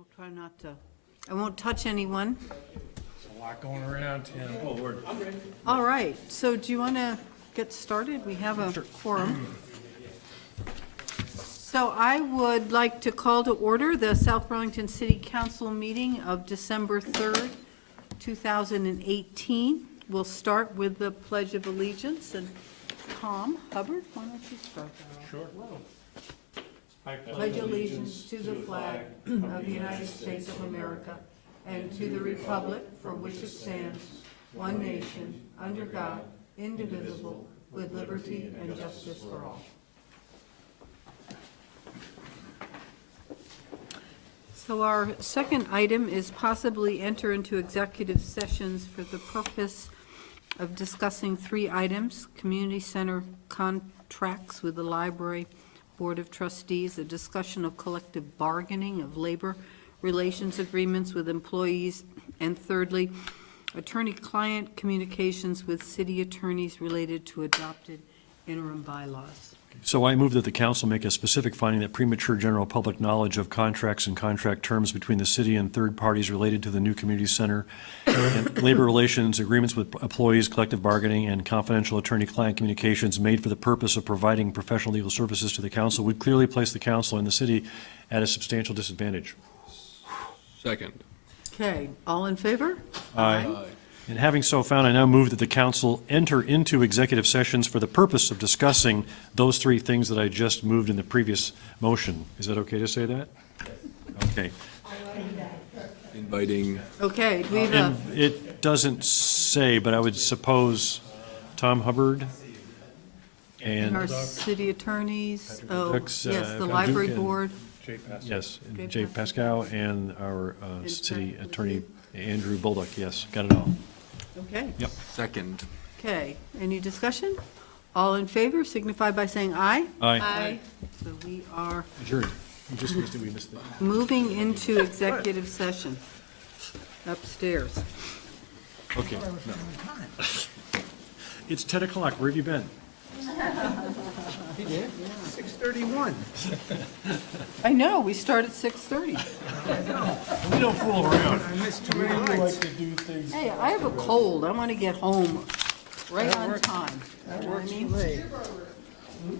I'll try not to, I won't touch anyone. There's a lot going around, Tim. Oh, Lord. All right, so do you want to get started? We have a quorum. So I would like to call to order the South Burlington City Council meeting of December 3rd, 2018. We'll start with the Pledge of Allegiance, and Tom Hubbard, why don't you start? Sure. I Pledge allegiance to the flag of the United States of America and to the republic for which it stands, one nation, under God, indivisible, with liberty and justice for all. So our second item is possibly enter into executive sessions for the purpose of discussing 3 items: community center contracts with the library Board of Trustees, a discussion of collective bargaining of labor relations agreements with employees, and thirdly, attorney-client communications with city attorneys related to adopted interim bylaws. So I move that the council make a specific finding that premature general public knowledge of contracts and contract terms between the city and third parties related to the new community center and labor relations agreements with employees, collective bargaining, and confidential attorney-client communications made for the purpose of providing professional legal services to the council would clearly place the council and the city at a substantial disadvantage. Second. Okay, all in favor? Aye. And having so found, I now move that the council enter into executive sessions for the purpose of discussing those 3 things that I just moved in the previous motion. Is that okay to say that? Okay. Inviting. Okay, do we have a, And it doesn't say, but I would suppose Tom Hubbard and our and, city attorneys, oh, Ducks, yes, the Duke library and- board, yes, Jay and Jay Pascal and our And city Frank. attorney, Andrew Bullock. Yes, got it all. okay. Yep. Second. Okay, any discussion? All in favor signify by saying aye. Aye. So we are Adjourned. We missed that. moving into executive session upstairs. Okay. It's 10 o'clock. Where have you been? 6:31. I know, we start at 6:30. We don't fool around. I missed 2 rides. Hey, I have a cold, I want to get home right on time. That You know what I works mean? for me.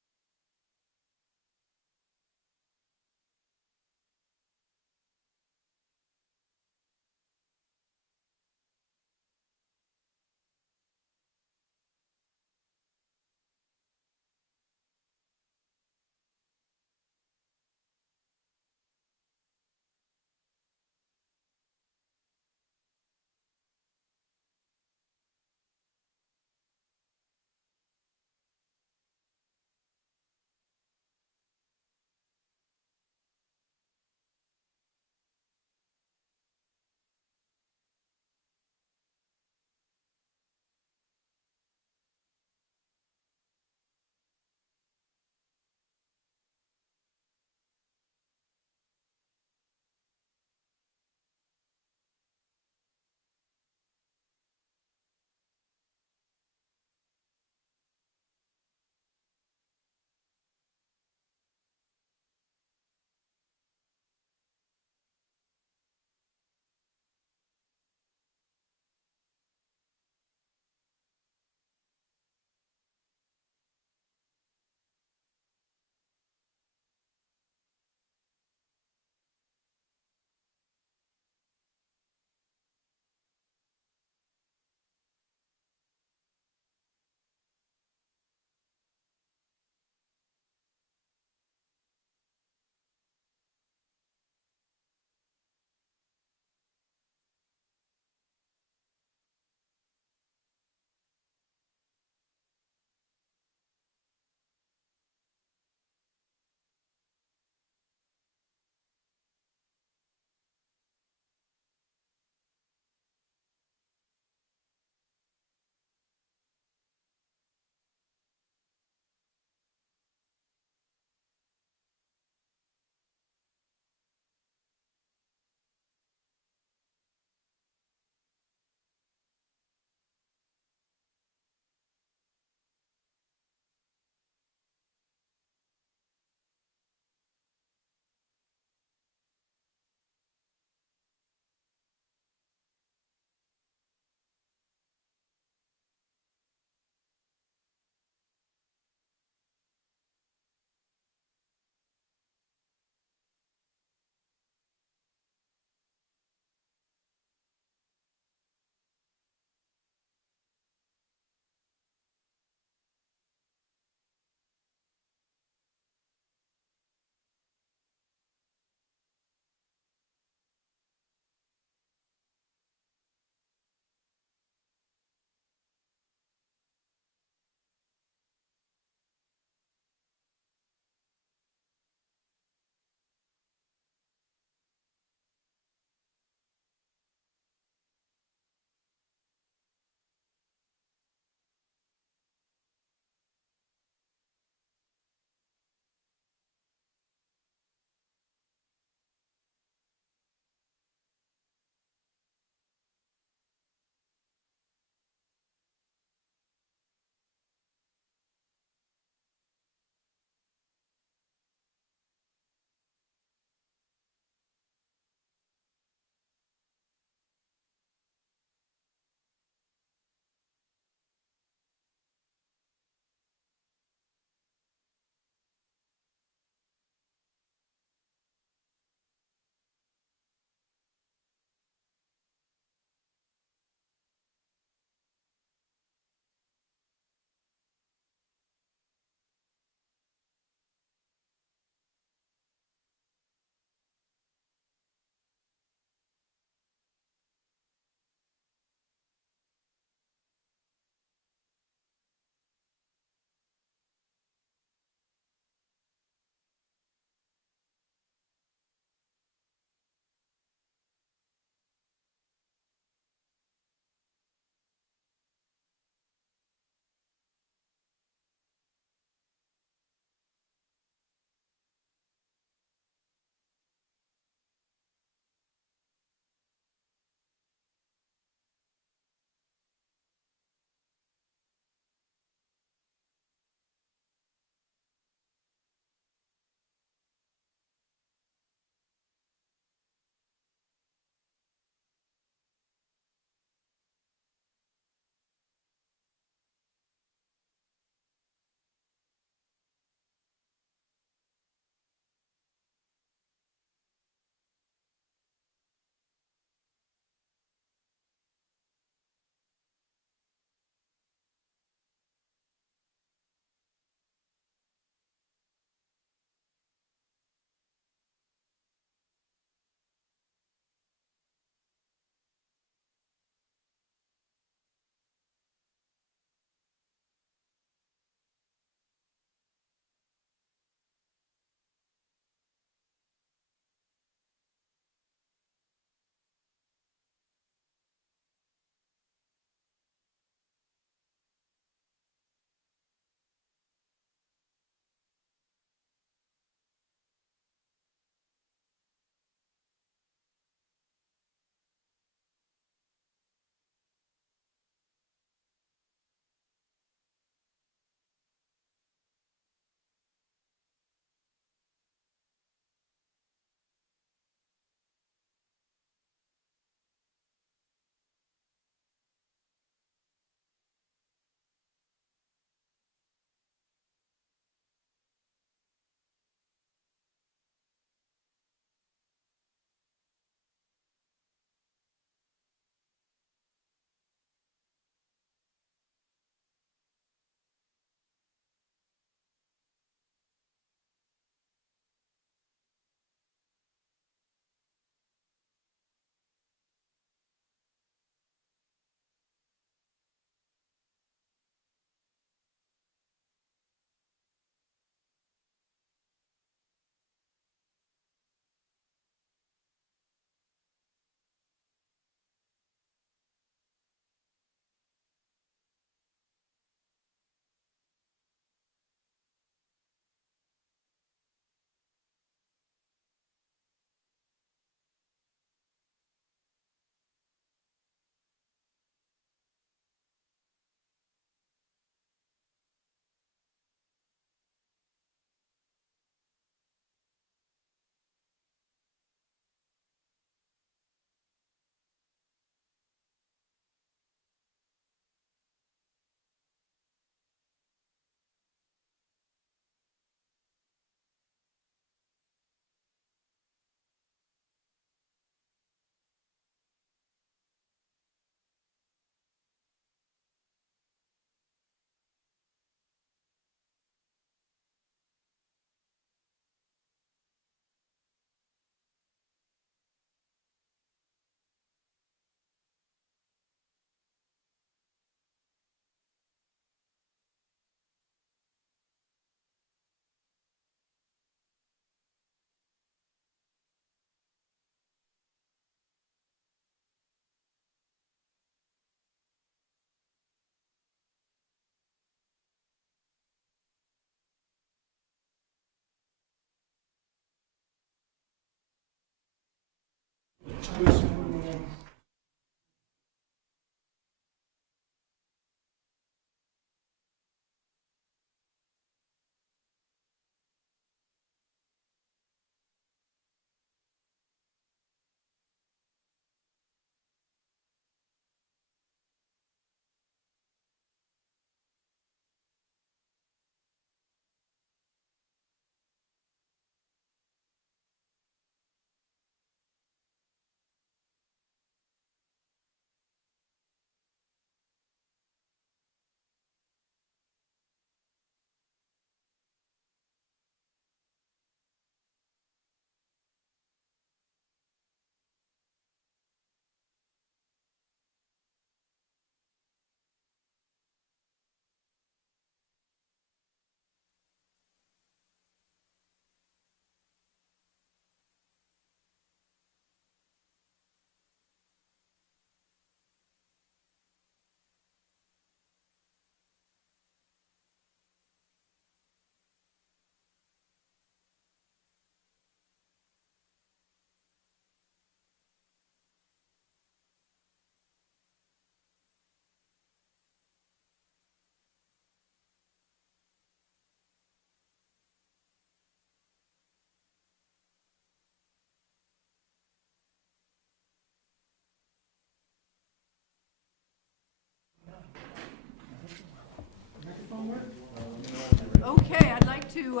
Okay, I'd like to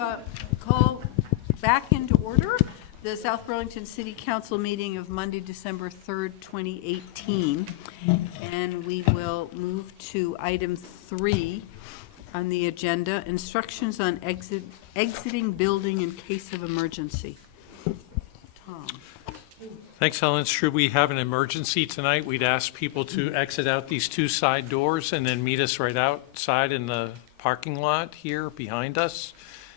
call back into order the South Burlington City Council meeting of Monday, December 3rd, 2018. And we will move to item 3 on the agenda, instructions on exiting building in case of emergency. Tom. Thanks, Helen. Should we have an emergency tonight, we'd ask people to exit out these 2 side doors and then meet us right outside in the parking lot here behind us.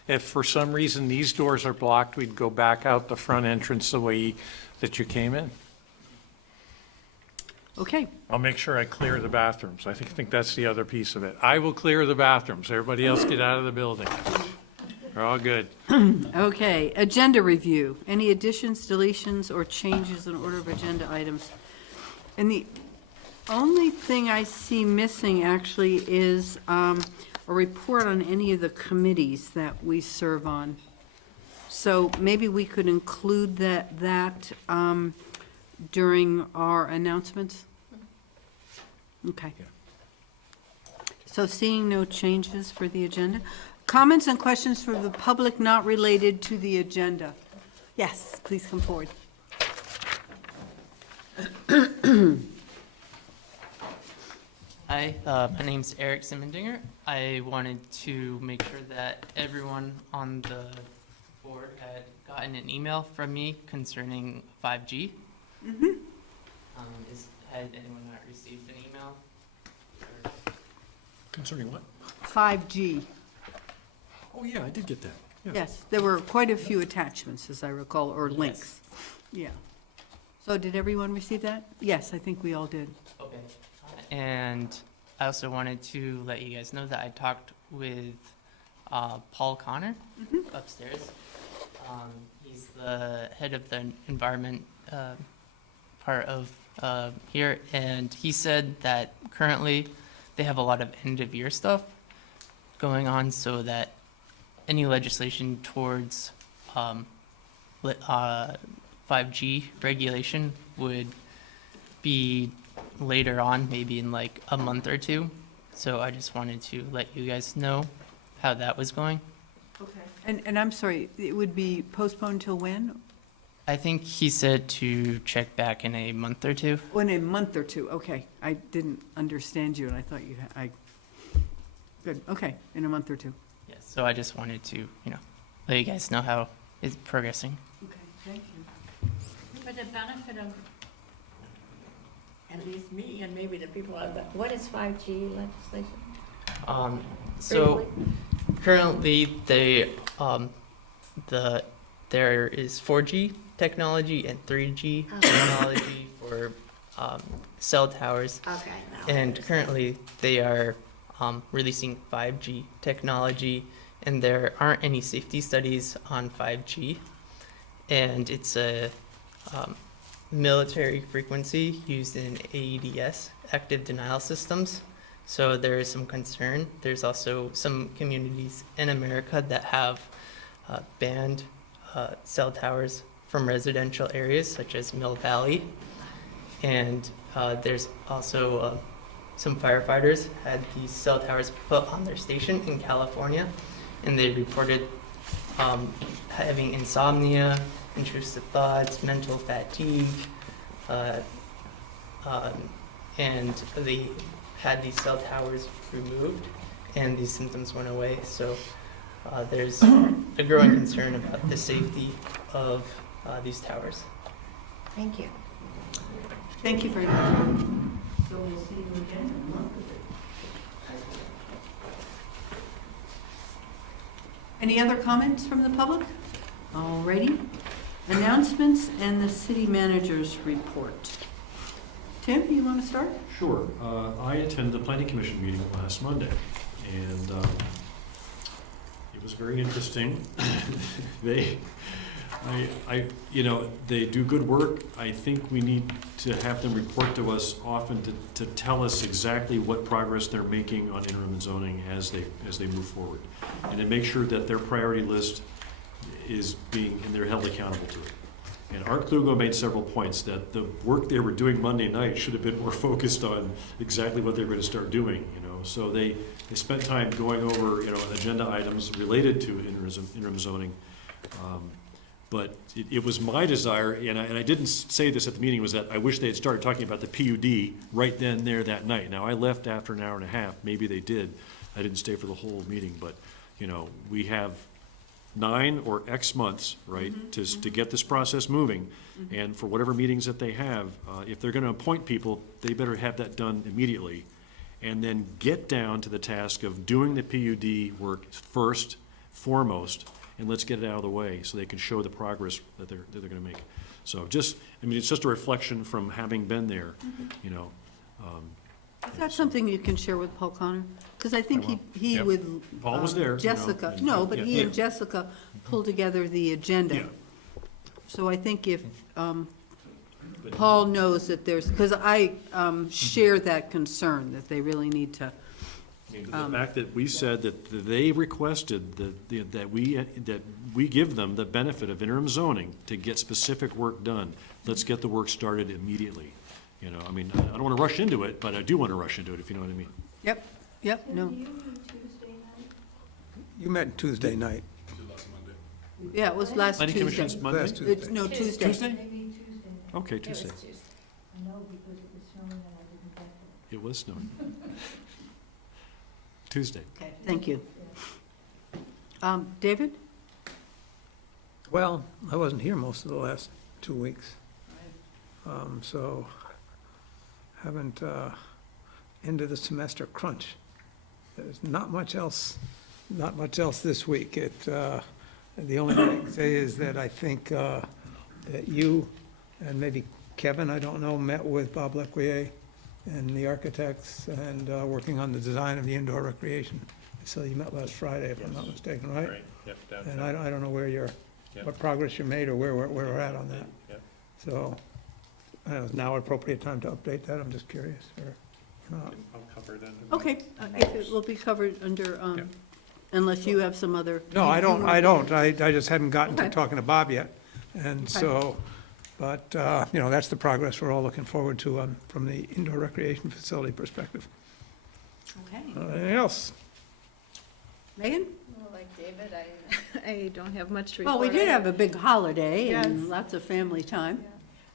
If for some reason these doors are blocked, we'd go back out the front entrance the way that you came in. Okay, I'll make sure I clear the bathrooms. I think that's the other piece of it. I will clear the bathrooms. Everybody else get out of the building. We're all good. okay. Agenda review. Any additions, deletions, or changes in order of agenda items? And the only thing I see missing actually is a report on any of the committees that we serve on. So maybe we could include that during our announcements? Okay. So seeing no changes for the agenda. Comments and questions from the public not related to the agenda? Yes, please come forward. Hi, my name's Eric Simmendinger. I wanted to make sure that everyone on the board had gotten an email from me concerning 5G. Had anyone not received an email? Concerning what? 5G. Oh, yeah, I did get that. Yeah. Yes, there were quite a few attachments, as I recall, or links. Yeah. So did everyone receive that? Yes, I think we all did. Okay. And I also wanted to let you guys know that I talked with Paul Connor upstairs. He's the head of the environment part of here, and he said that currently they have a lot of end-of-year stuff going on, so that any legislation towards 5G regulation would be later on, maybe in like a month or two. So I just wanted to let you guys know how that was going. Okay. And I'm sorry, it would be postponed till when? I think he said to check back in a month or two. Oh, in a month or two, okay. I didn't understand you, and I thought you had, good, okay, in a month or two. Yes. So I just wanted to, let you guys know how it's progressing. Okay, thank you. For the benefit of at least me and maybe the people out there, what is 5G legislation? So currently there is 4G technology and 3G technology for cell towers. Okay, now. And currently they are releasing 5G technology, and there aren't any safety studies on 5G. And it's military frequency used in AEDS, active denial systems. So there is some concern. There's also some communities in America that have banned cell towers from residential areas such as Mill Valley. And there's also some firefighters had these cell towers put on their station in California, and they reported having insomnia, intrusive thoughts, mental fatigue, and they had these cell towers removed, and these symptoms went away. So there's a growing concern about the safety of these towers. Thank you. Thank you very much. So we'll see you again in a month. Any other comments from the public? All righty. Announcements and the city manager's report. Tim, you want to start? Sure. I attended the planning commission meeting last Monday, and it was very interesting. They do good work. I think we need to have them report to us often to tell us exactly what progress they're making on interim zoning as they move forward, and to make sure that their priority list is being, and they're held accountable to it. And Art Klugo made several points that the work they were doing Monday night should have been more focused on exactly what they were going to start doing, So they spent time going over, agenda items related to interim zoning. But it was my desire, and I didn't say this at the meeting, was that I wish they had started talking about the PUD right then, there, that night. Now, I left after an hour and a half. Maybe they did. I didn't stay for the whole meeting, but, we have 9 or X months, right, to get this process moving. And for whatever meetings that they have, if they're gonna appoint people, they better have that done immediately. And then get down to the task of doing the PUD work first, foremost, and let's get it out of the way so they can show the progress that they're gonna make. So it's just a reflection from having been there, Is that something you can share with Paul Connor? Because I think he Yep. with Paul was there, Jessica, and- no, but he Yeah. and Jessica pulled together the agenda. Yeah. So I think if Paul knows that there's, because I share that concern, that they really need to, I mean, the fact that we said that they requested that we give them the benefit of interim zoning to get specific work done. Let's get the work started immediately. I don't want to rush into it, but I do want to rush into it, if you know what I mean. yep, no. You met Tuesday night. Yeah, it was last Planning Tuesday. Commission's Monday? Last Tuesday. It's, no, Tuesday. Tuesday? Maybe Tuesday. Okay, Tuesday. I know because it was snowing and I didn't get there. It was snowing. Tuesday. Okay, thank you. David? Well, I wasn't here most of the last 2 weeks. So haven't, end of the semester crunch. There's not much else this week. The only thing I can say is that I think, that you and maybe Kevin, I don't know, met with Bob Lequier and the architects and, working on the design of the indoor recreation. So you met last Friday, if I'm not mistaken, right? Right, yep, And I don't know Yep. what progress you made or where we're at on that. Yep. So, I don't know, is now appropriate time to update that? I'm just curious, or not? I'll cover it under. Okay, if it will be covered under, unless you have some other. No, I don't, I just hadn't gotten to Okay. talking to Bob yet. And so, but, that's the progress we're all looking forward to, from the indoor recreation facility perspective. Okay. Anything else? Megan? Well, like David, I don't have much to Well, report. we did have a big holiday and Yes. lots of family time.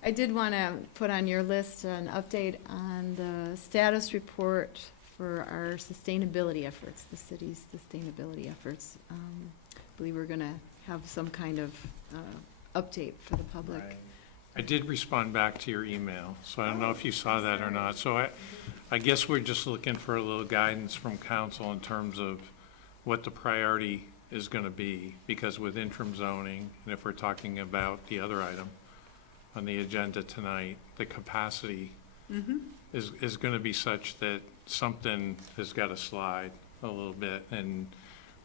I did want to put on your list an update on the status report for our sustainability efforts, the city's sustainability efforts. I believe we're going to have some kind of update for the public. Right. I did respond back to your email, so I don't know if you saw that or not. So I guess we're just looking for a little guidance from council in terms of what the priority is going to be, because with interim zoning, and if we're talking about the other item on the agenda tonight, the capacity is going to be such that something has got to slide a little bit. And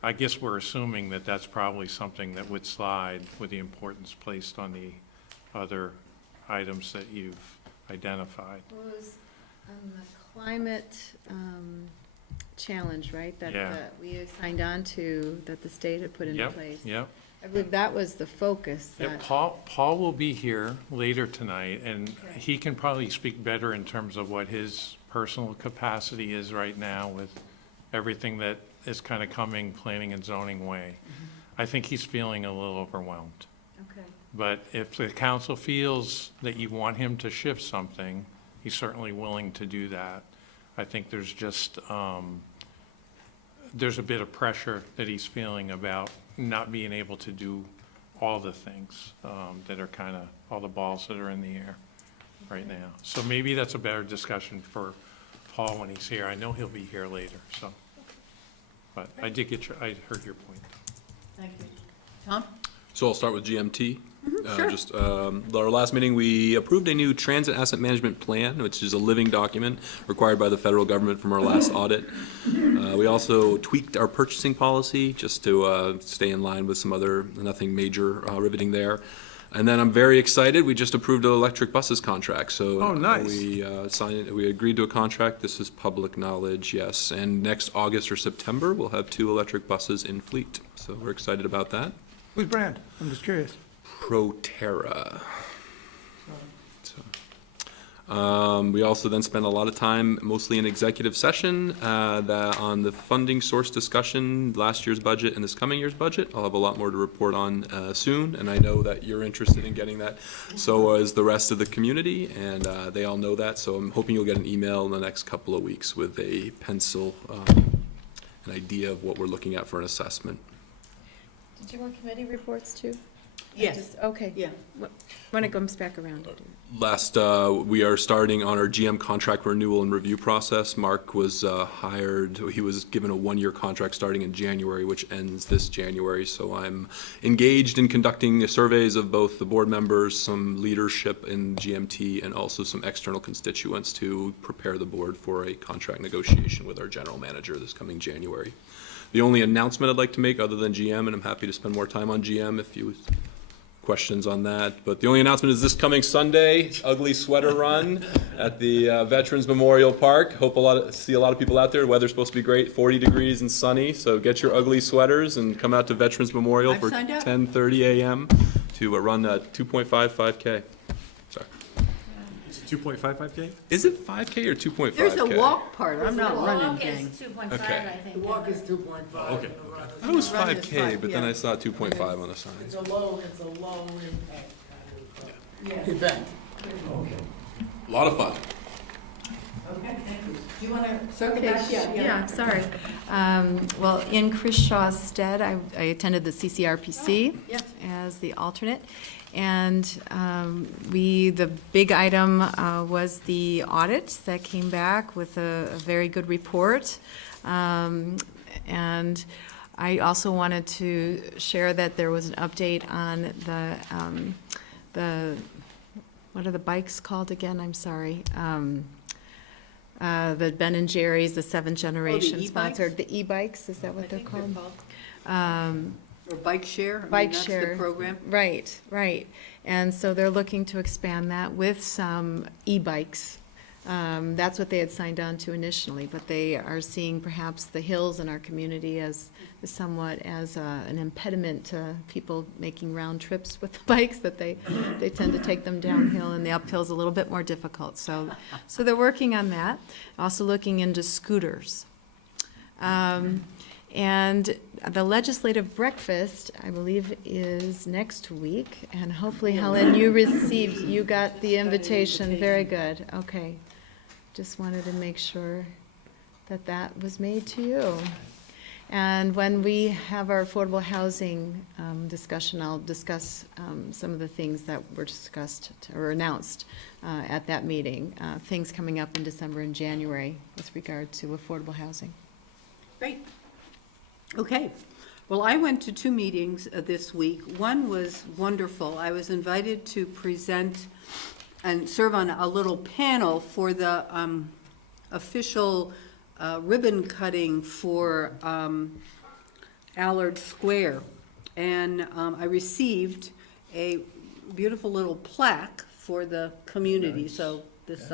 I guess we're assuming that that's probably something that would slide with the importance placed on the other items that you've identified. Was on the climate challenge, right? Yeah. That we signed on to, that the state had put into Yep, place. yep. I believe that was the focus. Yeah, That Paul will be here later tonight, and he can probably speak better in terms of what his personal capacity is right now with everything that is kind of coming planning and zoning way. I think he's feeling a little overwhelmed. Okay. But if the council feels that you want him to shift something, he's certainly willing to do that. I think there's just, there's a bit of pressure that he's feeling about not being able to do all the things that are kind of, all the balls that are in the air right now. So maybe that's a better discussion for Paul when he's here. I know he'll be here later, so. But I did get I heard your point. Thank you. Tom? So I'll start with GMT. sure. Just, our last meeting, we approved a new transit asset management plan, which is a living document required by the federal government from our last audit. We also tweaked our purchasing policy just to stay in line with some other, nothing major riveting there. And then I'm very excited, we just approved an electric buses contract, so. Oh, nice. We agreed to a contract, this is public knowledge, yes. And next August or September, we'll have 2 electric buses in fleet, so we're excited about that. Whose brand? I'm just curious. Proterra. We also then spent a lot of time, mostly in executive session, on the funding source discussion, last year's budget and this coming year's budget. I'll have a lot more to report on soon, and I know that you're interested in getting that. So is the rest of the community, and they all know that. So I'm hoping you'll get an email in the next couple of weeks with a pencil, an idea of what we're looking at for an assessment. Did you want committee reports too? Yes. Okay. Yeah. When it comes back around. Last, we are starting on our GM contract renewal and review process. Mark was hired, he was given a 1-year contract starting in January, which ends this January. So I'm engaged in conducting surveys of both the board members, some leadership in GMT, and also some external constituents to prepare the board for a contract negotiation with our general manager this coming January. The only announcement I'd like to make, other than GM, and I'm happy to spend more time on GM if you questions on that, but the only announcement is this coming Sunday, Ugly Sweater Run at the Veterans Memorial Park. Hope see a lot of people out there. The weather's supposed to be great, 40 degrees and sunny, so get your ugly sweaters and come out to Veterans Memorial I've for signed up. 10:30 a.m. to run a 2.55K. Sorry. Is it 2.55K? Is it 5K or 2.5K? There's a walk part, I'm not The running, walk gang. is 2.5, Okay. I think. The walk is 2.5. Okay. I thought it was Run is 5K, five, but then yeah. I saw 2.5 on the sign. It's a low impact kind of event. A lot of fun. Okay, thank you. Do you want to circle Okay, back? yeah, sorry. Well, in Chris Shaw's stead, I attended the CCRPC Yeah. as the alternate. And the big item was the audit that came back with a very good report. And I also wanted to share that there was an update on what are the bikes called again? I'm sorry. The Ben and Jerry's, the 7th generation e-bikes? sponsored, the e-bikes, is that what they're called? Or bike share? I mean, Bike that's the share. program. Right, right. And so they're looking to expand that with some e-bikes. That's what they had signed on to initially, but they are seeing perhaps the hills in our community as somewhat as an impediment to people making round trips with the bikes, that they tend to take them downhill, and the uphill's a little bit more difficult. So they're working on that. Also looking into scooters. And the legislative breakfast, I believe, is next week, and hopefully, Helen, you got the invitation, very good, okay. Just wanted to make sure that was made to you. And when we have our affordable housing discussion, I'll discuss some of the things that were discussed or announced at that meeting, things coming up in December and January with regard to affordable housing. Great. Okay. Well, I went to 2 meetings this week. One was wonderful. I was invited to present and serve on a little panel for the official ribbon cutting for Allard Square. And I received a beautiful little plaque for the community, so this,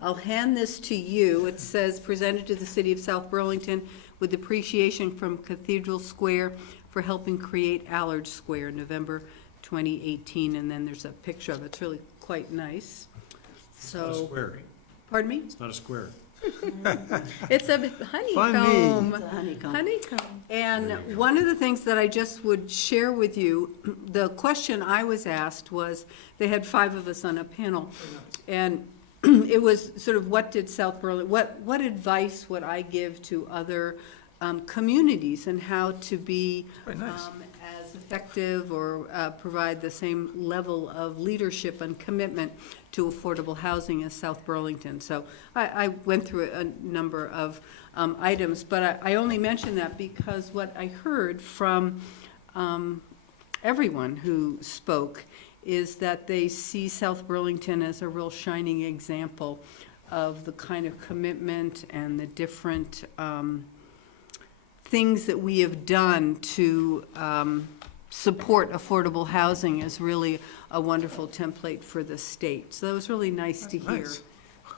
I'll hand this to you. It says, presented to the city of South Burlington with appreciation from Cathedral Square for helping create Allard Square, November 2018, and then there's a picture of it. It's really quite nice. It's not a So, square. pardon me? It's not a square. It's a honeycomb. It's a honeycomb. Honeycomb. And one of the things that I just would share with you, the question I was asked was, they had 5 of us on a panel, and it was sort of, what did South Burlington, what advice would I give to other communities and how to be Very nice. as effective or provide the same level of leadership and commitment to affordable housing as South Burlington. So I went through a number of items, but I only mention that because what I heard from everyone who spoke is that they see South Burlington as a real shining example of the kind of commitment and the different things that we have done to support affordable housing is really a wonderful template for the state. So that was really nice to hear. Nice.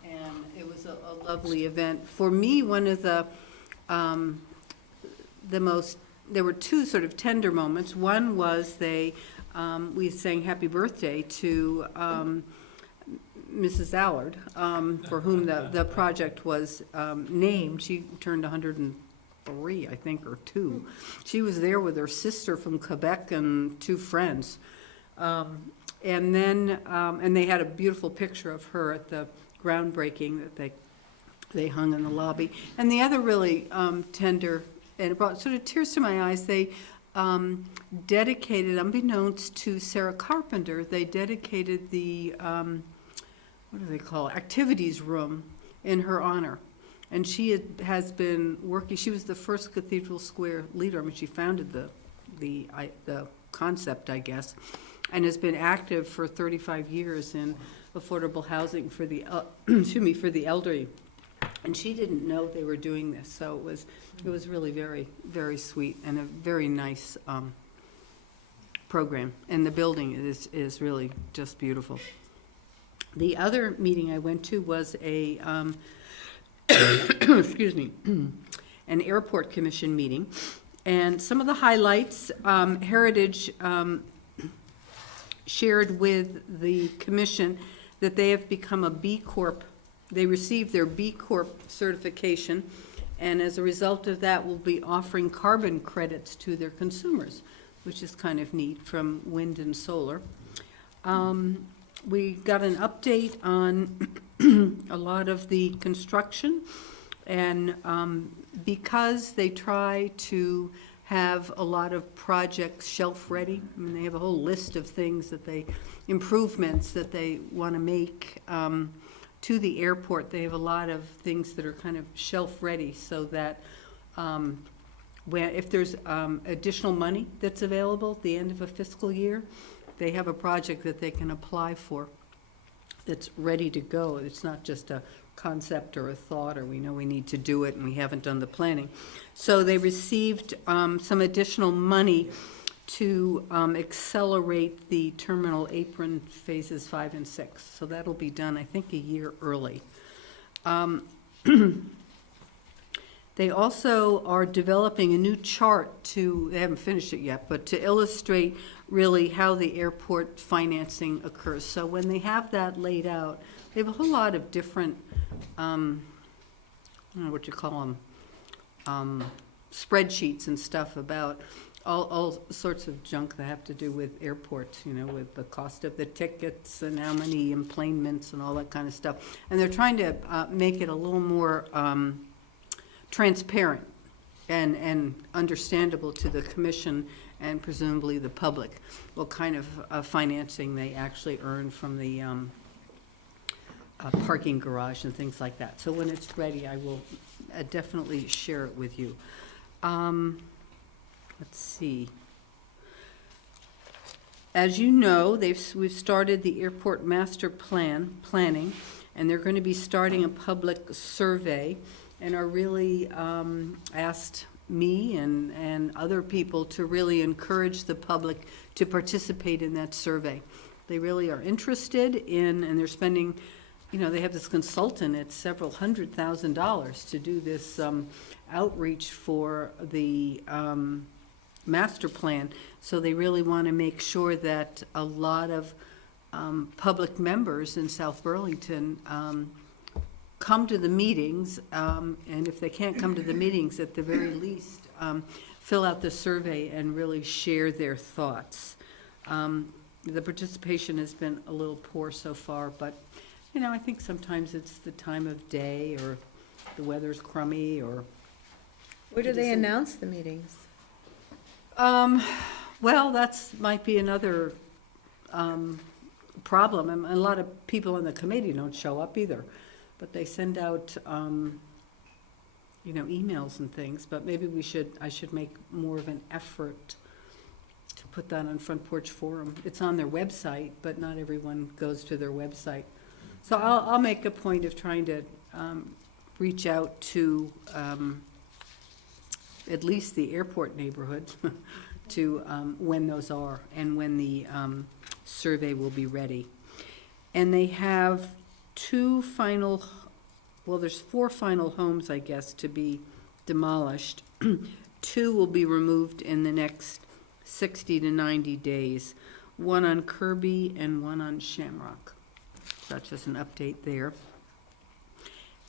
And it was a lovely event. For me, one of the most, there were 2 sort of tender moments. One was we sang happy birthday to Mrs. Allard, for whom the project was named. She turned 103, I think, or 2. She was there with her sister from Quebec and 2 friends. And then, and they had a beautiful picture of her at the groundbreaking that they hung in the lobby. And the other really tender, and it brought sort of tears to my eyes, they dedicated, unbeknownst to Sarah Carpenter, they dedicated the, what do they call it, activities room in her honor. And she has been working, she was the first Cathedral Square leader. I mean, she founded the concept, I guess, and has been active for 35 years in affordable housing for the, for the elderly. And she didn't know they were doing this, so it was really very, very sweet and a very nice program. And the building is really just beautiful. The other meeting I went to was a, excuse me, an airport commission meeting. And some of the highlights, Heritage shared with the commission that they have become a B Corp. They received their B Corp certification, and as a result of that, will be offering carbon credits to their consumers, which is kind of neat, from wind and solar. We got an update on a lot of the construction, and because they try to have a lot of projects shelf-ready, I mean, they have a whole list of things that improvements that they want to make to the airport. They have a lot of things that are kind of shelf-ready, so that if there's additional money that's available at the end of a fiscal year, they have a project that they can apply for that's ready to go. It's not just a concept or a thought, or we know we need to do it and we haven't done the planning. So they received some additional money to accelerate the terminal apron phases 5 and 6. So that'll be done, I think, a year early. They also are developing a new chart they haven't finished it yet, but to illustrate really how the airport financing occurs. So when they have that laid out, they have a whole lot of different, I don't know what you call them, spreadsheets and stuff about all sorts of junk that have to do with airports, with the cost of the tickets and how many enplanements and all that kind of stuff. And they're trying to make it a little more transparent and understandable to the commission and presumably the public, what kind of financing they actually earn from the parking garage and things like that. So when it's ready, I will definitely share it with you. Let's see. As you know, we've started the airport master planning, and they're going to be starting a public survey, and are really asked me and other people to really encourage the public to participate in that survey. they really are interested in, and they're spending, you know, they have this consultant at several $100,000 to do this outreach for the master plan. So they really want to make sure that a lot of public members in South Burlington come to the meetings, and if they can't come to the meetings, at the very least, fill out the survey and really share their thoughts. The participation has been a little poor so far, but, you know, I think sometimes it's the time of day, or the weather's crummy, or... Where do they announce the meetings? Well, that's, might be another problem, and a lot of people in the committee don't show up either, but they send out, you know, emails and things, but maybe I should make more of an effort to put that on Front Porch Forum. It's on their website, but not everyone goes to their website. So I'll make a point of trying to reach out to at least the airport neighborhood to when those are and when the survey will be ready. And they have there's 4 final homes, I guess, to be demolished. 2 will be removed in the next 60 to 90 days, one on Kirby and one on Shamrock. So that's just an update there.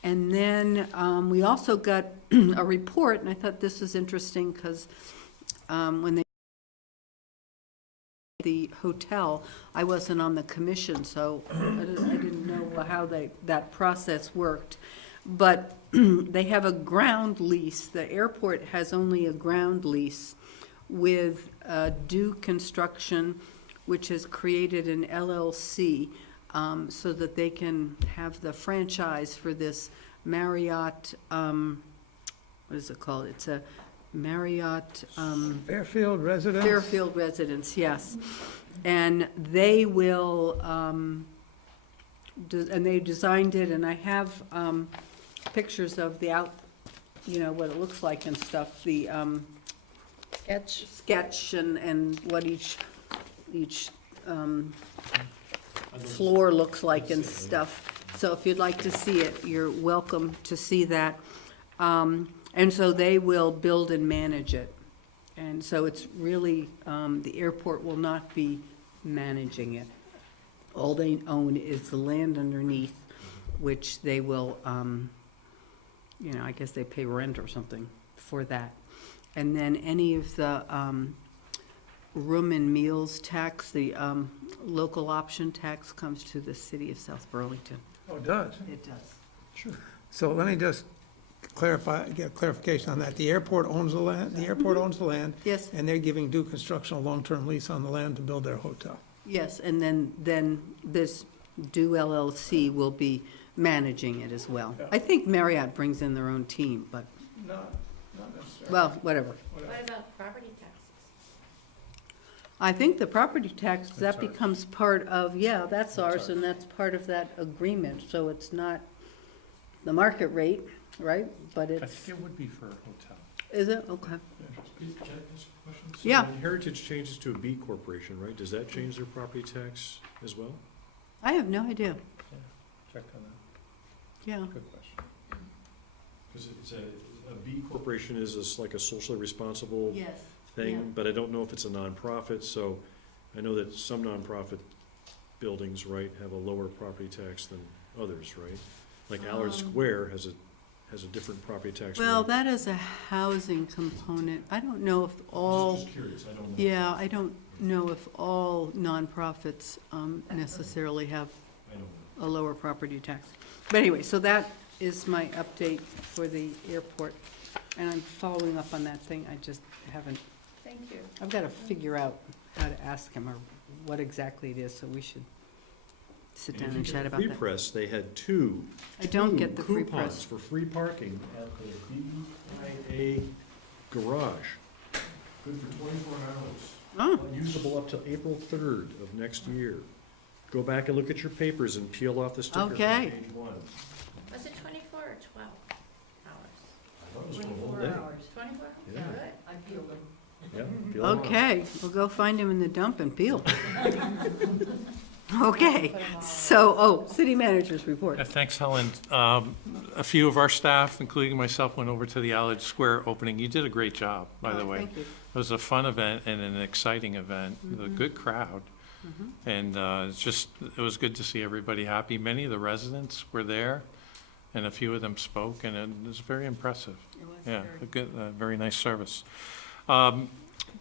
And then we also got a report, and I thought this was interesting because when they the hotel, I wasn't on the commission, so I didn't know how that process worked. But they have a ground lease. The airport has only a ground lease with Due Construction, which has created an LLC so that they can have the franchise for this Marriott, what is it called? It's a Marriott... Fairfield Residence? Fairfield Residence, yes. And they will, and they designed it, and I have pictures of the you know, what it looks like and stuff, the sketch and what each floor looks like and stuff. So if you'd like to see it, you're welcome to see that. And so they will build and manage it. And so it's really, the airport will not be managing it. All they own is the land underneath, which they will, you know, I guess they pay rent or something for that. And then any of the room and meals tax, the local option tax, comes to the city of South Burlington. Oh, it does? It does. Sure. So let me just get clarification on that. The airport owns the land? The airport owns the land? Yes. And they're giving Due Construction a long-term lease on the land to build their hotel? Yes, and then this Due LLC will be managing it as well. Yeah. I think Marriott brings in their own team, but, Not necessarily. well, whatever. What about property taxes? I think the property tax, that That's ours. becomes part of, yeah, that's ours, ours. and that's part of that agreement, so it's not the market rate, right? But I it's, think it would be for a hotel. is it? Okay. Can I ask a question? So Yeah. when Heritage changes to a B corporation, right, does that change their property tax as well? I have no idea. Check on that. Yeah. Good question. Because it's a B corporation is like a socially responsible Yes. thing, but I don't know if it's a nonprofit, so I know that some nonprofit buildings, right, have a lower property tax than others, right? Like Allard Square has a different property tax rate. Well, that is a housing component. I don't know if all, Just curious, I don't know. yeah, I don't know if all nonprofits necessarily have I don't know. a lower property tax. But anyway, so that is my update for the airport. And I'm following up on that thing. I just haven't, Thank you. I've got to figure out how to ask him or what exactly it is, so we should sit down and chat about Free that. Press, they had two I don't get the free coupons press. for free parking at the BIA garage. Good for 24 hours. Oh, Usable up till April 3rd of next year. Go back and look at your papers and peel off the sticker from Okay. page 1. Was it 24 or 12 hours? I thought it was for the whole day. 24? Yeah. Good. I peeled them. Yeah, peel them off. okay. We'll go find him in the dump and peel. Okay, so, city managers report. Thanks, Helen. A few of our staff, including myself, went over to the Allard Square opening. You did a great job, by the Oh, way. thank you. It was a fun event and an exciting event, a good crowd. And it was good to see everybody happy. Many of the residents were there, and a few of them spoke, and it was very impressive. It was Yeah, very- a good, very nice service.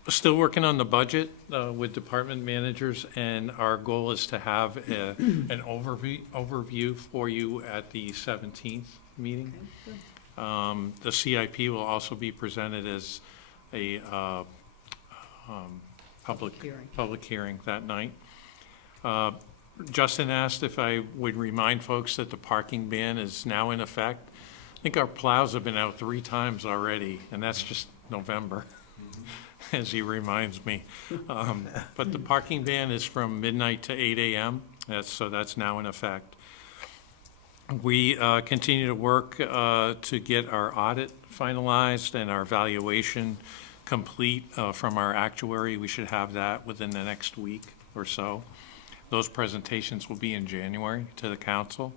Still working on the budget with department managers, and our goal is to have an overview for you at the 17th meeting. Okay, good. The CIP will also be presented as a public hearing that night. Justin asked if I would remind folks that the parking ban is now in effect. I think our plows have been out 3 times already, and that's just November, as he reminds me. But the parking ban is from midnight to 8 a.m., so that's now in effect. We continue to work to get our audit finalized and our valuation complete from our actuary. We should have that within the next week or so. Those presentations will be in January to the council.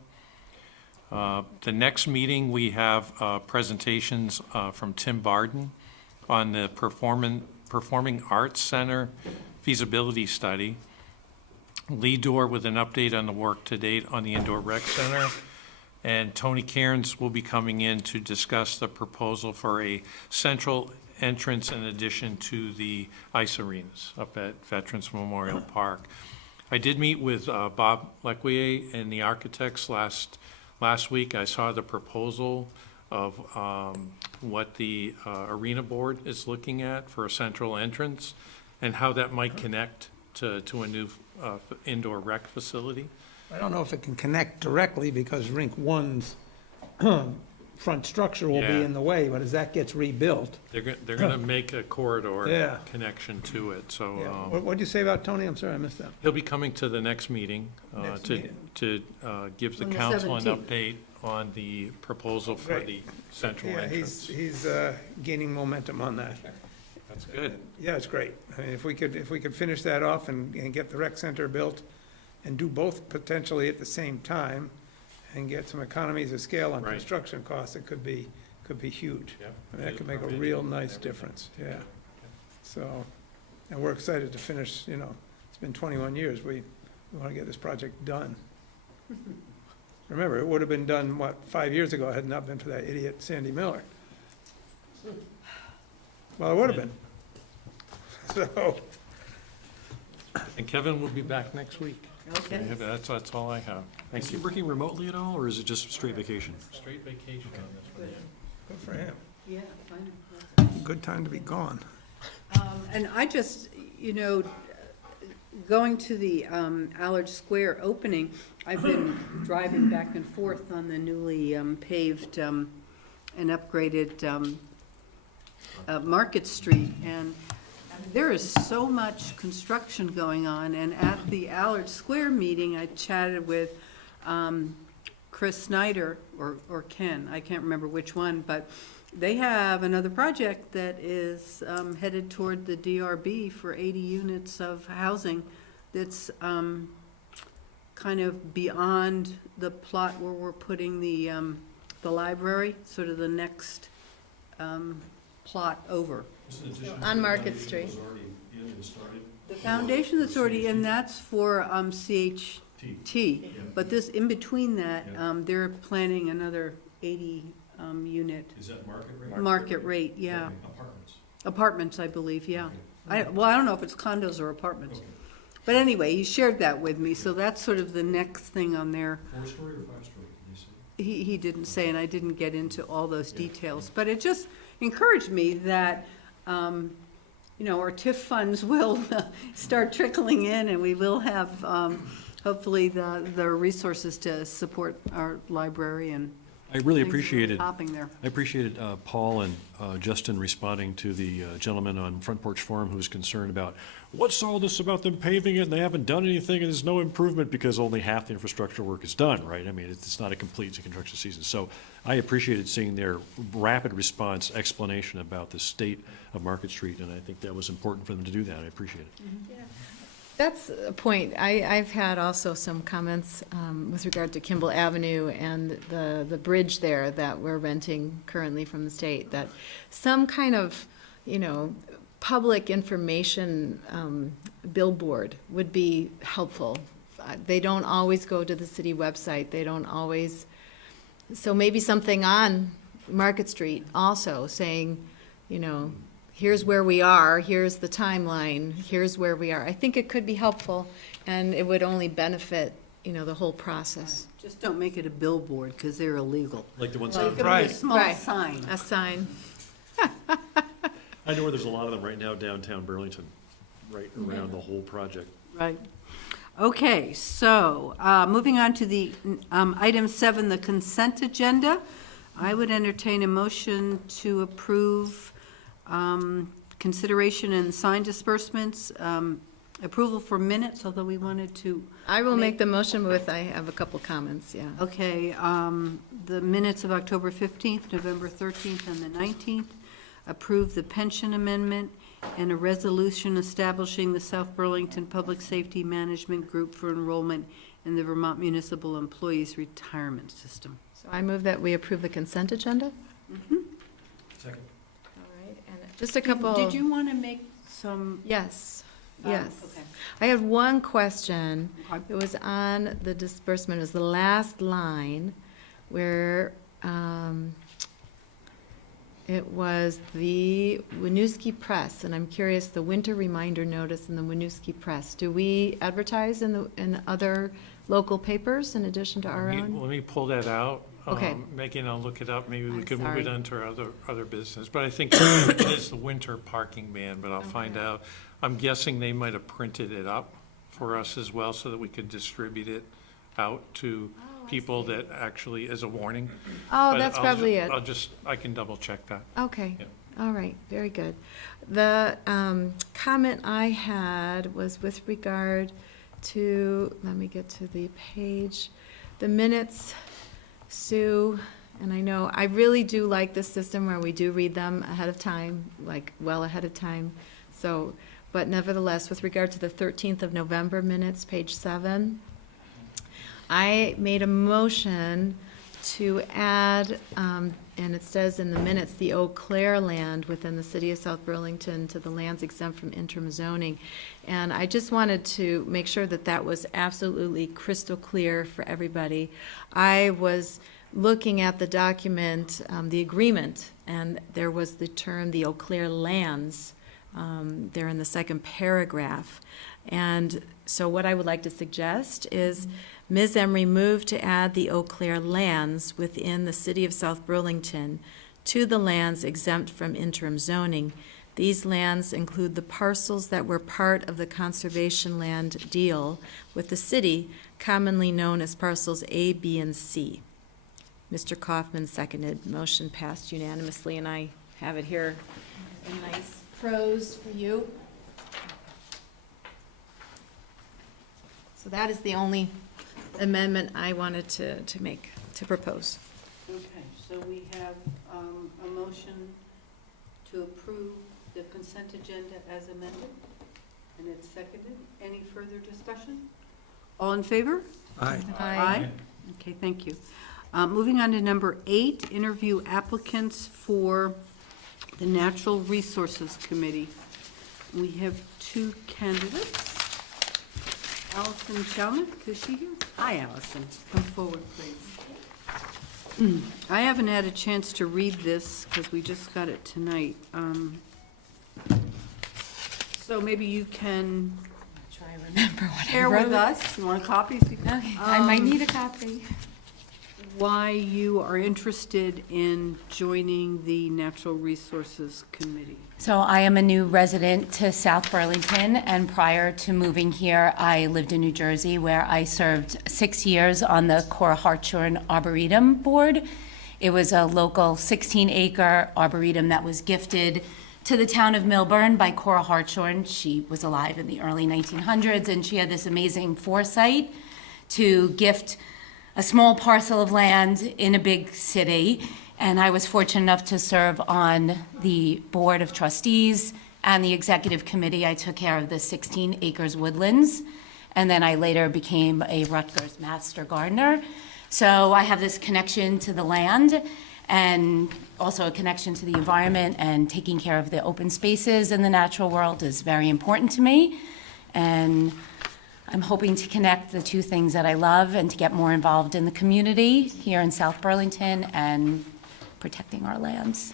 The next meeting, we have presentations from Tim Barden on the Performing Arts Center feasibility study. Lee Dorr with an update on the work to date on the Indoor Rec Center. And Tony Cairns will be coming in to discuss the proposal for a central entrance in addition to the ice arenas up at Veterans Memorial Park. I did meet with Bob Lequier and the architects last week. I saw the proposal of what the arena board is looking at for a central entrance and how that might connect to a new indoor rec facility. I don't know if it can connect directly because Rink 1's front structure will be Yeah. in the way, but as that gets rebuilt. They're going to make a corridor Yeah. connection to it, Yeah. so What'd you say about Tony? I'm sorry, I missed that. he'll be coming to the next meeting Next to meeting. give the On the council an 17th. update on the proposal for Great. the central Yeah, entrance. he's gaining momentum on that. That's good. Yeah, it's great. I mean, if we could finish that off and get the rec center built and do both potentially at the same time and get some economies of scale on Right. construction costs, it could be huge. Yeah. I mean, that could make a real nice difference, yeah. So, and we're excited to finish, it's been 21 years. We want to get this project done. Remember, it would have been done, 5 years ago, had it not been for that idiot Sandy Miller. Well, it would have been. So, And Kevin will be back next week. Okay. Yeah, but that's all I have. Is Thank he you. working remotely at all, or is it just straight vacation? Straight vacation on this one. good for him. Yeah, fine. Good time to be gone. And I just, going to the Allard Square opening, I've been driving back and forth on the newly paved and upgraded Market Street, and there is so much construction going on, and at the Allard Square meeting, I chatted with Chris Snyder, or Ken, I can't remember which one, but they have another project that is headed toward the DRB for 80 units of housing that's kind of beyond the plot where we're putting the library, sort of the next plot over. On Market Street. The foundation that's already in, that's for CHT, but this, in between that, they're planning another 80 unit. Is that market rate? Market rate, yeah. Apartments. Apartments, I believe, yeah. I don't know if it's condos or apartments. But anyway, he shared that with me, so that's sort of the next thing on there. 4-story or 5-story, did you say? He didn't say, and I didn't get into all those details, but it just encouraged me that, our TIF funds will start trickling in, and we will have, hopefully, the resources to support our library and I really things that are appreciated, happening there. I appreciated Paul and Justin responding to the gentleman on Front Porch Forum who was concerned about, what's all this about them paving it and they haven't done anything and there's no improvement because only half the infrastructure work is done, right? I mean, it's not a complete construction season. So I appreciated seeing their rapid response explanation about the state of Market Street, and I think that was important for them to do that. I appreciate it. That's a point. I've had also some comments with regard to Kimball Avenue and the bridge there that we're renting currently from the state, that some kind of, public information billboard would be helpful. They don't always go to the city website. They don't always, so maybe something on Market Street also saying, here's where we are, here's the timeline, here's where we are. I think it could be helpful, and it would only benefit, the whole process. Just don't make it a billboard, because they're illegal. Like the ones, So it could be a Right. small Right. sign. A sign. I know where there's a lot of them right now downtown Burlington, right around the whole project. Right. Okay, so, moving on to the, item 7, the consent agenda. I would entertain a motion to approve, consideration and sign disbursements, approval for minutes, although we wanted to. I will make the motion with, I have a couple comments, yeah. Okay, the minutes of October 15th, November 13th, and the 19th. Approve the pension amendment and a resolution establishing the South Burlington Public Safety Management Group for enrollment in the Vermont Municipal Employees Retirement System. So I move that we approve the consent agenda. Second. All right, and just a couple. Did you want to make some? Yes, yes. Okay. I have one question. Okay. It was on the disbursement, it was the last line where it was the Winooski Press, and I'm curious, the winter reminder notice in the Winooski Press. Do we advertise in other local papers in addition to our own? Let me pull that out. Okay. Maggie and I'll look it up. Maybe we I'm can move sorry. it onto our other business. But I think it is the winter parking ban, but I'll find out. I'm guessing they might have printed it up for us as well so that we could distribute it out to people that actually, as a warning. Oh, But that's I'll probably ju- it. I can double check that. Okay, Yeah. all right, very good. The comment I had was with regard to, let me get to the page, the minutes, Sue, and I know, I really do like this system where we do read them ahead of time, like well ahead of time. So, but nevertheless, with regard to the 13th of November minutes, page 7, I made a motion to add, and it says in the minutes, the Eau Claire land within the city of South Burlington to the lands exempt from interim zoning. And I just wanted to make sure that that was absolutely crystal clear for everybody. I was looking at the document, the agreement, and there was the term, the Eau Claire lands, there in the second paragraph. And so what I would like to suggest is Ms. Emery moved to add the Eau Claire lands within the city of South Burlington to the lands exempt from interim zoning. These lands include the parcels that were part of the conservation land deal with the city, commonly known as parcels A, B, and C. Mr. Kaufman seconded. Motion passed unanimously, and I have it here in nice prose for you. So that is the only amendment I wanted to make, to propose. Okay, so we have a motion to approve the consent agenda as amended, and it's seconded. Any further discussion? All in favor? Aye. Okay, thank you. Moving on to number 8, interview applicants for the Natural Resources Committee. We have 2 candidates. Allison Chalmers, is she here? Hi, Allison. Come forward, please. I haven't had a chance to read this because we just got it tonight. So maybe you can Try to remember what I share with wrote. us. You want a copy? So you can- Okay, I might need a copy. Why you are interested in joining the Natural Resources Committee. So I am a new resident to South Burlington, and prior to moving here, I lived in New Jersey, where I served 6 years on the Cora Hartshorn Arboretum Board. It was a local 16-acre arboretum that was gifted to the town of Milburn by Cora Hartshorn. She was alive in the early 1900s, and she had this amazing foresight to gift a small parcel of land in a big city. And I was fortunate enough to serve on the board of trustees and the executive committee. I took care of the 16 acres woodlands, and then I later became a Rutgers Master Gardener. So I have this connection to the land and also a connection to the environment, and taking care of the open spaces in the natural world is very important to me. And I'm hoping to connect the two things that I love and to get more involved in the community here in South Burlington and protecting our lands.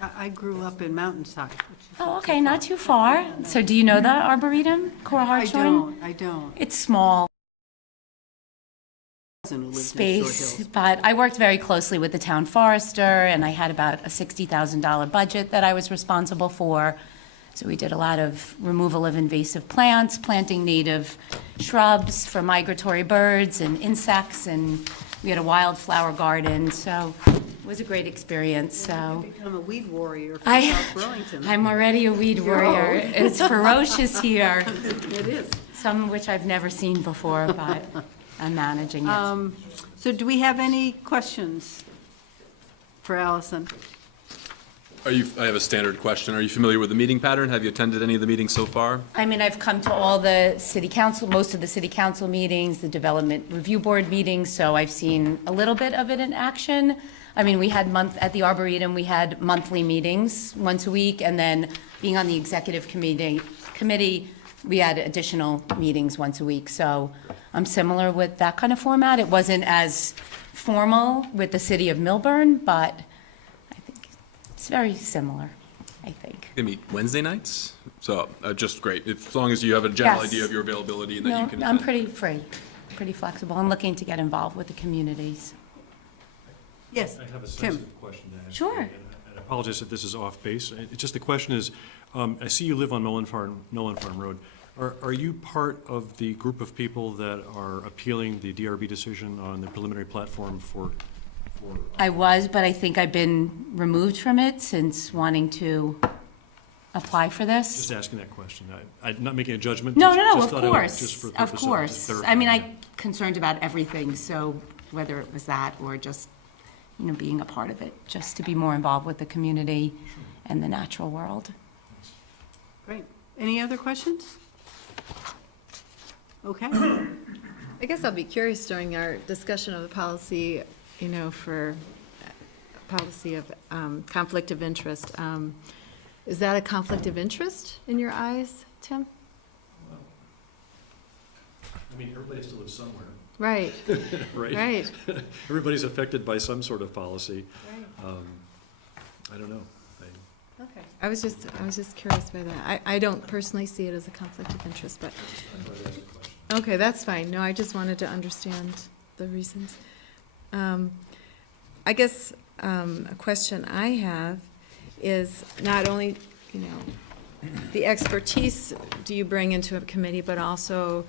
I grew up in Mountainside, which is. Oh, okay, not too far. So do you know the Arboretum, Cora I Hartshorn? I don't. It's small Who lived in Short space, Hills. but I worked very closely with the town forester, and I had about a $60,000 budget that I was responsible for. So we did a lot of removal of invasive plants, planting native shrubs for migratory birds and insects, and we had a wildflower garden, so it was a great experience, so. Become a weed warrior from I- South Burlington. I'm already a weed You're warrior. old. It's ferocious here, It is. some of which I've never seen before, but I'm managing it. So do we have any questions for Allison? I have a standard question. Are you familiar with the meeting pattern? Have you attended any of the meetings so far? I mean, I've come to all the city council, most of the city council meetings, the development review board meetings, so I've seen a little bit of it in action. I mean, at the Arboretum, we had monthly meetings once a week, and then being on the executive committee, we had additional meetings once a week. So I'm similar with that kind of format. It wasn't as formal with the city of Milburn, but I think it's very similar, I think. They meet Wednesday nights? So, just great. As long as you have a general Yes. idea of your availability and that you No, can I'm attend. pretty free, pretty flexible. I'm looking to get involved with the communities. Yes, I have a Tim. sensitive question to ask. Sure. And I apologize if this is off base. It's just the question is, I see you live on Nolan Farm Road. Are you part of the group of people that are appealing the DRB decision on the preliminary platform for? I was, but I think I've been removed from it since wanting to apply for this. Just asking that question. I'm not making a judgment. No, just- no, no, just of thought I would- just for course, the of purpose just course. I verifying mean, that. I'm concerned about everything, so whether it was that or just, being a part of it, just to be more involved with the community and the natural world. Great. Any other questions? Okay. I guess I'll be curious during our discussion of the policy, for policy of conflict of interest. Is that a conflict of interest in your eyes, Tim? I mean, everybody has to live somewhere, Right, right? right. Everybody's affected by some sort of policy. Right. I don't know. Okay. I was just curious by that. I don't personally see it as a conflict of interest, but, okay, that's fine. No, I just wanted to understand the reasons. I guess a question I have is not only, the expertise do you bring into a committee, but also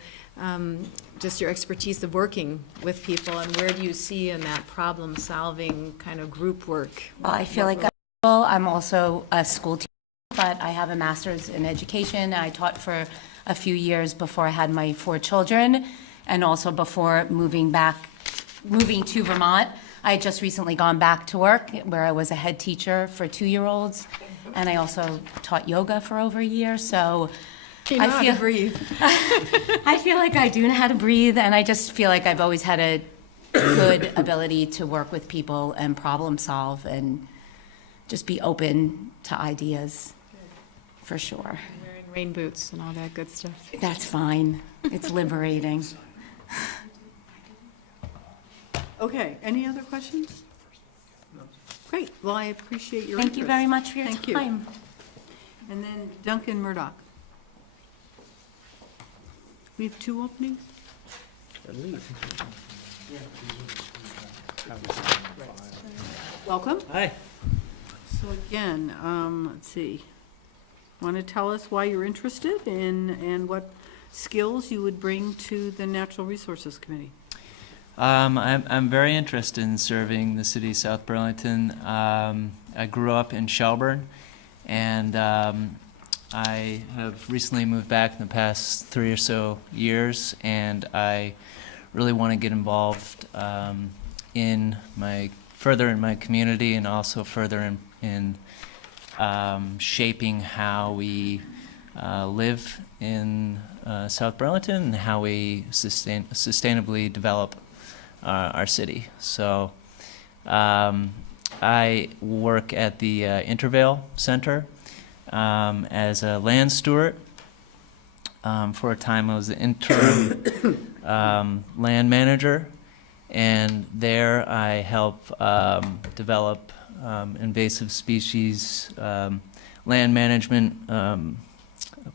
just your expertise of working with people, and where do you see in that problem-solving kind of group work? Well, I feel like I'm also a school teacher, but I have a master's in education. I taught for a few years before I had my 4 children, and also before moving to Vermont. I had just recently gone back to work where I was a head teacher for 2-year-olds, and I also taught yoga for over a year, so You know how to breathe. I feel like I do know how to breathe, and I just feel like I've always had a good ability to work with people and problem solve and just be open to ideas, for sure. Wearing rain boots and all that good stuff. That's fine. It's liberating. Okay, any other questions? Great, well, I appreciate your Thank you very interest. much for your Thank you. time. And then Duncan Murdoch. We have 2 openings? Welcome. Hi. So again, let's see. Want to tell us why you're interested and what skills you would bring to the Natural Resources Committee? I'm very interested in serving the city of South Burlington. I grew up in Shelburne, and I have recently moved back in the past 3 or so years, and I really want to get involved further in my community and also further in shaping how we live in South Burlington and how we sustainably develop our city. So I work at the Intervale Center as a land steward. For a time, I was the interim land manager, and there I help develop invasive species land management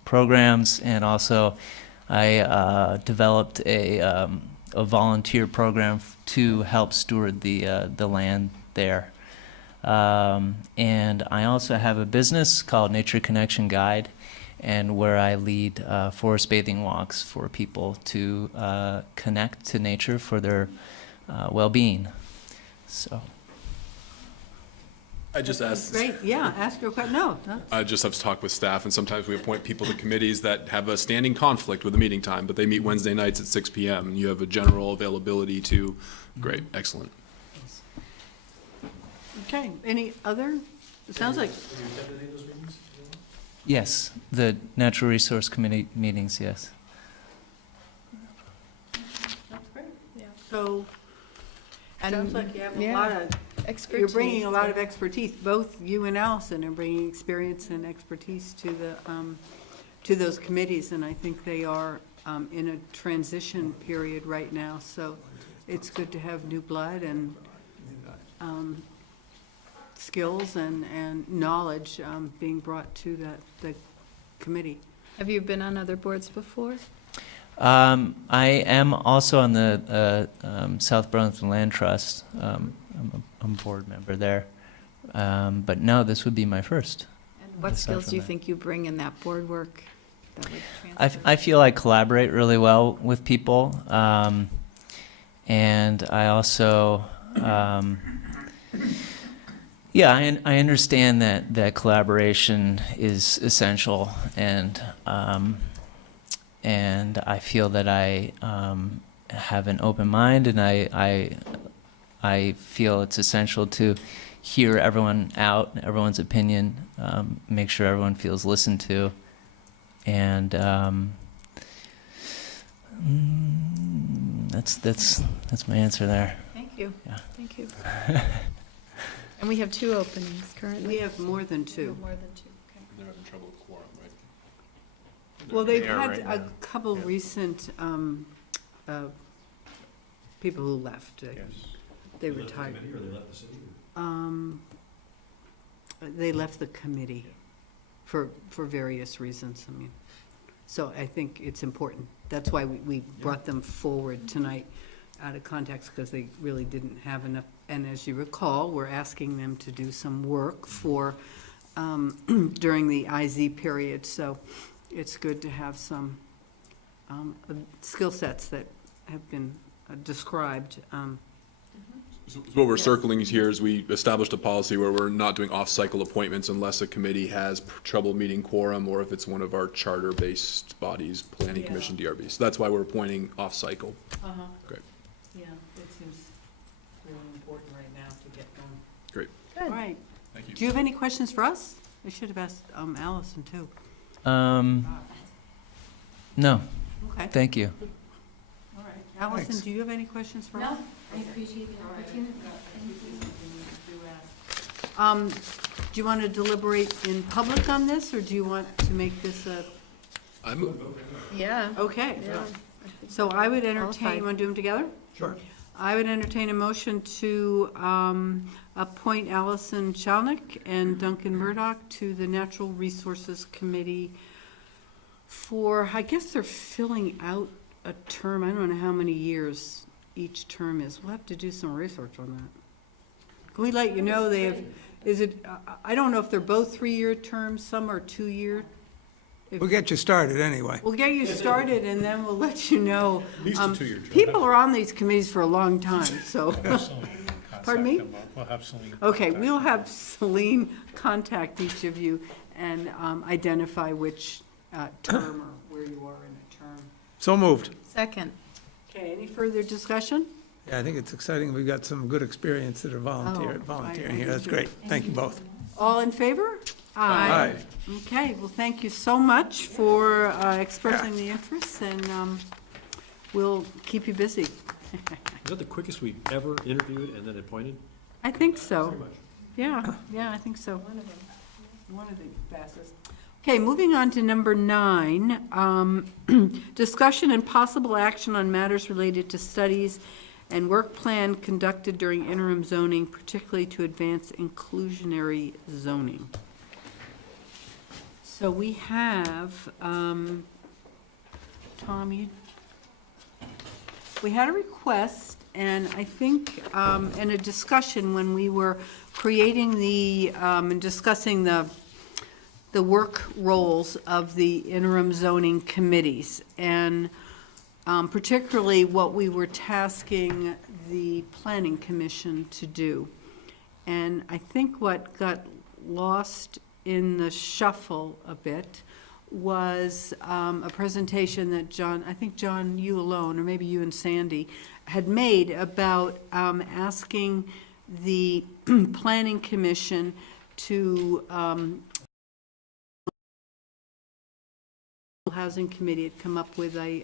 programs, and also I developed a volunteer program to help steward the land there. And I also have a business called Nature Connection Guide, and where I lead forest bathing walks for people to connect to nature for their well-being. So. I just asked. Great, yeah, ask your question, no. I just have to talk with staff, and sometimes we appoint people to committees that have a standing conflict with the meeting time, but they meet Wednesday nights at 6 p.m. and you have a general availability to, great, excellent. Okay, any other? It sounds like, Yes, the Natural Resource Committee meetings, yes. that's great, yeah. So, And, sounds like you have a yeah, lot of, expertise. you're bringing a lot of expertise, both you and Allison are bringing experience and expertise to those committees, and I think they are in a transition period right now, so it's good to have new blood and skills and knowledge being brought to the committee. Have you been on other boards before? I am also on the South Burlington Land Trust. I'm a board member there. But no, this would be my first. And what Aside skills from do you that. think you bring in that board work that would I transfer? feel I collaborate really well with people. And I also, yeah, I understand that collaboration is essential, and I feel that I have an open mind, and I feel it's essential to hear everyone out, everyone's opinion, make sure everyone feels listened to, and that's my answer there. Thank you. Yeah. Thank you. And we have 2 openings currently. We have more than We 2. have more than 2, okay. They're having trouble with quorum, right? Well, they've there had right a now. couple recent people who left. They retired. They left the committee for various reasons, I mean. So I think it's important. That's why we brought them forward tonight out of context, because they really didn't have enough. And as you recall, we're asking them to do some work for, during the IZ period. So it's good to have some skill sets that have been described. So what we're circling here is we established a policy where we're not doing off-cycle appointments unless a committee has trouble meeting quorum, or if it's one of our charter-based bodies, planning Yeah. commission, DRB. So that's why we're appointing off-cycle. Great. Yeah, it seems really important right now to get going. Great. All right. Thank you. Do you have any questions for us? I should have asked Allison, too. No, Okay. thank you. All right. Allison, Thanks. do you have any questions for us? No, I appreciate the opportunity. Do you want to deliberate in public on this, or do you want to make this a, Yeah. okay. Yeah. So I would entertain, Qualified. you want to do them together? Sure. I would entertain a motion to appoint Allison Chalnick and Duncan Murdoch to the Natural Resources Committee for, I guess they're filling out a term, I don't know how many years each term is. We'll have to do some research on that. Can we let you know they have, is it, I don't know if they're both 3-year terms, some are 2-year. We'll get you started anyway. We'll get you started and then we'll let you know. At least a 2-year term. People are on these committees for a long time, so. Pardon me? We'll have Celine. Okay, we'll have Celine contact each of you and identify which term or where you are in a term. So moved. Second. Okay, any further discussion? Yeah, I think it's exciting. We've got some good experience that are Oh, volunteering I here. do That's too. great. Thank you both. All in favor? Aye. Okay, well, thank you so much for expressing the interest, and we'll keep you busy. Is that the quickest we've ever interviewed and then appointed? I think so. Pretty much. Yeah, I think so. One of the fastest. Okay, moving on to number 9, discussion and possible action on matters related to studies and work plan conducted during interim zoning, particularly to advance inclusionary zoning. So we have, Tom, we had a request, and I think, in a discussion when we were creating and discussing the work roles of the interim zoning committees, and particularly what we were tasking the planning commission to do. And I think what got lost in the shuffle a bit was a presentation that John, you alone, or maybe you and Sandy, had made about asking the planning commission to Housing Committee had come up with a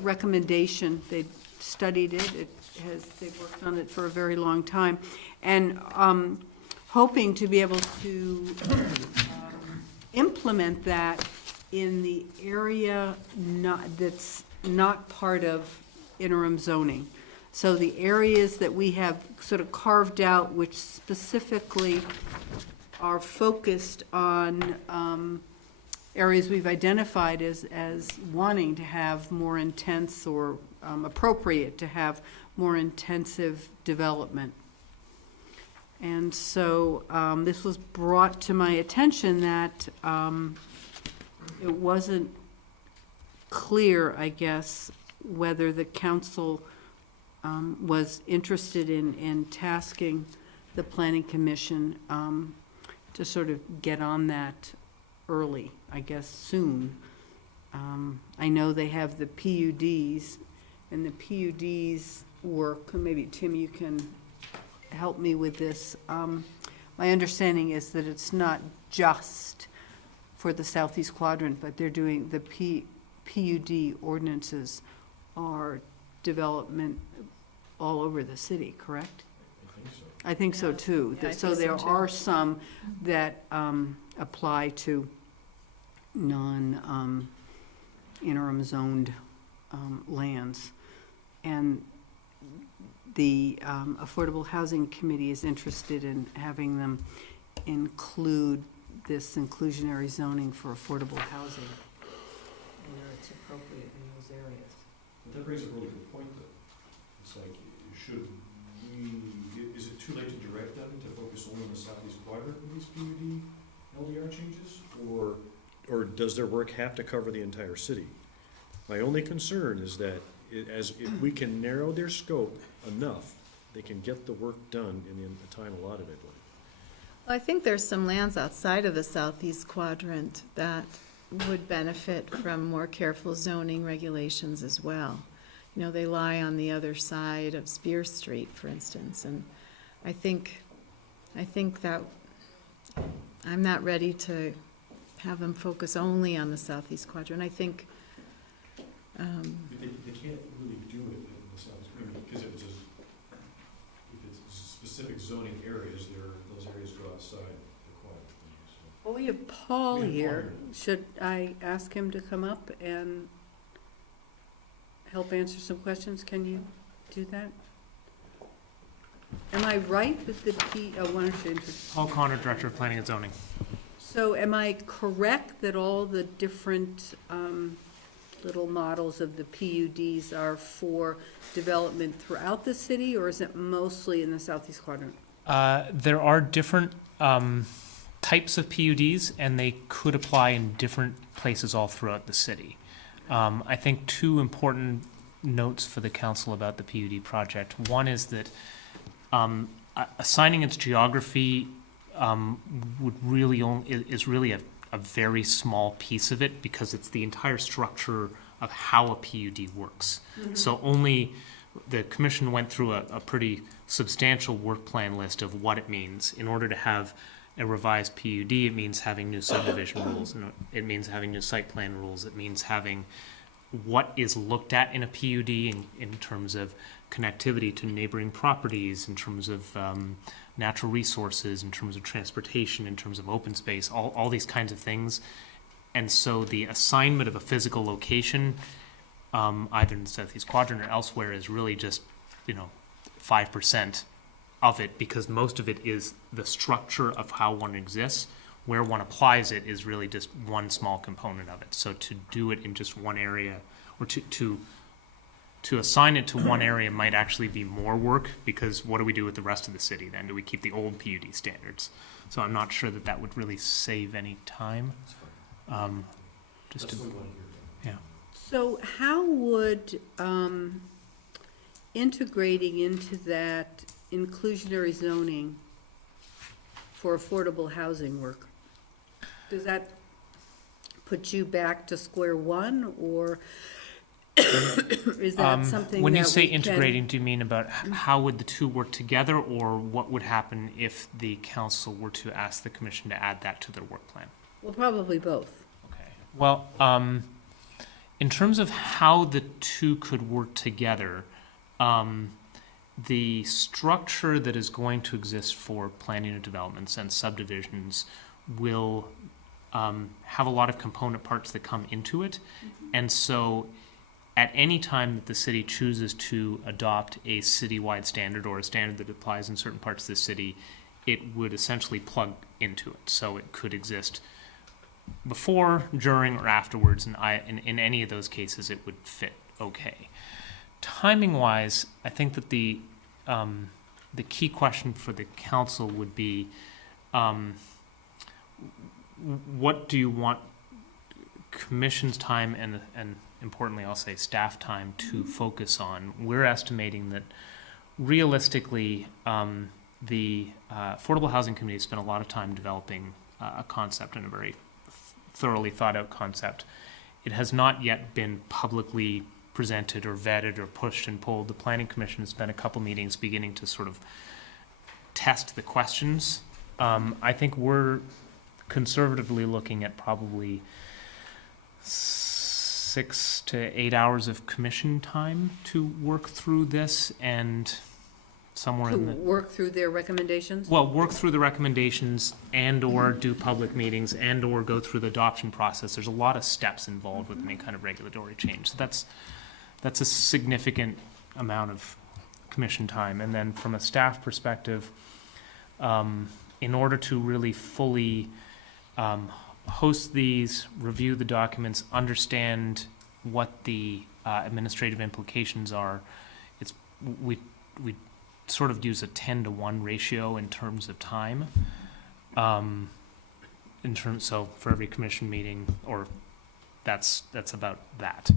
recommendation. They'd studied it. They've worked on it for a very long time, and hoping to be able to implement that in the area that's not part of interim zoning. So the areas that we have sort of carved out, which specifically are focused on areas we've identified as wanting to have more intense or appropriate to have more intensive development. And so this was brought to my attention that it wasn't clear, I guess, whether the council was interested in tasking the planning commission to sort of get on that early, I guess soon. I know they have the PUDs, and the PUDs work, maybe Tim, you can help me with this. My understanding is that it's not just for the southeast quadrant, but they're doing the PUD ordinances are development all over the city, correct? I think so too. Yeah, I So think so there too. are some that apply to interim zoned lands. And the Affordable Housing Committee is interested in having them include this inclusionary zoning for affordable housing where it's appropriate in those areas. That brings up a really good point, though. It's like, is it too late to direct them to focus only on the southeast quadrant with these PUD LDR changes? Or does their work have to cover the entire city? My only concern is that if we can narrow their scope enough, they can get the work done in the time allotted, I believe. I think there's some lands outside of the southeast quadrant that would benefit from more careful zoning regulations as well. You know, they lie on the other side of Spear Street, for instance, and I think that I'm not ready to have them focus only on the southeast quadrant. I think They can't really do it in the southeast quadrant, because if it's specific zoning areas, those areas go outside the quadrant. So. Well, we have Paul We have Paul here. here. Should I ask him to come up and help answer some questions? Can you do that? Am I right that why don't you introduce? Paul Connor, Director of Planning and Zoning. So am I correct that all the different little models of the PUDs are for development throughout the city, or is it mostly in the southeast quadrant? There are different types of PUDs, and they could apply in different places all throughout the city. I think two important notes for the council about the PUD project. One is that assigning its geography is really a very small piece of it, because it's the entire structure of how a PUD works. Mm-hmm. So only the commission went through a pretty substantial work plan list of what it means in order to have a revised PUD, it means having new subdivision rules, and it means having new site plan rules, it means having what is looked at in a PUD in terms of connectivity to neighboring properties, in terms of natural resources, in terms of transportation, in terms of open space, all these kinds of things. And so the assignment of a physical location, either in the southeast quadrant or elsewhere, is really just, 5% of it, because most of it is the structure of how one exists. Where one applies it is really just one small component of it. So to do it in just one area, or to assign it to one area might actually be more work, because what do we do with the rest of the city then? Do we keep the old PUD standards? So I'm not sure that would really save any time. Yeah. So how would integrating into that inclusionary zoning for affordable housing work? Does that put you back to square one, or is that something when you that say we can- integrating, do you mean about how would the two work together, or what would happen if the council were to ask the commission to add that to their work plan? Well, probably both. Okay. Well, in terms of how the two could work together, the structure that is going to exist for planning and developments and subdivisions will have a lot of component parts that come into it. And so at any time that the city chooses to adopt a citywide standard, or a standard that applies in certain parts of the city, it would essentially plug into it. So it could exist before, during, or afterwards, and in any of those cases it would fit okay. Timing-wise, I think that the key question for the council would be, what do you want commission's time and importantly, I'll say staff time to focus on? We're estimating that realistically, the Affordable Housing Committee spent a lot of time developing a concept, and a very thoroughly thought out concept. It has not yet been publicly presented or vetted or pushed and pulled. The Planning Commission has spent a couple meetings beginning to sort of test the questions. I think we're conservatively looking at probably 6 to 8 hours of commission time to work through this, and somewhere To in the, work through their recommendations? well, work through the recommendations and or do public meetings and or go through the adoption process. There's a lot of steps involved with any kind of regulatory change. So that's a significant amount of commission time. And then from a staff perspective, in order to really fully host these, review the documents, understand what the administrative implications are, we sort of use a 10-to-1 ratio in terms of time. So for every commission meeting, or that's about that.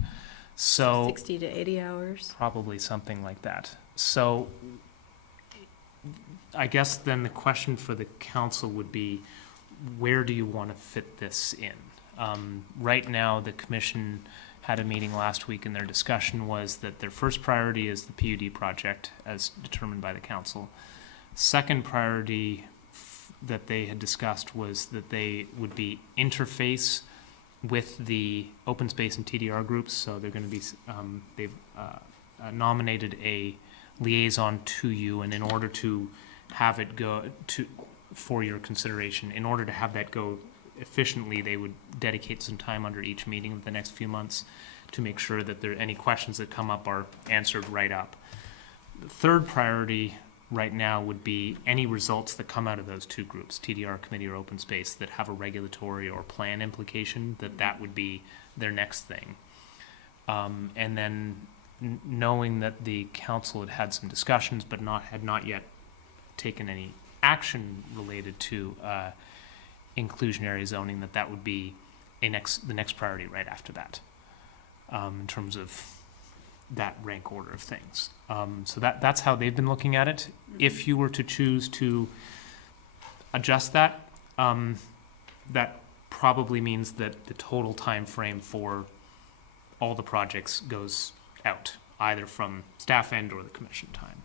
So 60 to 80 hours. probably something like that. So I guess then the question for the council would be, where do you want to fit this in? Right now, the commission had a meeting last week, and their discussion was that their first priority is the PUD project as determined by the council. Second priority that they had discussed was that they would be interface with the open space and TDR groups. So they're going to be, they've nominated a liaison to you, and in order to have it go for your consideration, in order to have that go efficiently, they would dedicate some time under each meeting of the next few months to make sure that any questions that come up are answered right up. The third priority right now would be any results that come out of those two groups, TDR committee or open space, that have a regulatory or plan implication, that would be their next thing. And then knowing that the council had had some discussions but had not yet taken any action related to inclusionary zoning, that would be the next priority right after that, in terms of that rank order of things. So that's how they've been looking at it. If you were to choose to adjust that, that probably means that the total time frame for all the projects goes out, either from staff end or the commission time.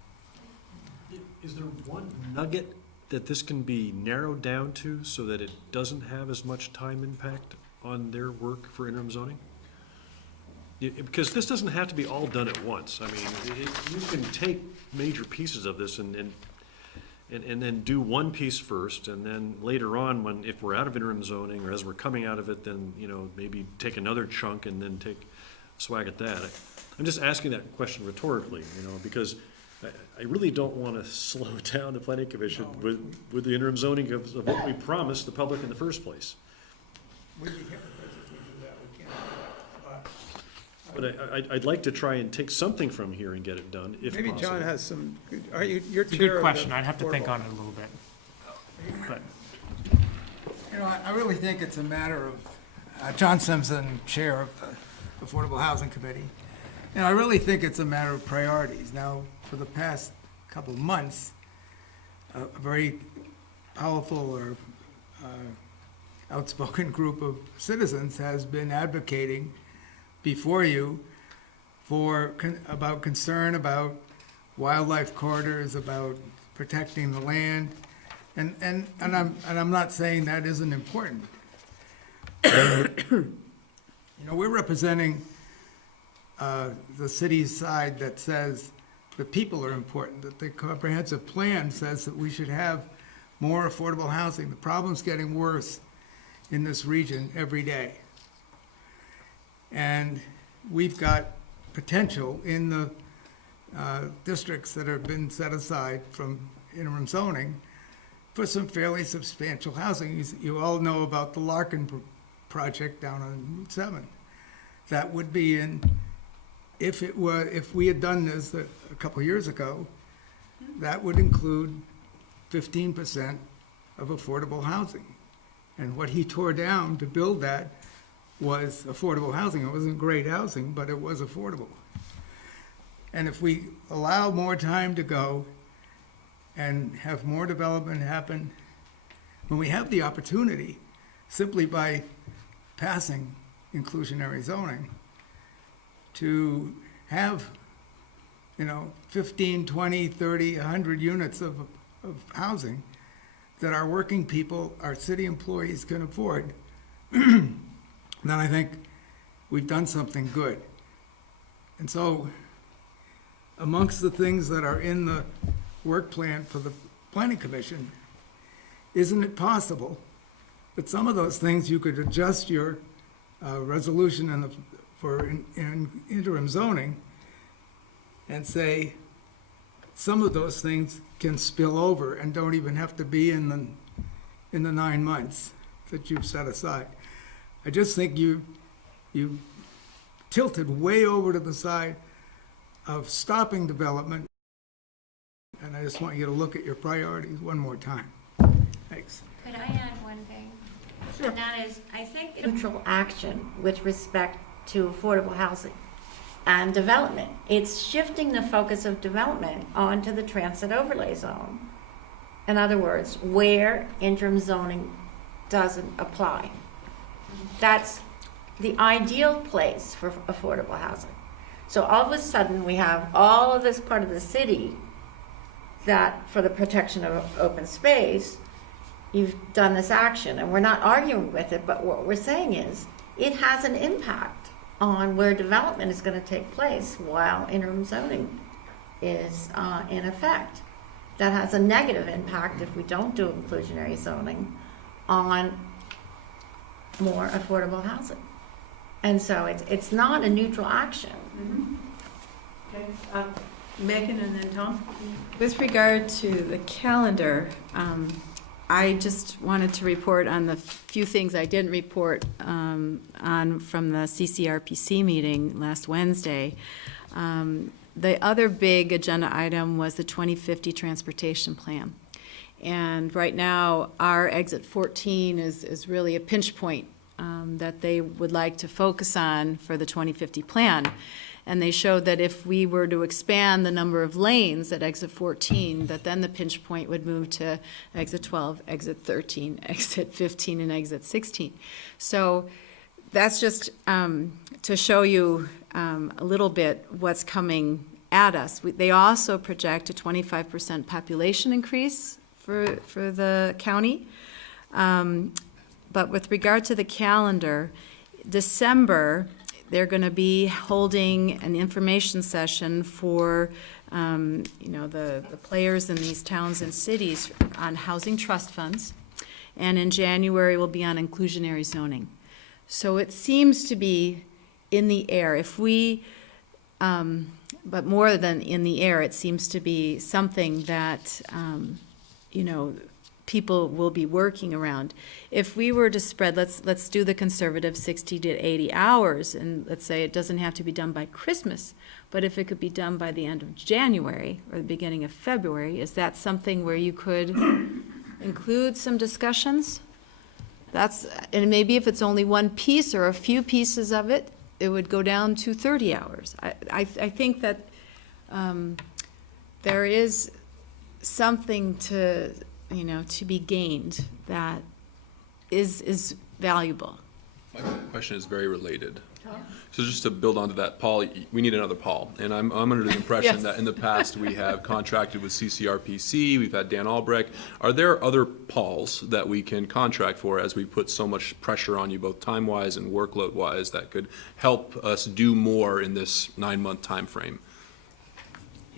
Is there one nugget that this can be narrowed down to so that it doesn't have as much time impact on their work for interim zoning? Because this doesn't have to be all done at once. I mean, you can take major pieces of this and then do one piece first, and then later on, if we're out of interim zoning, or as we're coming out of it, then, maybe take another chunk and then take a swag at that. I'm just asking that question rhetorically, because I really don't want to slow down the planning commission with the interim zoning of what we promised the public in the first place. We'd be hypocrites if we do that, we can't do that. But I'd like to try and take something from here and get it done, if possible. Maybe John has some, you're It's a chair good of question. the I'd have to think Affordable- on it a little bit. But I really think it's a matter of, John Simpson, Chair of the Affordable Housing Committee, I really think it's a matter of priorities. Now, for the past couple of months, a very powerful or outspoken group of citizens has been advocating before you about concern about wildlife corridors, about protecting the land, and I'm not saying that isn't important. We're representing the city's side that says the people are important, that the comprehensive plan says that we should have more affordable housing. The problem's getting worse in this region every day. And we've got potential in the districts that have been set aside from interim zoning for some fairly substantial housing. You all know about the Larkin project down on Route 7. That would be if we had done this a couple years ago, that would include 15% of affordable housing. And what he tore down to build that was affordable housing. It wasn't great housing, but it was affordable. And if we allow more time to go and have more development happen, when we have the opportunity, simply by passing inclusionary zoning, to have 15, 20, 30, 100 units of housing that our working people, our city employees can afford, then I think we've done something good. And so amongst the things that are in the work plan for the Planning Commission, isn't it possible that some of those things you could adjust your resolution for interim zoning and say some of those things can spill over and don't even have to be in the 9 months that you've set aside. I just think you tilted way over to the side of stopping development, and I just want you to look at your priorities one more time. Thanks. Could I add one thing? Sure. And that is, I think neutral action with respect to affordable housing and development. It's shifting the focus of development onto the transit overlay zone. In other words, where interim zoning doesn't apply. That's the ideal place for affordable housing. So all of a sudden, we have all of this part of the city that, for the protection of open space, you've done this action, and we're not arguing with it, but what we're saying is it has an impact on where development is going to take place while interim zoning is in effect. That has a negative impact if we don't do inclusionary zoning on more affordable housing. And so it's not a neutral action. Okay, Megan and then Tom? With regard to the calendar, I just wanted to report on the few things I didn't report on from the CCRPC meeting last Wednesday. The other big agenda item was the 2050 transportation plan. And right now, our exit 14 is really a pinch point that they would like to focus on for the 2050 plan. And they showed that if we were to expand the number of lanes at exit 14, that then the pinch point would move to exit 12, exit 13, exit 15, and exit 16. So that's just to show you a little bit what's coming at us. They also project a 25% population increase for the county. But with regard to the calendar, December, they're going to be holding an information session for, the players in these towns and cities on housing trust funds. And in January, will be on inclusionary zoning. So it seems to be in the air. If we, but more than in the air, it seems to be something that, people will be working around. If we were to spread, let's do the conservative 60 to 80 hours, and let's say it doesn't have to be done by Christmas, but if it could be done by the end of January or the beginning of February, is that something where you could include some discussions? And maybe if it's only one piece or a few pieces of it, it would go down to 30 hours. I think that there is something to be gained that is valuable. My question is very related. So just to build onto that, Paul, we need another Paul. And I'm under the impression Yes. that in the past, we have contracted with CCRPC, we've had Dan Albrecht. Are there other Pauls that we can contract for as we put so much pressure on you, both time-wise and workload-wise, that could help us do more in this 9-month time frame?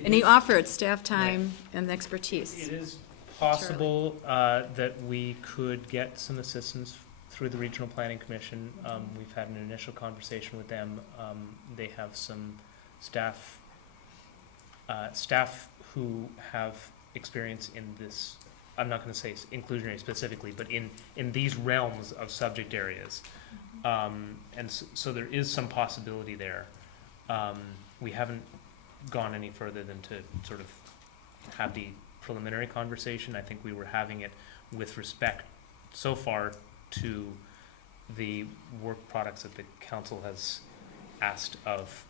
And you offered staff time and expertise. It is possible that we could get some assistance through the Regional Planning Commission. We've had an initial conversation with them. They have some staff who have experience in this. I'm not going to say inclusionary specifically, but in these realms of subject areas. And so there is some possibility there. We haven't gone any further than to sort of have the preliminary conversation. I think we were having it with respect so far to the work products that the council has asked of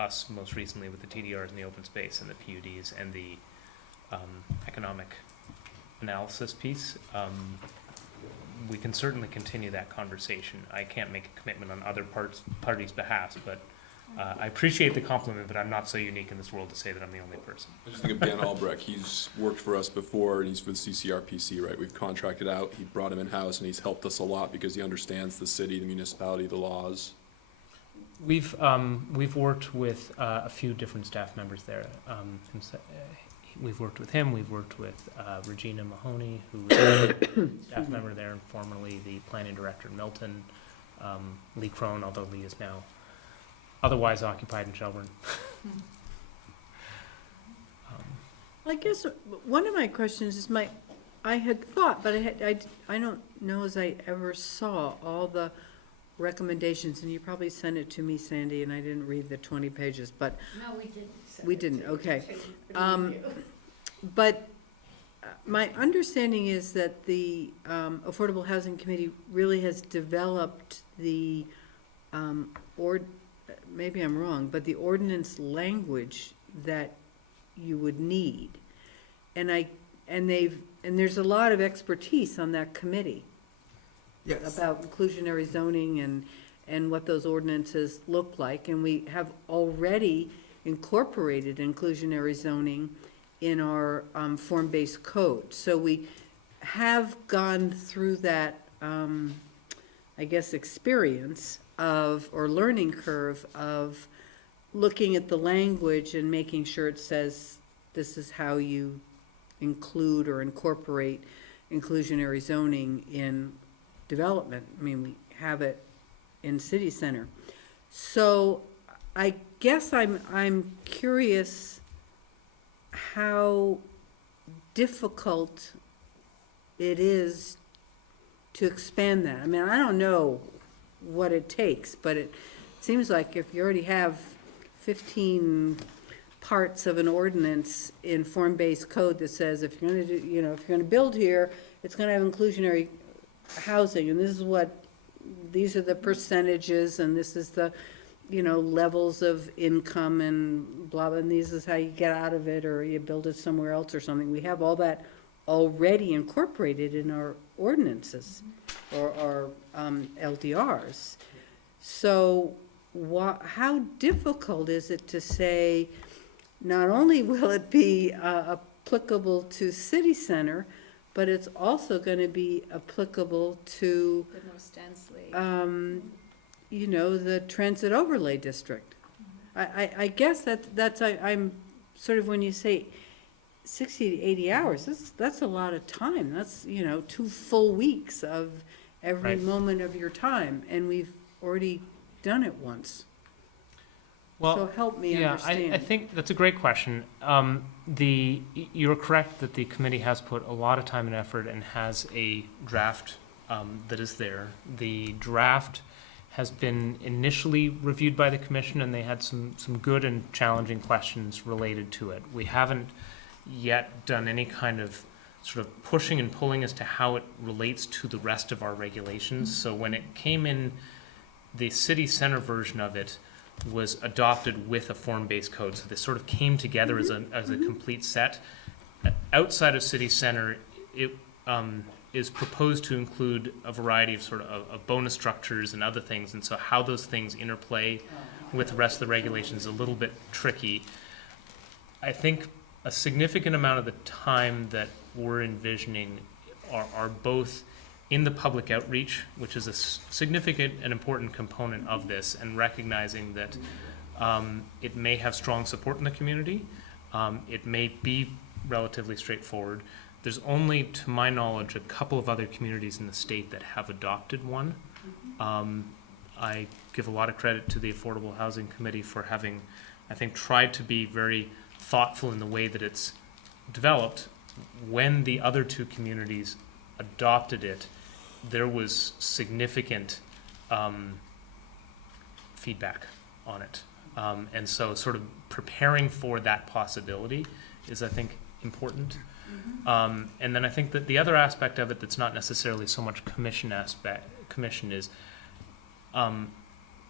us most recently with the TDRs and the open space and the PUDs and the economic analysis piece. We can certainly continue that conversation. I can't make a commitment on other parties' behalf, but I appreciate the compliment, but I'm not so unique in this world to say that I'm the only person. I just think of Dan Albrecht. He's worked for us before, and he's with CCRPC, right? We've contracted out. He brought him in-house, and he's helped us a lot because he understands the city, the municipality, the laws. We've worked with a few different staff members there. We've worked with him. We've worked with Regina Mahoney, who was a staff member there and formerly the planning director in Milton. Lee Crone, although Lee is now otherwise occupied in Shelburne. I guess one of my questions is I had thought, but I don't know as I ever saw all the recommendations, and you probably sent it to me, Sandy, and I didn't read the 20 pages, but. No, we didn't. We didn't, okay. But my understanding is that the Affordable Housing Committee really has developed the, maybe I'm wrong, but the ordinance language that you would need. And there's a lot of expertise on that committee. Yes. About inclusionary zoning and what those ordinances look like. And we have already incorporated inclusionary zoning in our form-based code. So we have gone through that, I guess, experience or learning curve of looking at the language and making sure it says this is how you include or incorporate inclusionary zoning in development. I mean, we have it in city center. So I guess I'm curious how difficult it is to expand that. I mean, I don't know what it takes, but it seems like if you already have 15 parts of an ordinance in form-based code that says if you're going to do, if you're going to build here, it's going to have inclusionary housing, and these are the percentages, and this is the, levels of income and blah, blah, and this is how you get out of it, or you build it somewhere else or something. We have all that already incorporated in our ordinances or our LDRs. So how difficult is it to say, not only will it be a applicable to city center, but it's also going to be applicable to, you know, the transit overlay district. I guess I'm sort of, when you say 60 to 80 hours, that's a lot of time. That's, you know, 2 full weeks of every Right. moment of your time, and we've already done it once. So Well, help me yeah, understand. I think that's a great question. You're correct that the committee has put a lot of time and effort and has a draft that is there. The draft has been initially reviewed by the commission, and they had some good and challenging questions related to it. We haven't yet done any kind of sort of pushing and pulling as to how it relates to the rest of our regulations. So when it came in, the city center version of it was adopted with a form-based code. So they sort of came together as a complete set. Outside of city center, it is proposed to include a variety of sort of bonus structures and other things. And so how those things interplay with the rest of the regulations is a little bit tricky. I think a significant amount of the time that we're envisioning are both in the public outreach, which is a significant and important component of this, and recognizing that it may have strong support in the community. It may be relatively straightforward. There's only, to my knowledge, a couple of other communities in the state that have adopted one. I give a lot of credit to the Affordable Housing Committee for having, I think, tried to be very thoughtful in the way that it's developed. When the other 2 communities adopted it, there was significant feedback on it. And so sort of preparing for that possibility is, I think, important. And then I think that the other aspect of it that's not necessarily so much commission is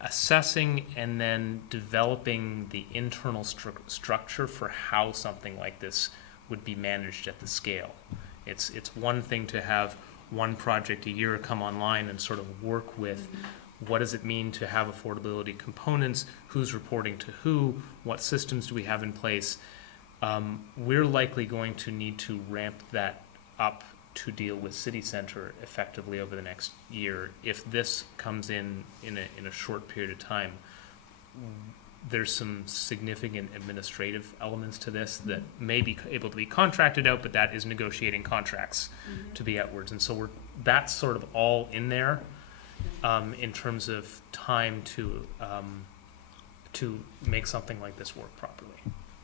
assessing and then developing the internal structure for how something like this would be managed at the scale. It's one thing to have one project a year come online and sort of work with what does it mean to have affordability components, who's reporting to who, what systems do we have in place. We're likely going to need to ramp that up to deal with city center effectively over the next year. If this comes in a short period of time, there's some significant administrative elements to this that may be able to be contracted out, but that is negotiating contracts to be outwards. And so that's sort of all in there in terms of time to make something like this work properly.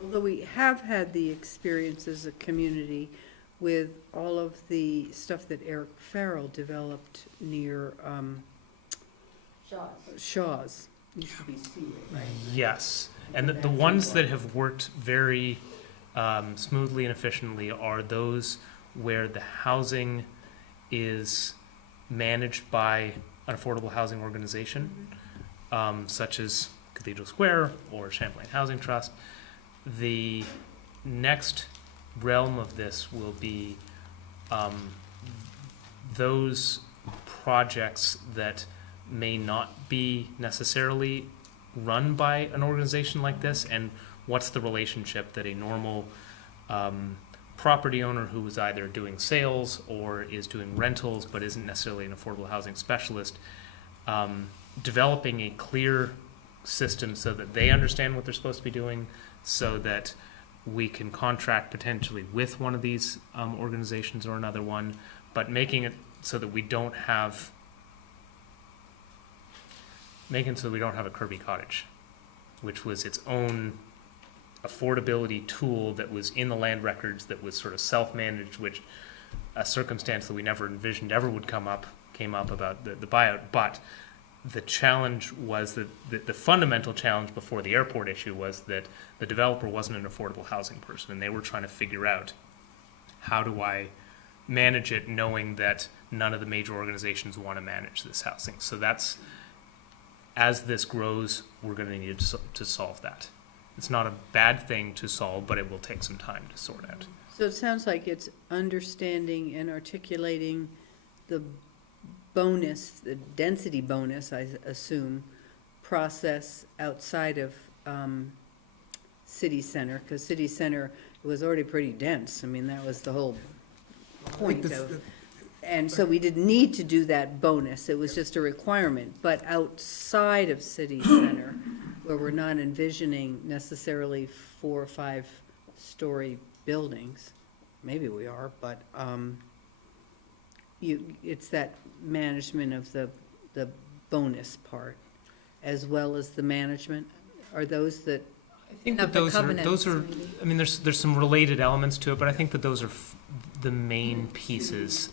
Although we have had the experience as a community with all of the stuff that Eric Farrell developed near Shaw's. Used to be Seaway, right? Yes, and the ones that have worked very smoothly and efficiently are those where the housing is managed by an affordable housing organization, such as Cathedral Square or Champlain Housing Trust. The next realm of this will be those projects that may not be necessarily run by an organization like this, and what's the relationship that a normal property owner who is either doing sales or is doing rentals but isn't necessarily an affordable housing specialist, developing a clear system so that they understand what they're supposed to be doing, so that we can contract potentially with one of these organizations or another one, but making it so that we don't have a Kirby Cottage, which was its own affordability tool that was in the land records, that was sort of self-managed, which a circumstance that we never envisioned ever would came up about the buyout. But the challenge was that the fundamental challenge before the airport issue was that the developer wasn't an affordable housing person, and they were trying to figure out, how do I manage it knowing that none of the major organizations want to manage this housing? So that's, as this grows, we're going to need to solve that. It's not a bad thing to solve, but it will take some time to sort out. So it sounds like it's understanding and articulating the bonus, the density bonus, I assume, process outside of city center, because city center was already pretty dense. I mean, that was the whole point this- of, and so we didn't need to do that bonus, it was just a requirement. But outside of city center, where we're not envisioning necessarily 4 or 5-story buildings, maybe we are, but, it's that management of the bonus part, as well as the management, are those that, I think Not that the those covenants, are, maybe. I mean, there's some related elements to it, but I think that those are the main pieces,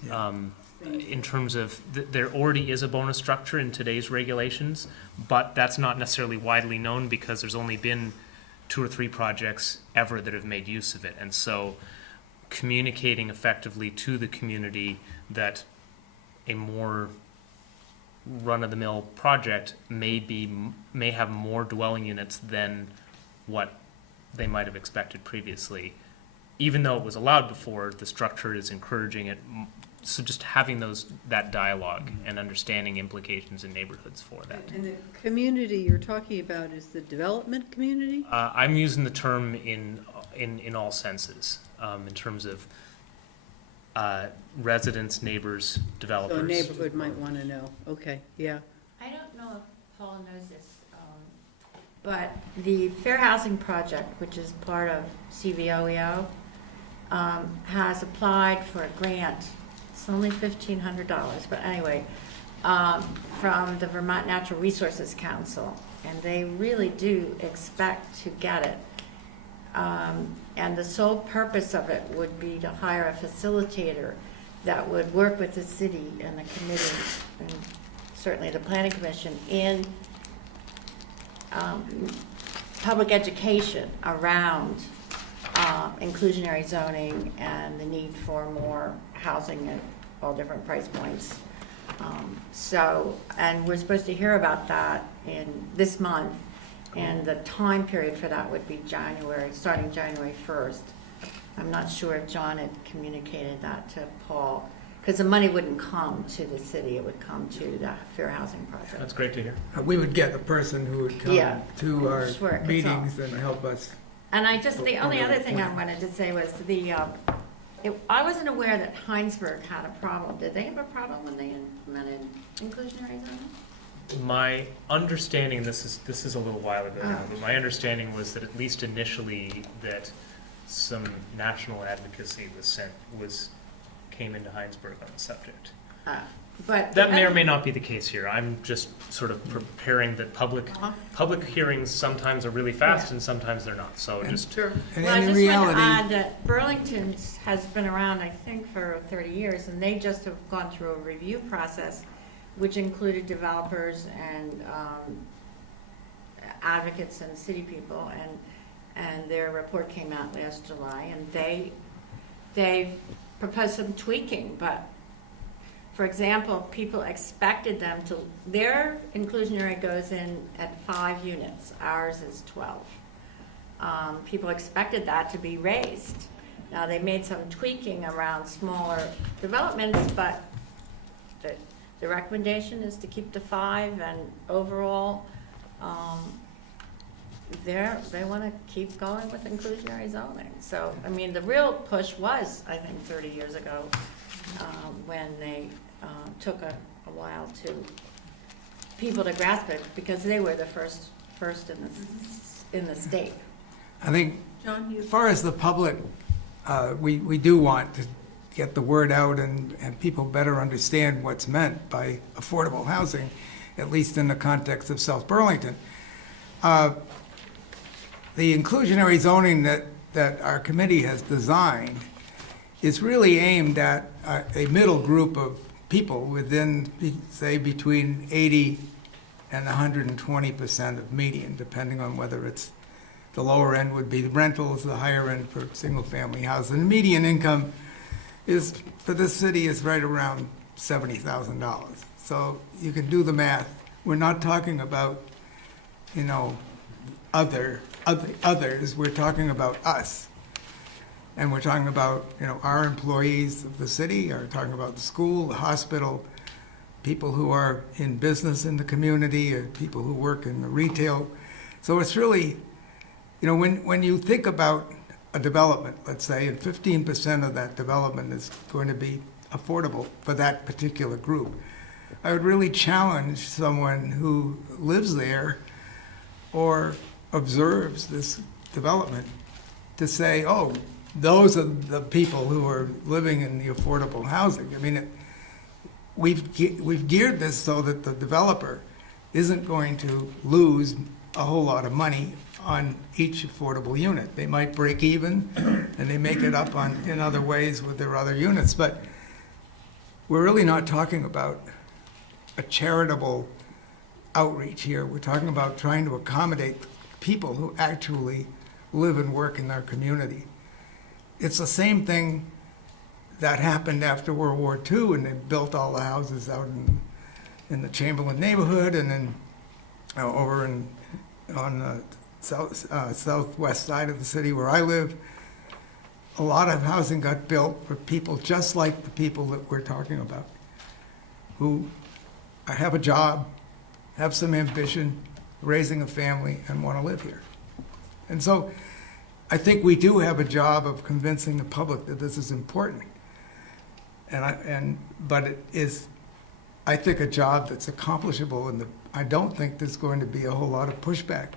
in terms of, there already is a bonus structure in today's regulations, but that's not necessarily widely known because there's only been 2 or 3 projects ever that have made use of it. And so communicating effectively to the community that a more run-of-the-mill project may have more dwelling units than what they might have expected previously. Even though it was allowed before, the structure is encouraging it. So just having that dialogue and understanding implications in neighborhoods for that. and the community you're talking about is the development community? I'm using the term in all senses, in terms of residents, neighbors, developers. So a neighborhood might want to know, okay, yeah. I don't know if Paul knows this, but the Fair Housing Project, which is part of CVOEO, has applied for a grant. It's only $1,500, but anyway, from the Vermont Natural Resources Council, and they really do expect to get it. And the sole purpose of it would be to hire a facilitator that would work with the city and the committee, and certainly the planning commission, in public education around inclusionary zoning and the need for more housing at all different price points. And we're supposed to hear about that in this month, and the time period for that would be starting January 1st. I'm not sure if John had communicated that to Paul, because the money wouldn't come to the city, it would come to the Fair Housing Project. That's great to hear. We would get a person who would come Yeah. to our Sure, it's meetings and help us. And the only other thing I wanted to say was I wasn't aware that Heinsberg had a problem. Did they have a problem when they implemented inclusionary zoning? My understanding, this is a little while ago now, but my understanding was that at least initially that some national advocacy came into Heinsberg on the subject. But That may or may not be the case here. I'm just sort of preparing that public hearings sometimes are really fast and sometimes they're not, so just. Sure. And Well, I in just want to reality, add that Burlington has been around, I think, for 30 years, and they just have gone through a review process, which included developers and advocates and city people, and their report came out last July, and they proposed some tweaking, but for example, people expected them to, their inclusionary goes in at 5 units, ours is 12. People expected that to be raised. Now, they made some tweaking around smaller developments, but the recommendation is to keep the 5, and overall, they want to keep going with inclusionary zoning. So, I mean, the real push was, I think, 30 years ago, when they took a while to people to grasp it, because they were the first in the state. I think John, as far as the public, we do want to get the word out and people better understand what's meant by affordable housing, at least in the context of South Burlington. The inclusionary zoning that our committee has designed is really aimed at a middle group of people within, say, between 80 and 120% of median, depending on whether it's the lower end would be the rentals, the higher end for single-family housing. The median income is, for this city, is right around $70,000. So you can do the math. We're not talking about, others. We're talking about us. And we're talking about, our employees of the city, are talking about the school, the hospital, people who are in business in the community, or people who work in the retail. So it's really you know, when you think about a development, let's say, and 15% of that development is going to be affordable for that particular group, I would really challenge someone who lives there or observes this development to say, oh, those are the people who are living in the affordable housing. I mean, we've geared this so that the developer isn't going to lose a whole lot of money on each affordable unit. They might break even, and they make it up in other ways with their other units, but we're really not talking about a charitable outreach here. We're talking about trying to accommodate people who actually live and work in our community. It's the same thing that happened after World War II, and they built all the houses out in the Chamberlain neighborhood, and then over on the southwest side of the city where I live. A lot of housing got built for people just like the people that we're talking about, who have a job, have some ambition, raising a family, and want to live here. And so I think we do have a job of convincing the public that this is important. But it is, I think, a job that's accomplishable, and I don't think there's going to be a whole lot of pushback.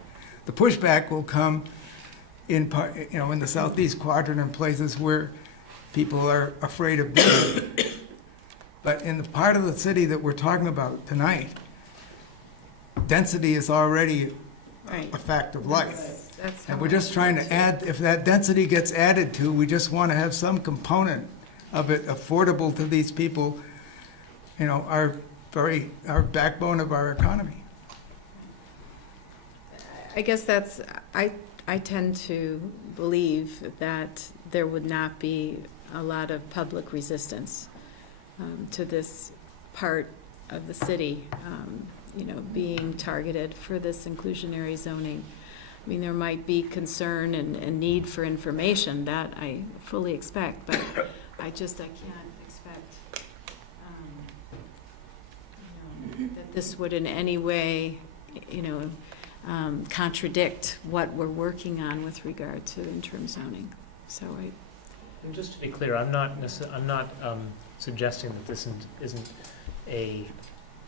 The pushback will come in the southeast quadrant and places where people are afraid of building. But in the part of the city that we're talking about tonight, density is already a fact of life. And we're just trying to add, if that density gets added to, we just want to have some component of it affordable to these people, you know, our backbone of our economy. I guess I tend to believe that there would not be a lot of public resistance to this part of the city, being targeted for this inclusionary zoning. I mean, there might be concern and need for information that I fully expect, but I can't expect that this would in any way, contradict what we're working on with regard to interim zoning. So And just to be clear, I'm not suggesting that this isn't a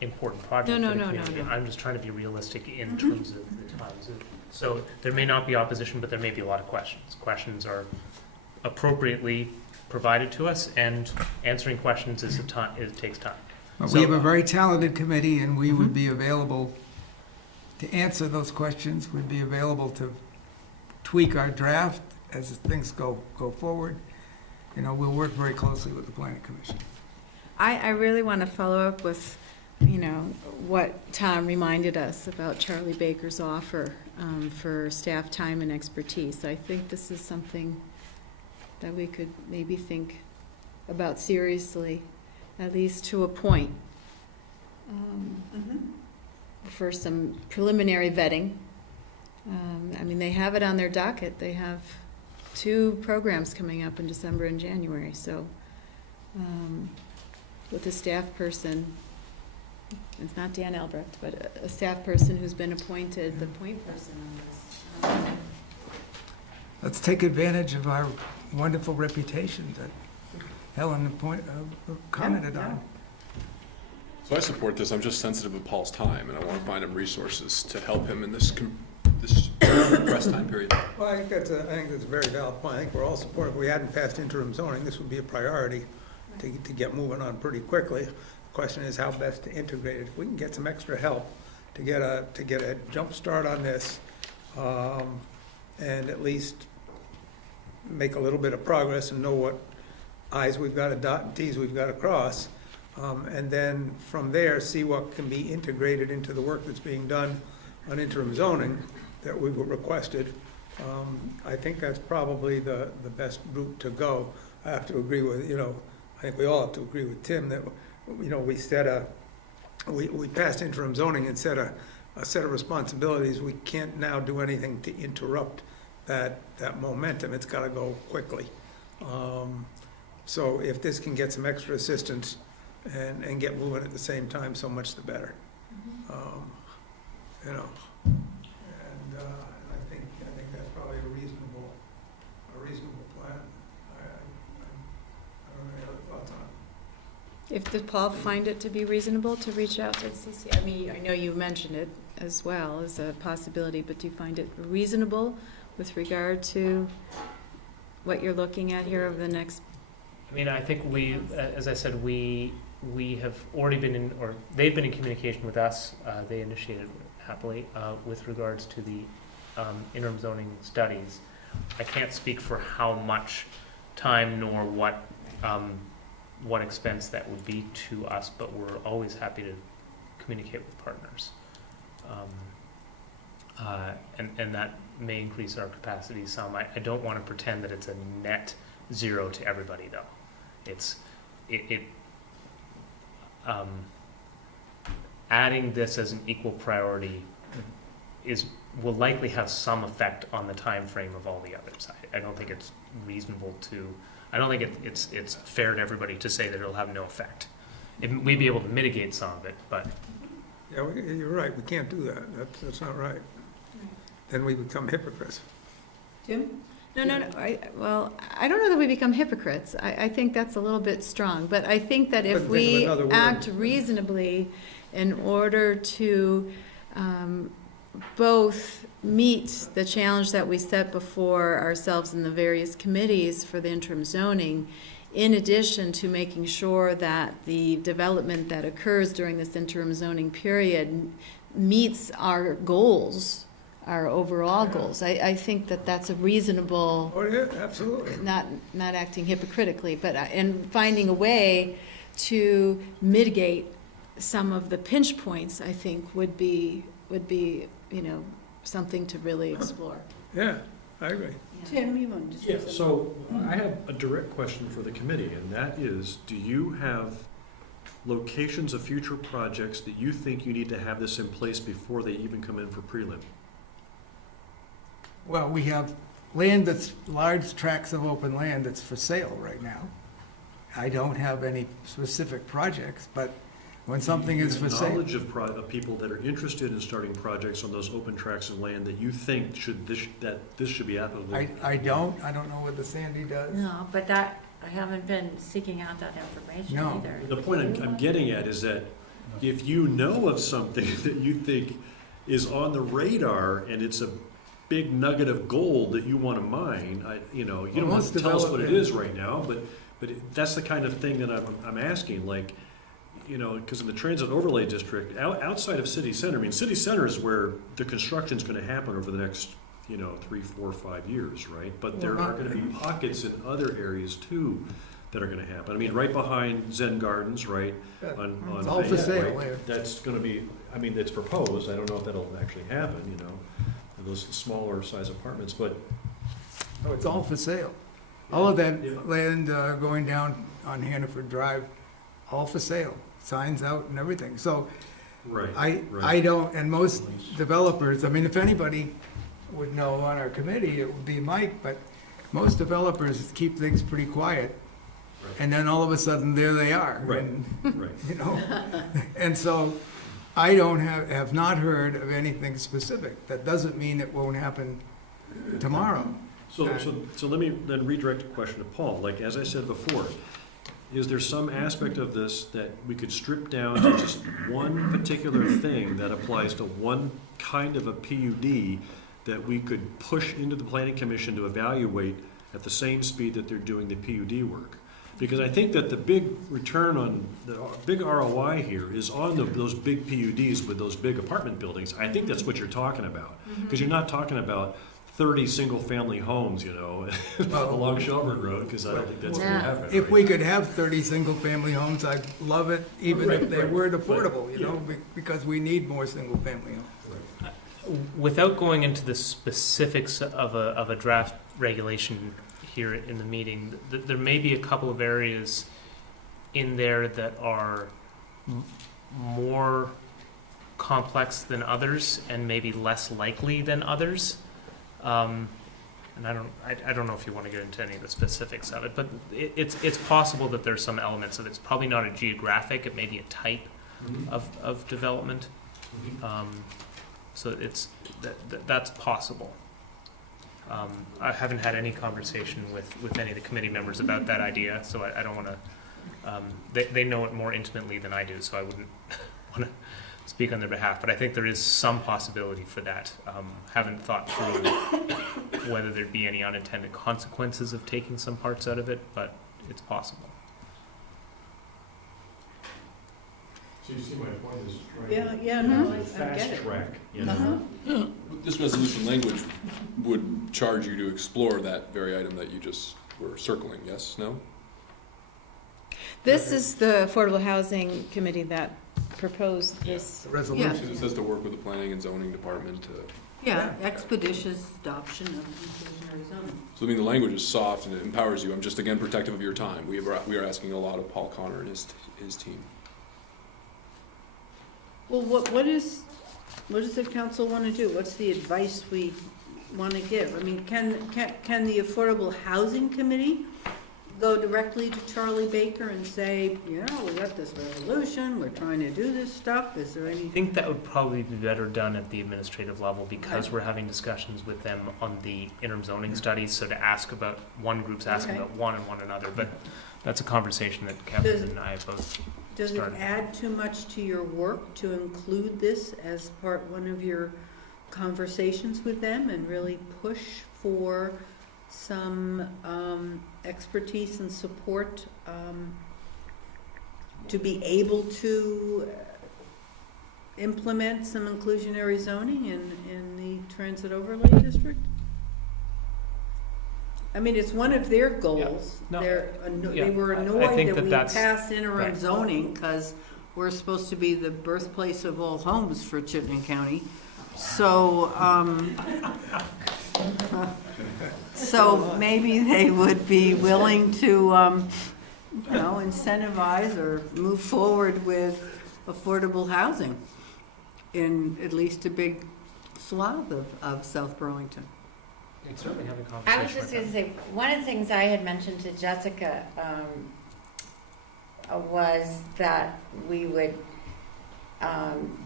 important project No, for the no, no, community. no. I'm just trying to be realistic in terms of the times. So there may not be opposition, but there may be a lot of questions. Questions are appropriately provided to us, and answering questions it takes time. But So- we have a very talented committee, and we would be available to answer those questions. We'd be available to tweak our draft as things go forward. We'll work very closely with the Planning Commission. I really want to follow up with, what Tom reminded us about Charlie Baker's offer for staff time and expertise. I think this is something that we could maybe think about seriously, at least to a point, for some preliminary vetting. They have it on their docket. They have 2 programs coming up in December and January, so with a staff person, it's not Dan Albrecht, but a staff person who's been appointed the point person on this. Let's take advantage of our wonderful reputation that Helen commented on. So I support this. I'm just sensitive of Paul's time, and I want to find him resources to help him in this compressed time period. Well, I think that's a very valid point. I think we're all supportive. If we hadn't passed interim zoning, this would be a priority to get moving on pretty quickly. The question is how best to integrate it. If we can get some extra help to get a jump start on this, and at least make a little bit of progress and know what I's we've got to dot and T's we've got to cross, and then from there see what can be integrated into the work that's being done on interim zoning that we were requested. I think that's probably the best route to go. I have to agree with, I think we all have to agree with Tim that, we passed interim zoning and set a set of responsibilities. We can't now do anything to interrupt that momentum. It's got to go quickly. So if this can get some extra assistance and get moving at the same time, so much the better. And I think that's probably Did Paul find it to be reasonable to reach out to CC? I mean, I know you mentioned it as well as a possibility, but do you find it reasonable with regard to what you're looking at here over the next? I mean, I think we, as I said, we have already been in, or they've been in communication with us, they initiated happily, with regards to the interim zoning studies. I can't speak for how much time nor what expense that would be to us, but we're always happy to communicate with partners. And that may increase our capacity some. I don't want to pretend that it's a net zero to everybody, though. Adding this as an equal priority will likely have some effect on the time frame of all the others. I don't think it's reasonable to. I don't think it's fair to everybody to say that it'll have no effect. We'd be able to mitigate some of it, but. Yeah, you're right, we can't do that, that's not right. Then we become hypocrites. Jim? No. Well, I don't know that we become hypocrites. I think that's a little bit strong, but I think that if Couldn't think of we another word. act reasonably in order to both meet the challenge that we set before ourselves in the various committees for the interim zoning, in addition to making sure that the development that occurs during this interim zoning period meets our goals, our overall goals. I think that that's a reasonable, Oh, yeah, absolutely. not acting hypocritically, but and finding a way to mitigate some of the pinch points, I think would be something to really explore. Yeah, I agree. Tim, you want to say Yeah, something? so I have a direct question for the committee, and that is, do you have locations of future projects that you think you need to have this in place before they even come in for prelim? Well, we have land that's, large tracts of open land that's for sale right now. I don't have any specific projects, but when something is for sale. Knowledge of people that are interested in starting projects on those open tracts of land that you think this should be applicable? I don't know what the Sandy does. No, but I haven't been seeking out that information No. either. The point I'm getting at is that if you know of something that you think is on the radar and it's a big nugget of gold that you want to mine, you don't have to tell us what it is right now, but that's the kind of thing that I'm asking, like, because in the transit overlay district, outside of city center, I mean, city center is where the construction's going to happen over the next, 3, 4, 5 years, right? But there are going to be pockets in other areas too that are going to happen. I mean, right behind Zen Gardens, right? On It's all for Fayette, sale right? there. That's going to be, I mean, it's proposed. I don't know if that'll actually happen, those smaller size apartments, but. Oh, it's all for sale. All of that land going down on Hannaford Drive, all for sale, signs out and everything. So Right. I don't, and most developers, I mean, if anybody would know on our committee, it would be Mike, but most developers keep things pretty quiet. Right. And then all of a sudden, there they are. Right. And, Right. And so I don't have not heard of anything specific. That doesn't mean it won't happen tomorrow. So let me then redirect the question to Paul. Like, as I said before, is there some aspect of this that we could strip down to just one particular thing that applies to one kind of a PUD that we could push into the planning commission to evaluate at the same speed that they're doing the PUD work? Because I think that the big return on, the big ROI here is on those big PUDs with those big apartment buildings. I think that's what you're talking about. Because you're not talking about 30 single-family homes, along Shelburne Road, because I don't think that's going to happen. If right? we could have 30 single-family homes, I'd love it, even if they Right. weren't affordable, Yeah. because we need more single-family homes. Without going into the specifics of a draft regulation here in the meeting, there may be a couple of areas in there that are more complex than others and maybe less likely than others. And I don't know if you want to get into any of the specifics of it, but it's possible that there's some elements of it. It's probably not a geographic, it may be a type of development. So that's possible. I haven't had any conversation with any of the committee members about that idea, so I don't want to They know it more intimately than I do, so I wouldn't want to speak on their behalf, but I think there is some possibility for that. Haven't thought through whether there'd be any unintended consequences of taking some parts out of it, but it's possible. So you see my point is Yeah, no, I get it. track, This resolution language would charge you to explore that very item that you just were circling, yes, no? This is the Affordable Housing Committee that proposed this. The resolution. It says to work with the planning and zoning department to, Yeah, expeditious adoption of inclusionary zoning. so I mean, the language is soft and it empowers you. I'm just, again, protective of your time. We are asking a lot of Paul Connor and his team. Well, what does the council want to do? What's the advice we want to give? I mean, can the Affordable Housing Committee go directly to Charlie Baker and say, you know, we got this resolution, we're trying to do this stuff, is there I any? think that would probably be better done at the administrative level because Okay. we're having discussions with them on the interim zoning studies, so to ask about, one group's asking Okay. about one and one another, but that's a conversation that Does- Kevin and I both. Does it started. add too much to your work to include this as one of your conversations with them and really push for some expertise and support to be able to implement some inclusionary zoning in the transit overlay district? I mean, it's one of their goals. No, They were I annoyed think that we that's- passed interim right. zoning because we're supposed to be the birthplace of all homes for Chittenden County. So, so maybe they would be willing to, incentivize or move forward with affordable housing in at least a big swath of South Burlington. We can certainly have a I was conversation just with gonna them. say, one of the things I had mentioned to Jessica, was that we would,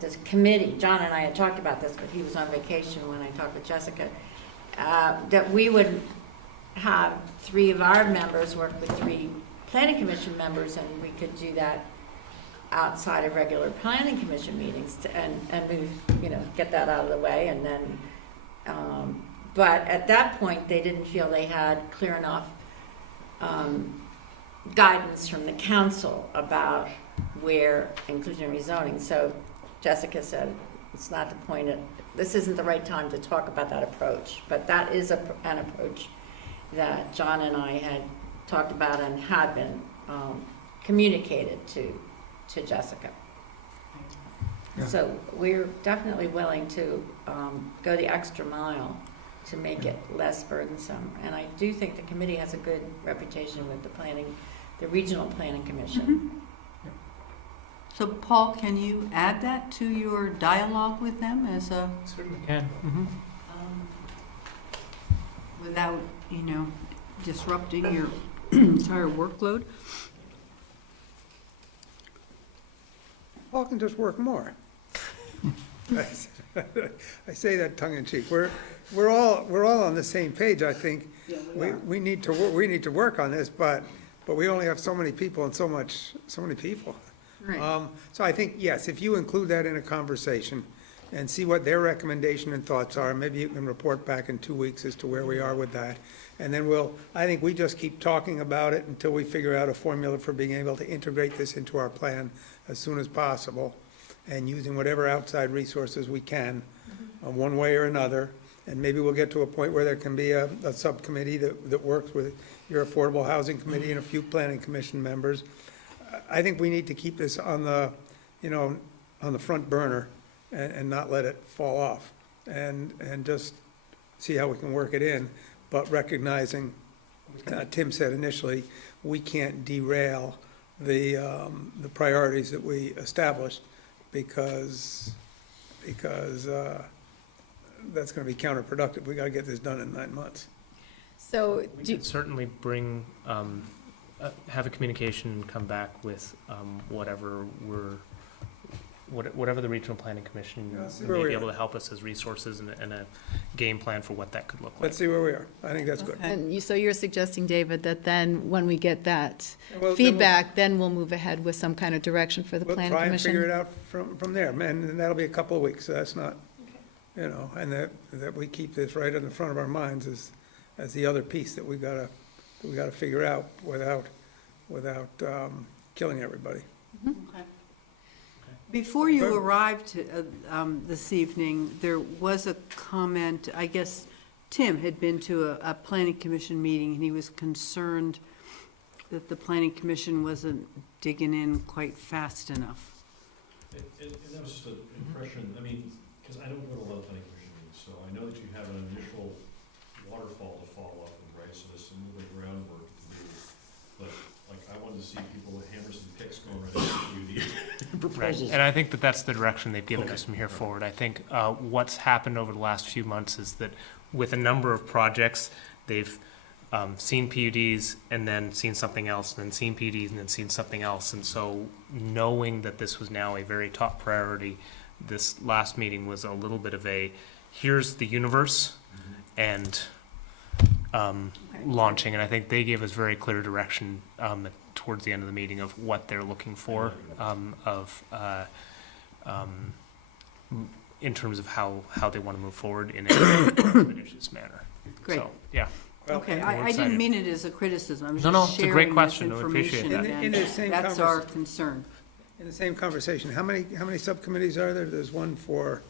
this committee, John and I had talked about this, but he was on vacation when I talked with Jessica, that we would have 3 of our members work with 3 planning commission members, and we could do that outside of regular planning commission meetings and move, get that out of the way, and then, but at that point, they didn't feel they had clear enough guidance from the council about where inclusionary zoning. So Jessica said, it's not the point of, this isn't the right time to talk about that approach. But that is an approach that John and I had talked about and had been communicated to Jessica. Yeah. So we're definitely willing to go the extra mile to make it less burdensome. And I do think the committee has a good reputation with the Regional Planning Commission. So Paul, can you add that to your dialogue with them as a, Certainly can. Mm-hmm. without, disrupting your entire workload? Paul can just work more. I say that tongue in cheek. We're all on the same page, I think. We need to work on this, but we only have so many people and so many people. Right. So I think, yes, if you include that in a conversation and see what their recommendation and thoughts are, maybe you can report back in 2 weeks as to where we are with that. And then I think we just keep talking about it until we figure out a formula for being able to integrate this into our plan as soon as possible, and using whatever outside resources we can, one way or another. And maybe we'll get to a point where there can be a subcommittee that works with your Affordable Housing Committee and a few Planning Commission members. I think we need to keep this on the front burner and not let it fall off, and just see how we can work it in, but recognizing, Tim said initially, we can't derail the priorities that we established, because that's gonna be counterproductive. We gotta get this done in 9 months. So, We could certainly bring, have a communication and come back with whatever whatever the regional planning commission Yeah, see may where we be are. able to help us as resources and a game plan for what that could look like. Let's see where we are. I think that's good. And so you're suggesting, David, that then when we get that And we'll- feedback, then we'll move ahead with some kind of direction for the We'll planning try and commission? figure it out from there, and that'll be a couple of weeks, so that's not, and that we keep this right in the front of our minds as the other piece that we gotta figure out without killing everybody. Before you arrived this evening, there was a comment, I guess Tim had been to a planning commission meeting, and he was concerned that the planning commission wasn't digging in quite fast enough. And that was just an impression, I mean, because I don't go to a lot of planning commission meetings, so I know that you have an initial waterfall to follow up with, right? So there's some moving groundwork to do. But, like, I wanted to see people with hammers and picks going right into the Right, proposals. and I think that that's the direction they've given Okay. us from here forward. I think what's happened over the last few months is that with a number of projects, they've seen PUDs and then seen something else, and then seen PUDs and then seen something else. And so knowing that this was now a very top priority, this last meeting was a little bit of a, here's the universe, and launching. And I think they gave us very clear direction towards the end of the meeting of what they're looking for, in terms of how they want to move forward in a expeditious manner. Great. So, yeah. Okay, we're I didn't excited. mean it as a criticism, I was No, no, just it's a great sharing this question. No, we appreciate information, that. In and the same that's our concern. In the same conversation, how many subcommittees are there? There's one for,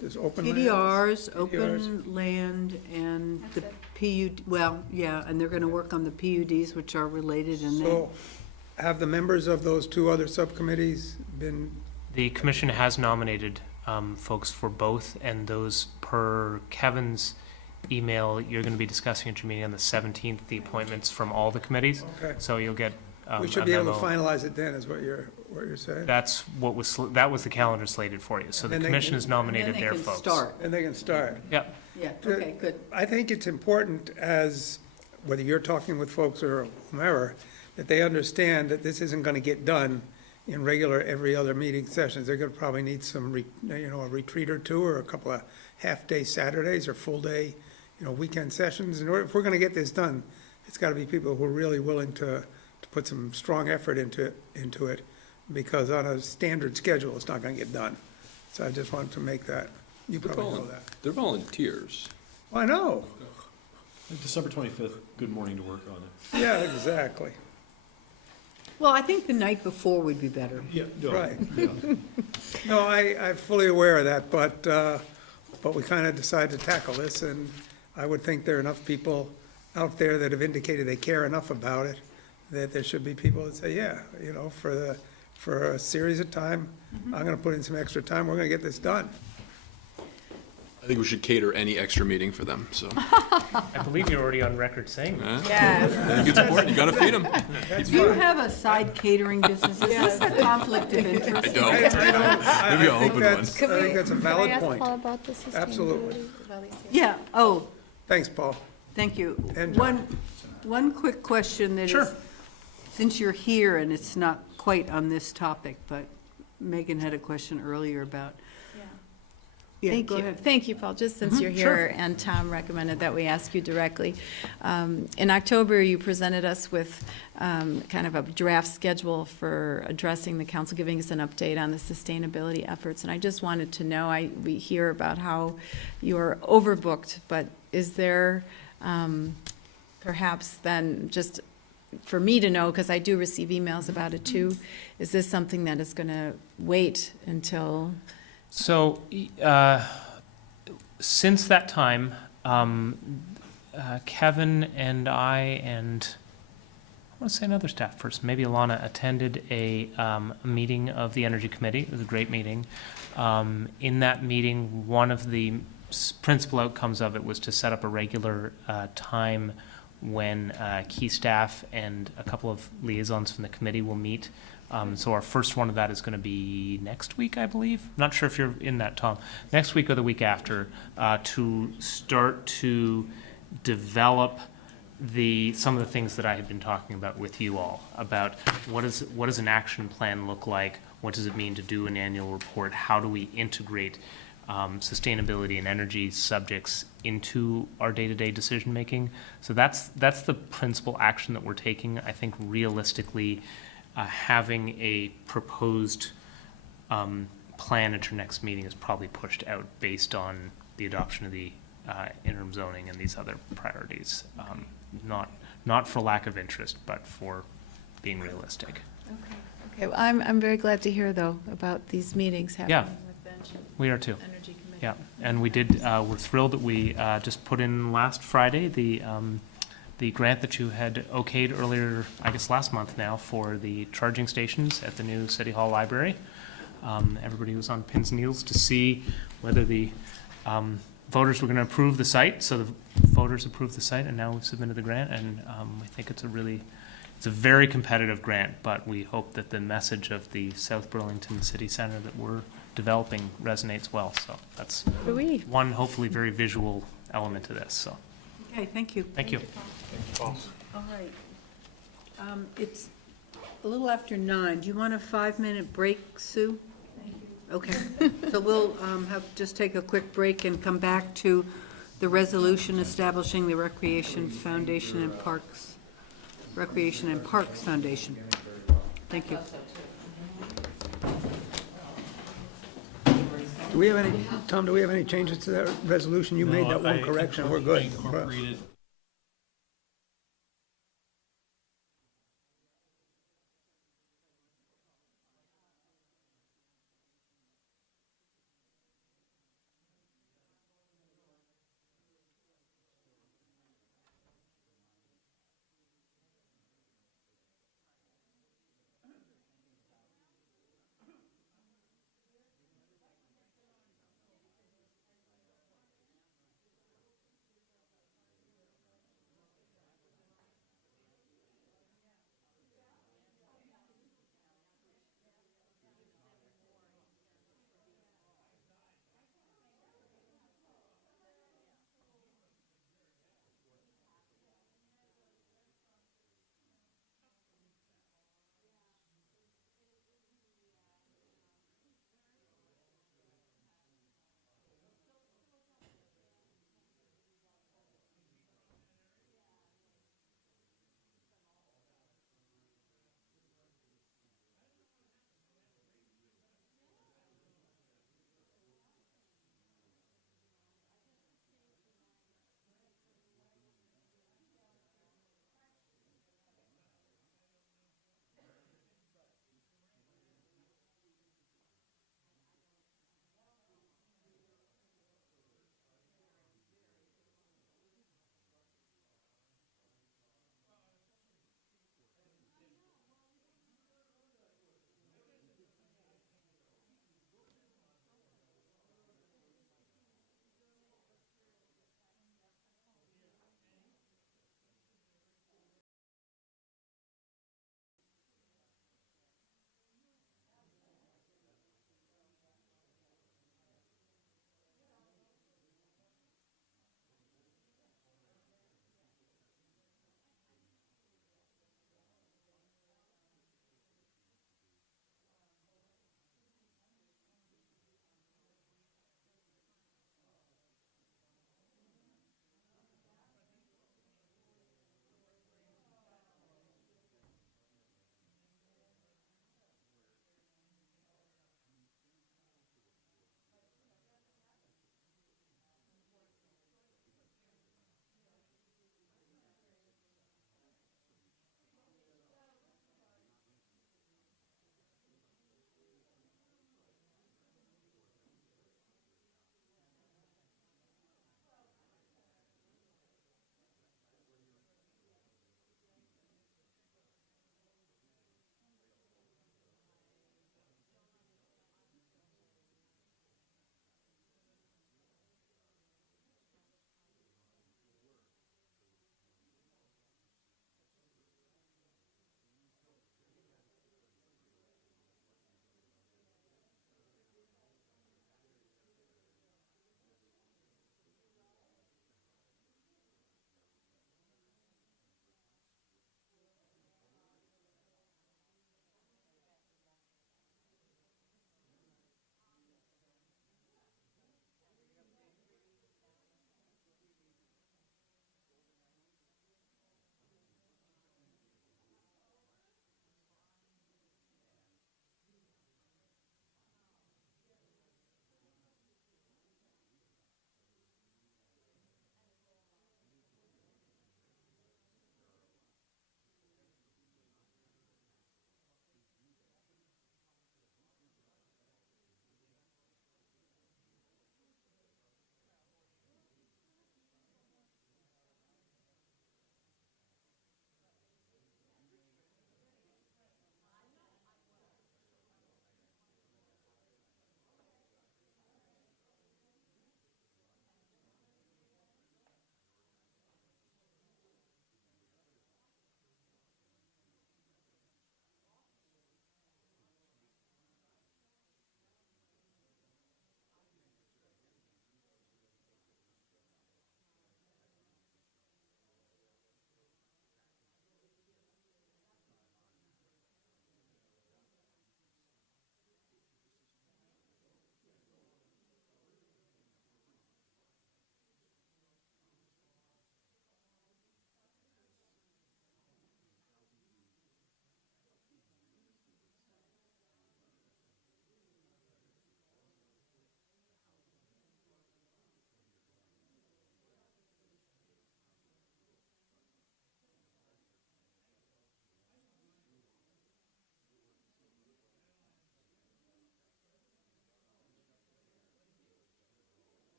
there's open lands? PDRs, open land, and the PUD, well, yeah, and they're gonna work on the PUDs, which are related, and then, So, have the members of those two other subcommittees been, The commission has nominated folks for both, and those, per Kevin's email, you're going to be discussing at your meeting on the 17th, the appointments from all the committees. okay? So you'll get We a should be able to memo. finalize it then, is what you're saying? That's what was, that was the calendar slated for you. So the And then they commission can- has and then nominated they their can folks. start. And they can start. Yep. Yeah, okay, good. I think it's important as, whether you're talking with folks or whomever, that they understand that this isn't gonna get done in regular, every other meeting sessions. They're gonna probably need some, a retreat or two, or a couple of half-day Saturdays, or full-day, weekend sessions. And if we're gonna get this done, it's gotta be people who are really willing to put some strong effort into it, because on a standard schedule, it's not gonna get done. So I just wanted to make that, you probably know that. They're volunteers. I know, December 25th, good morning to work on it. yeah, exactly, Well, I think the night before would be better. Yeah, right. No, I'm fully aware of that, but we kind of decided to tackle this, and I would think there are enough people out there that have indicated they care enough about it, that there should be people that say, yeah, for a series of time, I'm gonna put in some extra time, we're gonna get this done. I think we should cater any extra meeting for them, so. I believe you're already on record saying that. I think it's important, you gotta feed them. Do you have a side catering business? Is this a conflict of interest? I don't. I Maybe I'll think open that's, one. I think that's a valid point. about the Absolutely. Yeah, oh, Thanks, Paul. thank you. And John. One quick question that is, Sure. since you're here, and it's not quite on this topic, but Megan had a question earlier about. Yeah, Thank go you. ahead. Thank you, Paul. Just since you're here, and Tom recommended that we ask you directly. In October, you presented us with kind of a draft schedule for addressing the council, giving us an update on the sustainability efforts. And I just wanted to know, we hear about how you're overbooked, but is there perhaps then, just for me to know, because I do receive emails about it too, is this something that is going to wait until? So, since that time, Kevin and I and I want to say another staff person, maybe Alana, attended a meeting of the Energy Committee. It was a great meeting. In that meeting, one of the principal outcomes of it was to set up a regular time when key staff and a couple of liaisons from the committee will meet. So our first one of that is going to be next week, I believe. Not sure if you're in that, Tom. Next week or the week after, to start to develop some of the things that I had been talking about with you all, about what does an action plan look like? What does it mean to do an annual report? How do we integrate sustainability and energy subjects into our day-to-day decision-making? So that's the principal action that we're taking. I think realistically, having a proposed plan at your next meeting is probably pushed out based on the adoption of the interim zoning and these other priorities. Not for lack of interest, but for being realistic. Okay, well, I'm very glad to hear, though, about these meetings happening Yeah. with Bench and We are too. Energy Committee. Yeah, and we did, we're thrilled that we just put in last Friday the grant that you had okayed earlier, I guess last month now, for the charging stations at the new City Hall Library. Everybody was on pins and needles to see whether the voters were going to approve the site, so the voters approved the site, and now we've submitted the grant, and we think it's a very competitive grant, but we hope that the message of the South Burlington City Center that we're developing resonates well, so that's one hopefully very visual element to this, so. Okay, thank you. Thank you. All right. It's a little after 9. Do you want a 5-minute break, Sue? Thank you. Okay. So we'll just take a quick break and come back to the resolution establishing the Recreation and Parks Foundation. Thank you. Do we have any, Tom, do we have any changes to that resolution? You made that one correction, we're good. Incorporated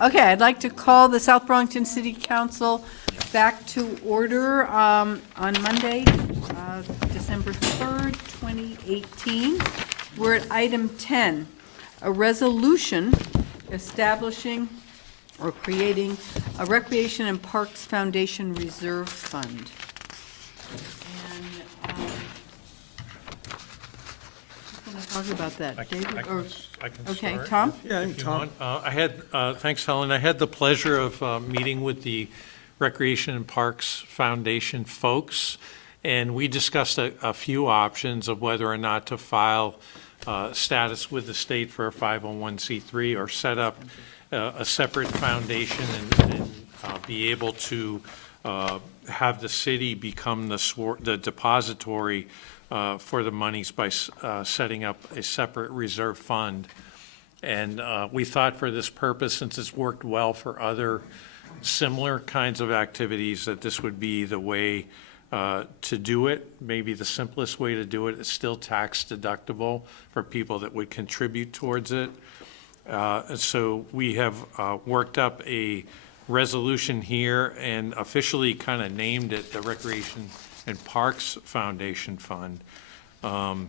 Okay, I'd like to call the South Burlington City Council back to order on Monday, December 3rd, 2018. We're at item 10, a resolution establishing or creating a Recreation and Parks Foundation Reserve Fund. And who's going to talk about that, David? Or- I can Okay, start. Tom? Yeah, If you Tom. want. Thanks, Helen. I had the pleasure of meeting with the Recreation and Parks Foundation folks, and we discussed a few options of whether or not to file status with the state for a 501c3 or set up a separate foundation and be able to have the city become the depository for the monies by setting up a separate reserve fund. And we thought for this purpose, since it's worked well for other similar kinds of activities, that this would be the way to do it. Maybe the simplest way to do it. It's still tax deductible for people that would contribute towards it. So we have worked up a resolution here and officially kind of named it the Recreation and Parks Foundation Fund. And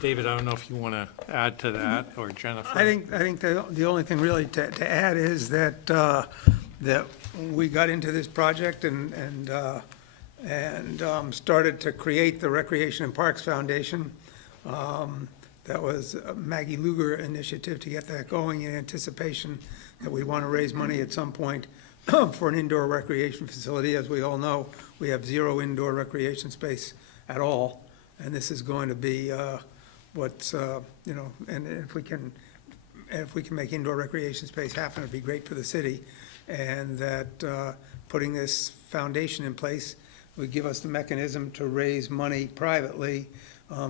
David, I don't know if you want to add to that, or Jennifer? I think the only thing really to add is that, that we got into this project and started to create the Recreation and Parks Foundation. That was a Maggie Luger initiative to get that going in anticipation that we want to raise money at some point for an indoor recreation facility. As we all know, we have 0 indoor recreation space at all, and this is going to be what's, you know, and if we can make indoor recreation space happen, it'd be great for the city. And that putting this foundation in place would give us the mechanism to raise money privately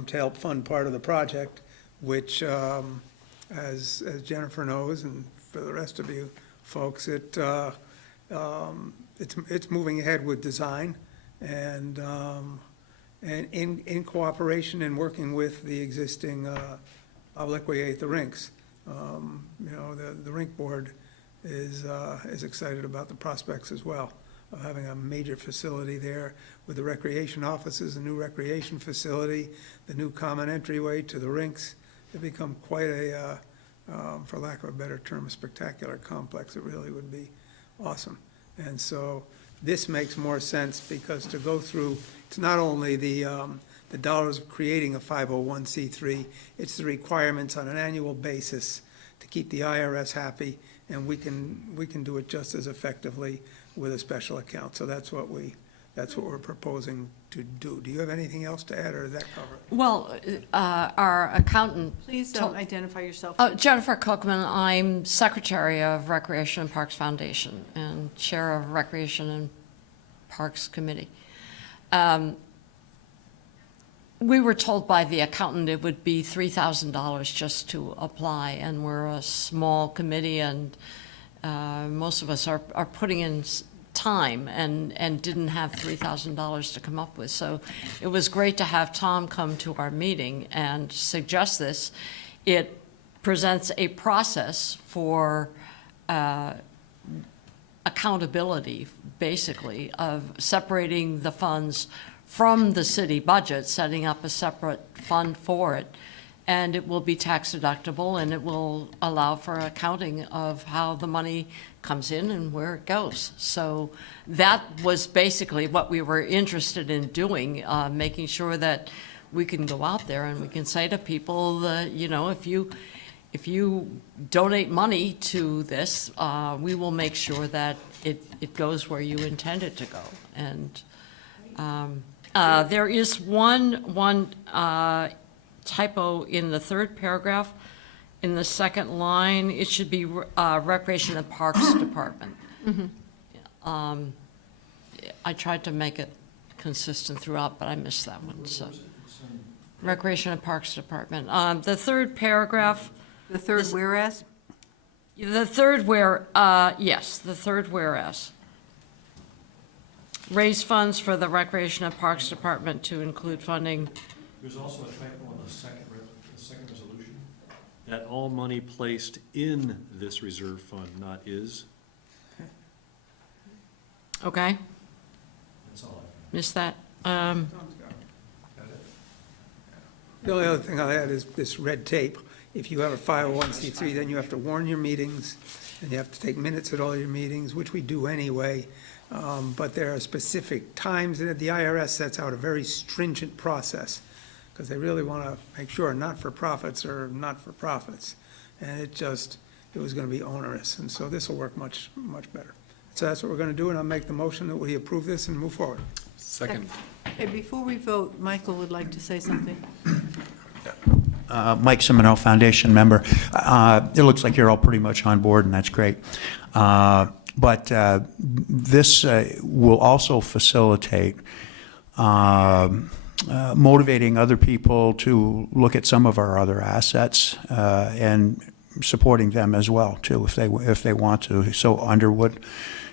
to help fund part of the project, which, as Jennifer knows, and for the rest of you folks, it's moving ahead with design and in cooperation and working with the existing Oblique, the rinks. You know, the rink board is excited about the prospects as well of having a major facility there with the recreation offices, a new recreation facility, the new common entryway to the rinks. It become quite a, for lack of a better term, a spectacular complex. It really would be awesome. And so this makes more sense because to go through, it's not only the dollars of creating a 501c3, it's the requirements on an annual basis to keep the IRS happy, and we can do it just as effectively with a special account. So that's what we're proposing to do. Do you have anything else to add, or does that cover it? Well, our accountant. Please don't identify yourself. Jennifer Cookman, I'm Secretary of Recreation and Parks Foundation and Chair of Recreation and Parks Committee. We were told by the accountant it would be $3,000 just to apply, and we're a small committee, and most of us are putting in time and didn't have $3,000 to come up with. So it was great to have Tom come to our meeting and suggest this. It presents a process for accountability, basically, of separating the funds from the city budget, setting up a separate fund for it, and it will be tax deductible, and it will allow for accounting of how the money comes in and where it goes. So that was basically what we were interested in doing, making sure that we can go out there and we can say to people that, you know, if you donate money to this, we will make sure that it goes where you intend it to go. And there is one typo in the third paragraph. In the second line, it should be Recreation and Parks Department. I tried to make it consistent throughout, but I missed that one, so. Recreation and Parks Department. The third paragraph. The third whereas? The third yes, the third whereas. Raise funds for the Recreation and Parks Department to include funding. There's also a typo on the second resolution. That all money placed in this reserve fund, not is. Okay, That's all missed that. The only other thing I'll add is this red tape. If you have a 501c3, then you have to warn your meetings, and you have to take minutes at all your meetings, which we do anyway. But there are specific times, and the IRS sets out a very stringent process, because they really want to make sure not-for-profits are not-for-profits. And it was going to be onerous, and so this will work much, much better. So that's what we're going to do, and I'll make the motion that we approve this and move forward. Second. Hey, before we vote, Michael would like to say something. Mike Semino, Foundation member. It looks like you're all pretty much on board, and that's great. But this will also facilitate motivating other people to look at some of our other assets and supporting them as well, too, if they want to. So Underwood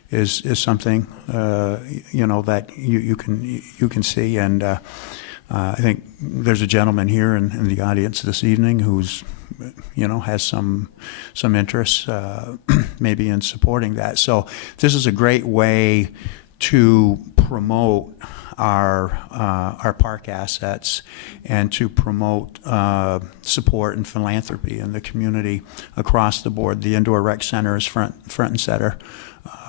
is something that you can see, and I think there's a gentleman here in the audience this evening who's has some interest maybe in supporting that. So this is a great way to promote our park assets and to promote support and philanthropy in the community across the board. The indoor rec center is front and center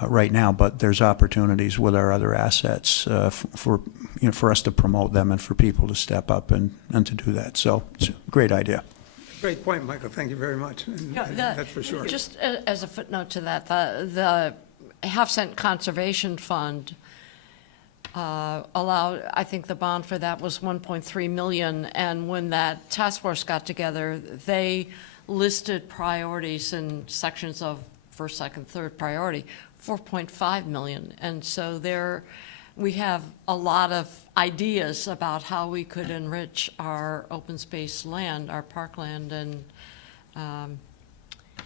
right now, but there's opportunities with our other assets for us to promote them and for people to step up and to do that. So it's a great idea. Great point, Michael. Thank you very much. And that's for sure. Just as a footnote to that, the half-cent conservation fund allowed, I think the bond for that was 1.3 million, and when that task force got together, they listed priorities in sections of first, second, third priority, 4.5 million. And so we have a lot of ideas about how we could enrich our open space land, our parkland, and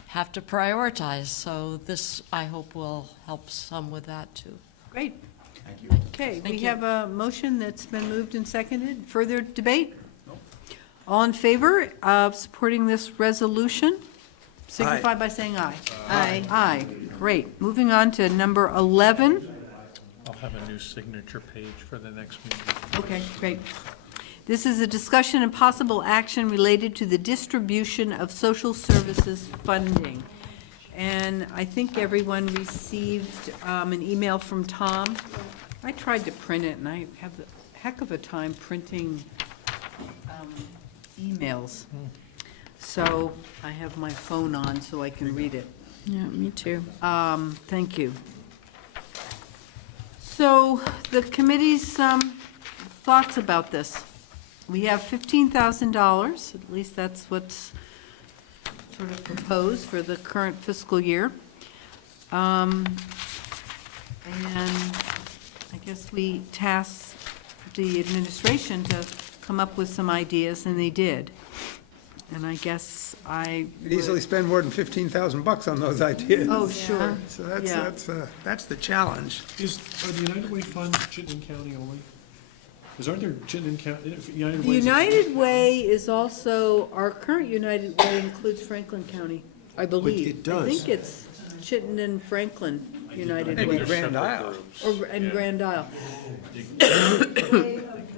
have to prioritize. So this, I hope, will help some with that, too. Great. Thank you. Okay, we Thank you. have a motion that's been moved and seconded. Further debate? All in favor of supporting this resolution? Signify by saying aye. Aye. Aye, great. Moving on to number 11. I'll have a new signature page for the next meeting. Okay, great. This is a discussion and possible action related to the distribution of social services funding. And I think everyone received an email from Tom. I tried to print it, and I have a heck of a time printing emails. So I have my phone on so I can read it. Yeah, me too. Thank you. So the committee's thoughts about this. We have $15,000, at least that's what's sort of proposed for the current fiscal year. And I guess we tasked the administration to come up with some ideas, and they did. And I guess I You'd easily spend more than $15,000 on those ideas. Oh, sure. So Yeah. that's the challenge. Are the United Way funds Chittenden County only? Because aren't there Chittenden County, United The Way? United Way is also, our current United Way includes Franklin County, I believe. it does. I think it's Chittenden, Franklin United Maybe Way. Grand Isle. And Grand Isle.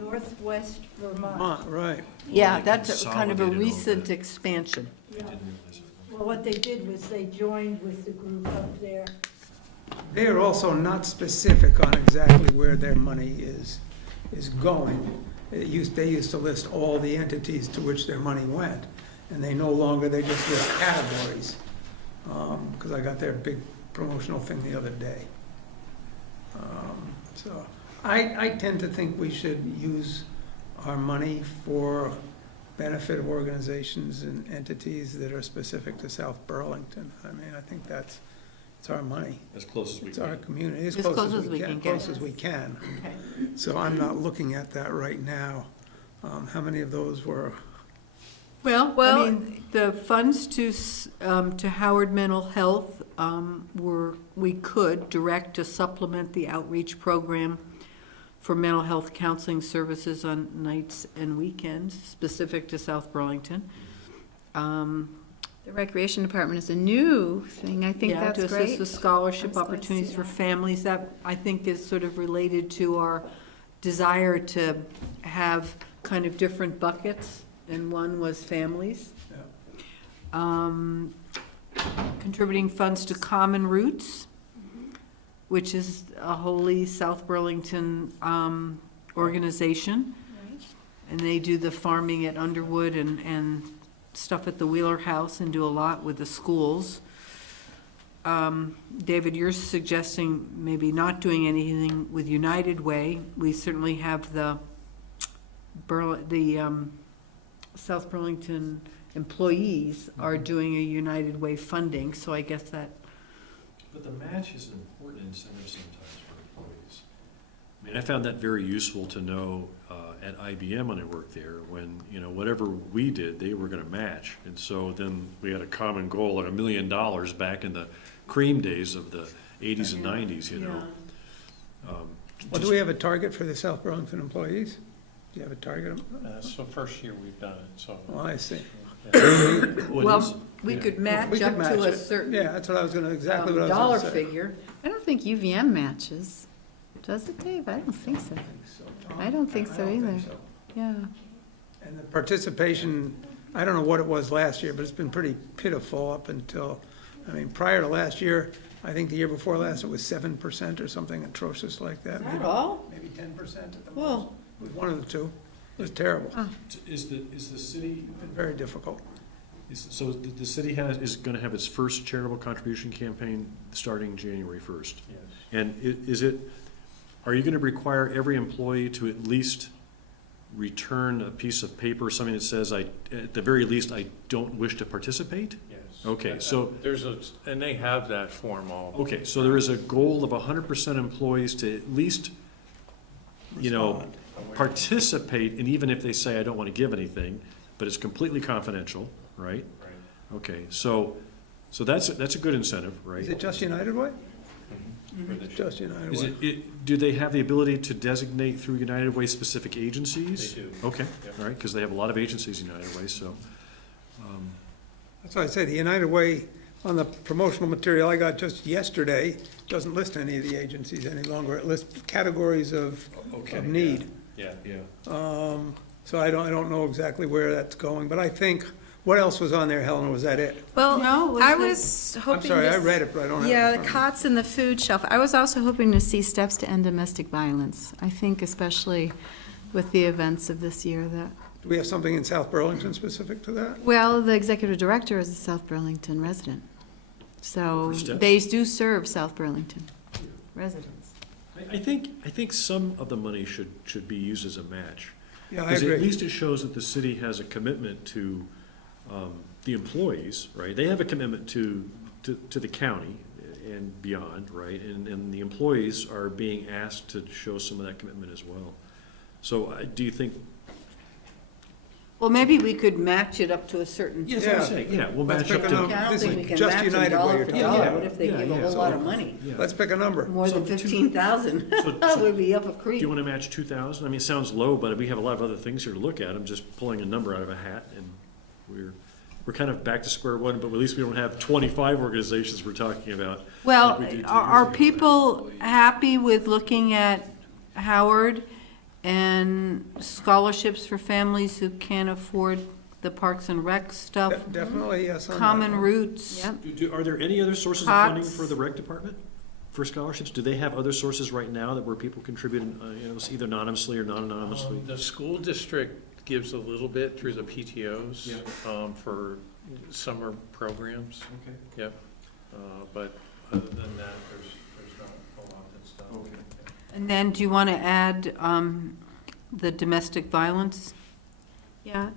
Northwest Vermont. Right. Yeah, that's a kind of a Consolidated all recent expansion. Well, what they did was they joined with the group up there. They are also not specific on exactly where their money is going. They used to list all the entities to which their money went, and they no longer, they just list categories. Because I got their big promotional thing the other day. So I tend to think we should use our money for benefit of organizations and entities that are specific to South Burlington. I mean, I think it's our money. As close as we It's our can. community, as As close as we can. get. Close as we can. Okay. So I'm not looking at that right now. How many of those were? Well, I mean, the funds to Howard Mental Health we could direct to supplement the outreach program for mental health counseling services on nights and weekends, specific to South Burlington. The Recreation Department is a new thing. I think Yeah, that's to great. assist with scholarship I was glad to opportunities see for that. families. That, I think, is sort of related to our desire to have kind of different buckets, and one was families. Contributing funds to Common Roots, which is a wholly South Burlington organization. And they do the farming at Underwood and stuff at the Wheeler House and do a lot with the schools. David, you're suggesting maybe not doing anything with United Way. We certainly have the South Burlington employees are doing a United Way funding, so I guess that, But the match is an important incentive sometimes for employees. I mean, I found that very useful to know at IBM when I worked there, when, you know, whatever we did, they were gonna match. And so then we had a common goal at $1 million back in the cream days of the 80s and 90s, you know. Well, do we have a target for the South Burlington employees? Do you have a target? So first year we've done it, so. Oh, I see. well, we could match We could up match to a it. certain Yeah, that's what I was gonna, exactly what I was dollar gonna say. figure. I don't think UVM matches. Does it, Dave? I don't think so. I don't think so either. Yeah. And the participation, I don't know what it was last year, but it's been pretty pitiful up until, I mean, prior to last year, I think the year before last, it was 7% or something atrocious like that. Is that maybe- all? Maybe 10% at the most. Well, It was one of the two. It was terrible. Is the city, Very difficult. so the city is gonna have its first charitable contribution campaign starting January 1st? Yes. And are you gonna require every employee to at least return a piece of paper, something that says, at the very least, I don't wish to participate? Yes. Okay, so, And they have that form all. okay, so there is a goal of 100% employees to at least, you know, Respond. participate, and even if they say, I don't want to give anything, but it's completely confidential, right? Right. Okay, so that's a good incentive, Is right? it just United Way? For the- It's just United Is Way. do they have the ability to designate through United Way specific agencies? They do. Okay, Yeah. all right, because they have a lot of agencies in United Way, so. That's why I say the United Way, on the promotional material I got just yesterday, doesn't list any of the agencies any longer. It lists categories of need. Yeah. Yeah. So I don't know exactly where that's going, but I think, what else was on there, Helen? Was that it? Well, No, was I it- was hoping. I'm sorry, to I read it, but I don't have it. Yeah, in the front of me. cots and the food shelf. I was also hoping to see steps to end domestic violence. I think especially with the events of this year that, Do we have something in South Burlington specific to that? well, the executive director is a South Burlington resident. So For steps? they do serve South Burlington residents. I think some of the money should be used as a match. Yeah, I Because at agree. least it shows that the city has a commitment to the employees, right? They have a commitment to the county and beyond, right? And the employees are being asked to show some of that commitment as well. So do you think? well, maybe we could match it up to a certain. Yes, I'm saying, yeah, we'll Let's match up pick a to. number. I don't This think is we can just match them United Way dollar you're for talking dollar. about. What if they Yeah, give a yeah, whole so- lot of money? Yeah. Let's pick a number. More than So 15,000? That would be up a Do creek. you want to match 2,000? I mean, it sounds low, but we have a lot of other things here to look at. I'm just pulling a number out of a hat, and we're kind of back to square one, but at least we don't have 25 organizations we're talking about. Well, like we did 2 are years ago. people happy with looking at Howard and scholarships for families who can't afford the Parks and Rec stuff? Definitely, yes. on that Common one. Roots? Yep. Are there any other sources of funding Cots. for the rec department for scholarships? Do they have other sources right now that where people contribute, either anonymously or non-anonymously? The school district gives a little bit through the PTOs for summer programs. Okay. Yep. But other than that, there's not a lot that's done. Okay. And then, do you want to add the domestic violence? Yeah.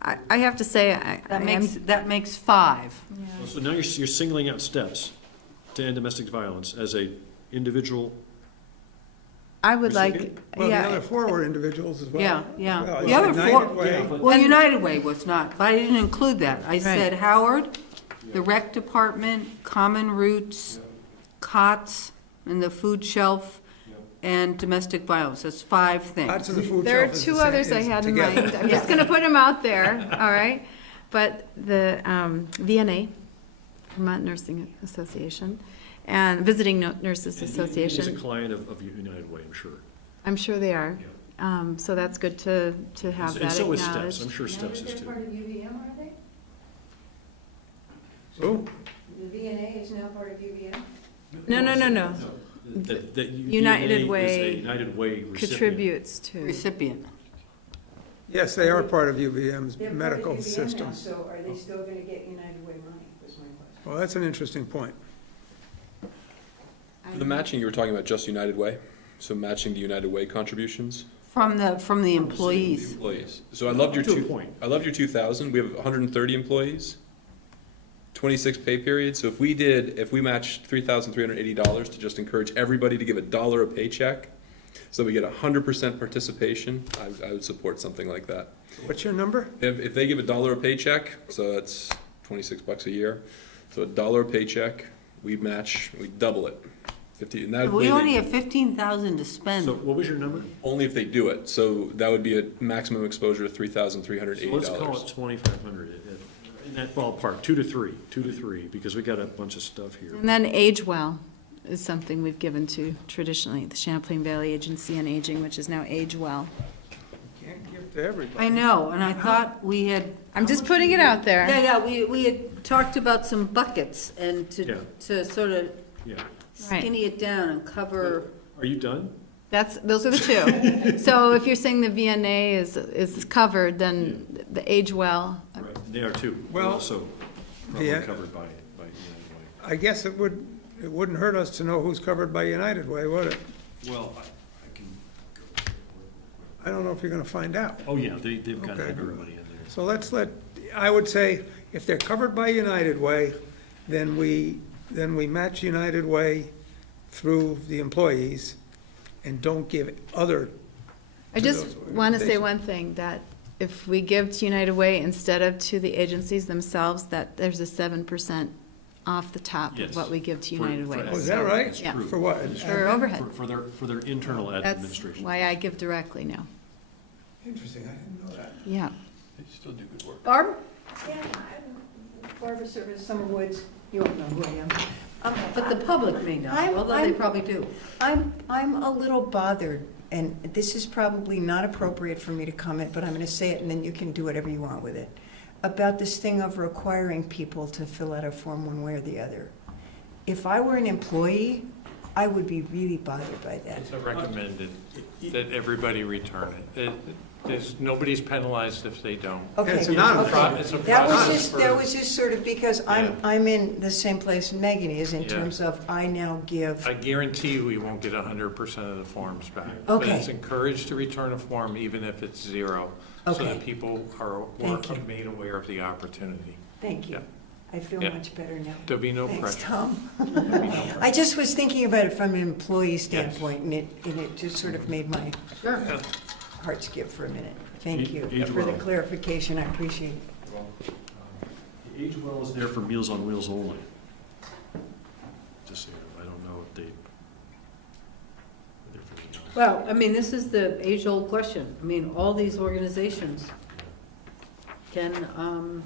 I have to say, That makes 5. So now you're singling out steps to end domestic violence as a individual. I would like, Recipient? Well, the yeah. other 4 were individuals as well. Yeah, yeah. Well, The other United 4, Way. well, United Way was not, but I didn't include that. I said Howard, the rec department, Common Roots, COTS, and the food shelf, and domestic violence. That's 5 things. Lots of the food There are shelf is two the same- others I is had in together. mind. I'm just gonna put them out there, all right? But the VNA, Vermont Nursing Association, and Visiting Nurses He's Association. a client of United Way, I'm sure. I'm sure they are. So that's good to have And that so is Steps, acknowledged. I'm sure Steps is They're too. part of UVM, are they? Who? The VNA is now part of UVM? No. That United UVA Way is a United Way recipient. Contributes to. Recipient. Yes, they are part of UVM's They're part of medical UVM now, system. so are they still gonna get United Way money, was my question. Well, that's an interesting point. For the matching, you were talking about just United Way, so matching the United Way contributions? From the employees. Employees. So I loved your To a point. I loved your 2,000. We have 130 employees, 26 pay periods. So if we matched $3,380 to just encourage everybody to give $1 a paycheck, so we get 100% participation, I would support something like that. What's your number? If they give $1 a paycheck, so that's $26 a year, so $1 a paycheck, we double it. 50, and that We way only they- have 15,000 to spend. So what was your number? only if they do it. So that would be a maximum exposure of $3,380. So let's call it 2,500 in that ballpark, 2 to 3, because we got a bunch of stuff here. And then Age Well is something we've given to traditionally, the Champlain Valley Agency on Aging, which is now Age Well. Can't give to everybody. I know, and I thought we had. I'm just putting it out there. Yeah, we had talked about some buckets and Yeah. to sort of Yeah. skinny it down and cover. Are you done? Those are the two. So if you're saying the VNA is covered, then the Age Well, Right, they are too. They're Well, also probably yeah. covered by United Way. I guess it wouldn't hurt us to know who's covered by United Way, would it? Well, I can I don't know if you're gonna find out. oh yeah, they've got Okay. everybody in there. So I would say, if they're covered by United Way, then we match United Way through the employees and don't give other. I to just those want to say organizations. one thing, that if we give to United Way instead of to the agencies themselves, that there's a 7% off the top Yes. of what we give to For- United for Way. admin. Oh, is that right? It's Yeah. true. For what? It's For true. overhead. For their internal That's administration. why I give directly now. Interesting, I didn't know that. Yeah. They still do good work. Barb? Yeah, Barbara Service, Summer Woods, you all know who I am. But the public may not, although they probably do. I'm a little bothered, and this is probably not appropriate for me to comment, but I'm going to say it, and then you can do whatever you want with it, about this thing of requiring people to fill out a form one way or the other. If I were an employee, I would be really bothered by that. It's recommended that everybody return it. Nobody's penalized if they don't. Okay. It's not- It's a That process was just sort of because Yeah. I'm in the same place Megan is in Yeah. terms of I now give. I guarantee you we won't get 100% of the forms back. But Okay. it's encouraged to return a form even if it's 0, so Okay. that people are Thank you. made aware of the opportunity. Thank you. Yeah. I feel Yeah. much better now. There'll be no Thanks, pressure. Tom. There'll be no pressure. I just was thinking about it from an employee standpoint, and it just sort of made my heart skip for a minute. Thank you Age for the well. clarification, I appreciate it. The Age Well is there for Meals on Wheels only. Just so you know, I don't know if they. they're for anything else. Well, I mean, this is the age-old question. I mean, all these organizations can,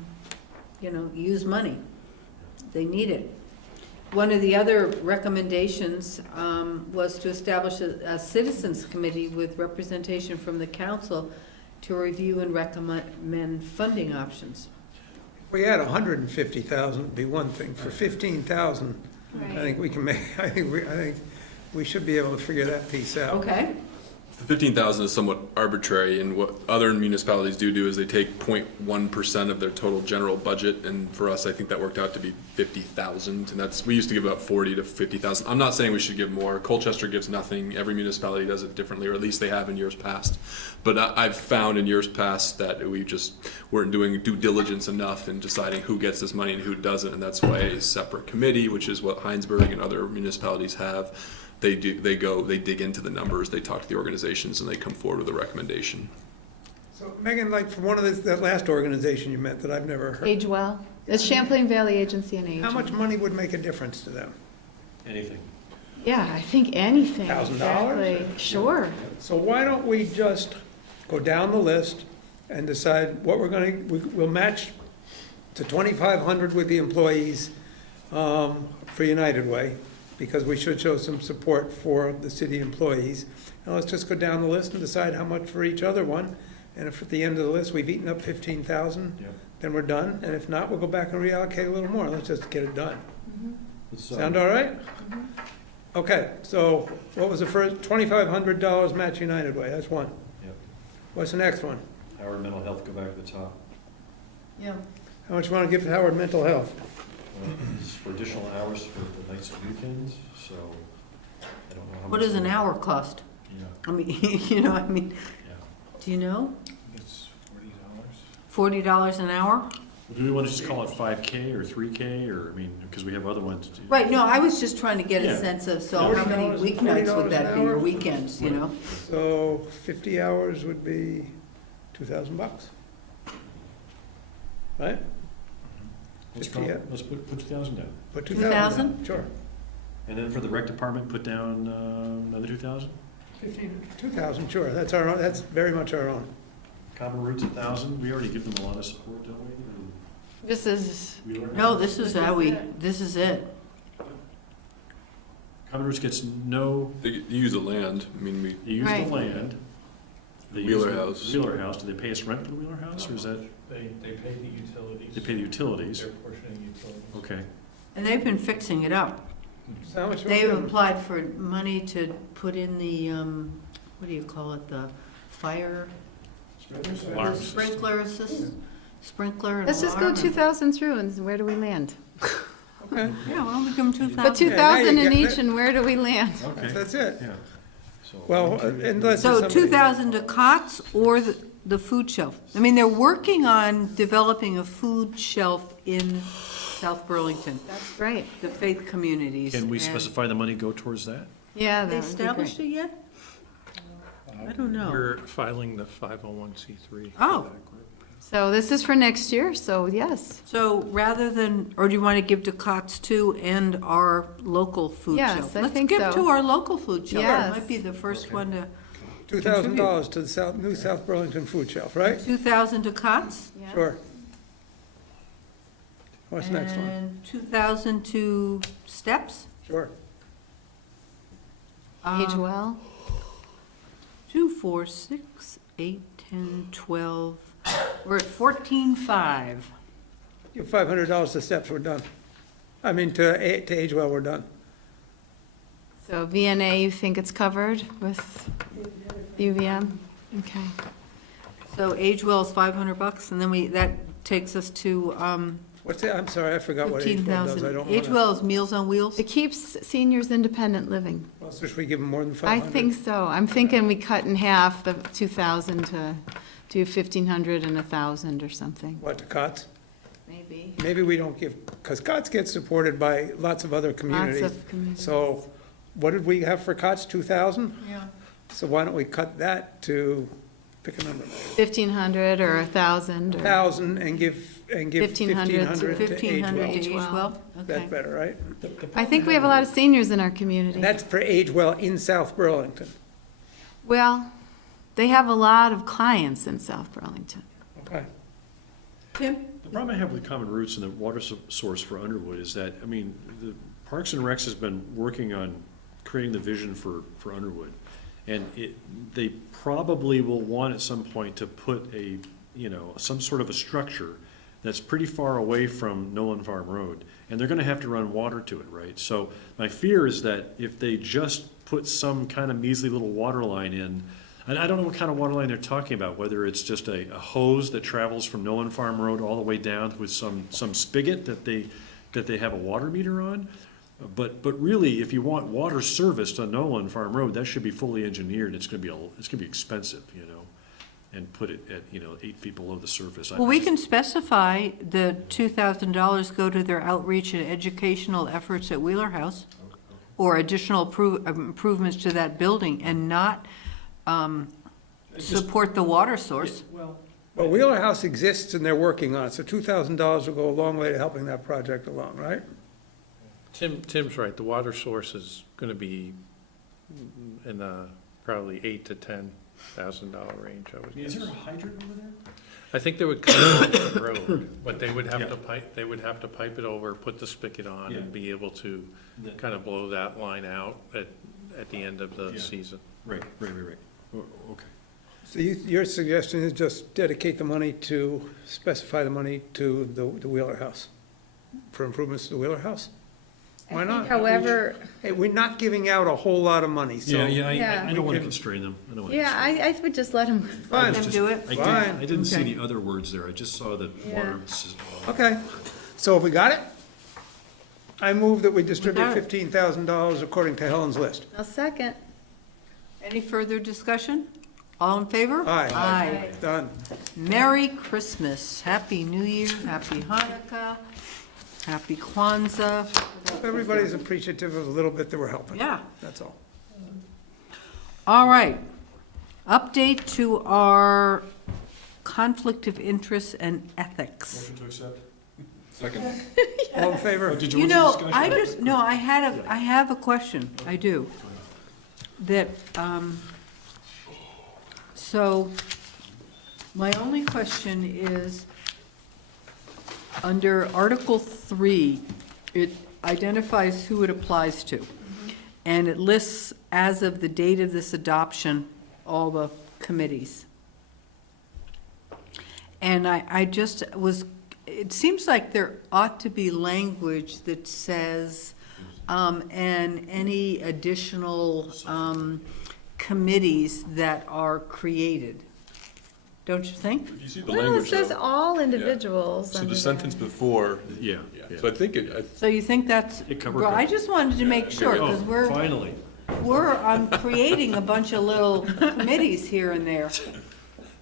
use money. They need it. One of the other recommendations was to establish a citizens committee with representation from the council to review and recommend funding options. If we had 150,000, it'd be one thing. For 15,000, I think we can make, I think we should be able to figure that piece out. Okay? The 15,000 is somewhat arbitrary, and what other municipalities do is they take 0.1% of their total general budget, and for us, I think that worked out to be 50,000, and we used to give about 40 to 50,000. I'm not saying we should give more. Colchester gives nothing. Every municipality does it differently, or at least they have in years past. But I've found in years past that we just weren't doing due diligence enough in deciding who gets this money and who doesn't, and that's why a separate committee, which is what Heinsberg and other municipalities have, they dig into the numbers, they talk to the organizations, and they come forward with a recommendation. So Megan, like from that last organization you met that I've never heard, Age Well, it's Champlain Valley Agency on Aging. how much money would make a difference to them? Anything. Yeah, I think anything. $1,000? Exactly. Sure. So why don't we just go down the list and decide what we'll match to 2,500 with the employees for United Way, because we should show some support for the city employees. And let's just go down the list and decide how much for each other one. And if at the end of the list, we've eaten up 15,000, Yep. then we're done. And if not, we'll go back and reallocate a little more. Let's just get it done. Let's, Sound all right? Okay, so what was the first, $2,500 match United Way, that's one. Yep. What's the next one? Howard Mental Health, go back to the top. Yeah. How much you want to give to Howard Mental Health? This is for additional hours for the nights and weekends, so I don't know how much. What does an hour cost? Yeah, I mean, you know, I mean, yeah. do you know? It's $40. $40 an hour? Well, do we want to just call it 5K or 3K, or, I mean, because we have other ones. Right, no, I was just trying to get a Yeah. sense of, so how many $40 weeknights would that be, or an hour? weekends, you know? So 50 hours would be $2,000. Right? Let's 50, yeah. let's put 2,000 down. Put 2,000? 2,000 down, sure. And then for the rec department, put down another 2,000? 2,000, sure, that's our own, that's very much our own. Common Roots 1,000, we already give them a lot of support, don't we? This is, No, this is how we, this is it. Common Roots gets no, They use the land, I mean, we, they use Right. the land. They use Wheeler the House. Wheeler House, do they pay us rent for the Wheeler House, or is that, They pay the utilities. they pay the utilities? Their portion of utilities. Okay. And they've been fixing it up. So how much are we They've giving? applied for money to put in the, what do you call it, the fire? Alarm the system. Sprinkler and let's just go alarm. 2,000 through, and where do we land? Okay, Yeah, well, we give them 2,000. Put 2,000 in get each, it. and where do we land? Okay, that's it. yeah. So Well, unless So somebody- 2,000 to COTS or the food shelf? I mean, they're working on developing a food shelf in South Burlington, That's right. the faith communities. Can we and- specify the money go towards that? Yeah, Have they that would be established great. it yet? I don't know. We're filing the 501c3. for Oh. that group. So this is for next year, so yes. So rather than, or do you want to give to COTS too and our local food Yes, shelf? I Let's think give so. to our local food shelf. It Yes. might be the first one to, $2,000 to the new South Burlington Food Shelf, right? 2,000 to COTS? Yeah. Sure. What's the next one? And 2,000 to steps? Sure. Age well. 2, 4, 6, 8, 10, 12. We're at 14,500. Give $500 to steps, we're done. I mean, to Age Well, we're done. So VNA, you think it's covered with UVM? Okay. So Age Well is $500, and then that takes us to What's that? I'm sorry, I forgot what Age Well does. I 15,000. don't Age want to. Well is Meals on Wheels? It keeps seniors independent living. Well, so should we give them more than I 500? think so. I'm thinking we cut in half the 2,000 to do 1,500 and 1,000 or something. What, to COTS? Maybe. Maybe we don't give, because COTS gets supported by lots of other communities. Lots of communities. So what did we have for COTS, 2,000? Yeah. So why don't we cut that to, pick a number, 1,500 or 1,000 or 1,000 and give 1,500 1,500 to Age 1,500 Well. to Age Well? Okay. That's better, right? I think we have a lot of seniors in our community. And that's for Age Well in South Burlington. Well, they have a lot of clients in South Burlington. Okay. Tim? The problem I have with Common Roots and the water source for Underwood is that, I mean, the Parks and Recs has been working on creating the vision for Underwood. And they probably will want at some point to put some sort of a structure that's pretty far away from Nolan Farm Road. And they're gonna have to run water to it, right? So my fear is that if they just put some kind of measly little water line in, and I don't know what kind of water line they're talking about, whether it's just a hose that travels from Nolan Farm Road all the way down with some spigot that they have a water meter on. But really, if you want water service on Nolan Farm Road, that should be fully engineered. It's gonna be expensive, and put it at 8 feet below the surface. Well, we can specify the $2,000 go to their outreach and educational efforts at Wheeler House, or additional improvements to that building, and not support the water source. Well, Wheeler House exists and they're working on it, so $2,000 will go a long way to helping that project along, right? Tim's right, the water source is gonna be in the probably $8,000 to $10,000 range, I would Is guess. there a hydrant over there? I think they would cut it off the road, but they would have to pipe it over, put the spigot on, and be able to kind of blow that line out at the end of the Yeah. season. Right. Okay. So your suggestion is just dedicate the money to, specify the money to the Wheeler House, for improvements to the Wheeler House? Why not? However, Hey, we're not giving out a whole lot of money, so. I don't want to can- constrain them. I don't want to yeah, I would just let him, Fine. Let them do it? Fine. I didn't see Okay. the other words there. I just saw that Yeah. water. Okay, so have we got it? I move that we distribute got it. $15,000 according to Helen's list. I'll second. Any further discussion? All in favor? Aye. Aye. Done. Merry Christmas, Happy New Year, Happy Hanukkah, Happy Kwanzaa. Everybody's appreciative of a little bit that we're helping. Yeah. That's all. All right. Update to our conflict of interest and ethics. Motion to accept? Second. All in favor? Did you You want know, discussion? I have a question, I do. That, so, my only question is, under Article 3, it identifies who it applies to. And it lists, as of the date of this adoption, all the committees. And I just was, it seems like there ought to be language that says, and any additional committees that are created. Don't you think? If you see the Well, it language says though. all individuals. So under the there. sentence before, Yeah. so I think it, So you think that's, It covered well, I both. just wanted to make sure, because Oh, finally. we're creating a bunch of little committees here and there.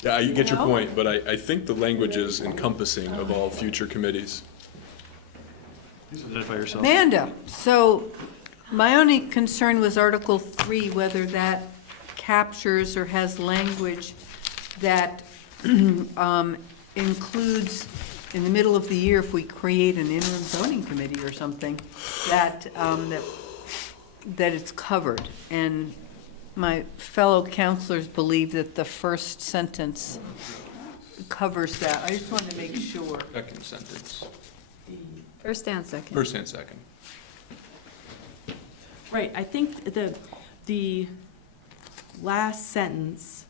yeah, you get your No? point, but I think the language is encompassing of all future committees. Please identify yourself. Amanda, so my only concern was Article 3, whether that captures or has language that includes, in the middle of the year, if we create an interim zoning committee or something, that it's covered. And my fellow counselors believe that the first sentence covers that. I just wanted to make sure. Second sentence, First and second. first and second. Right, I think the last sentence,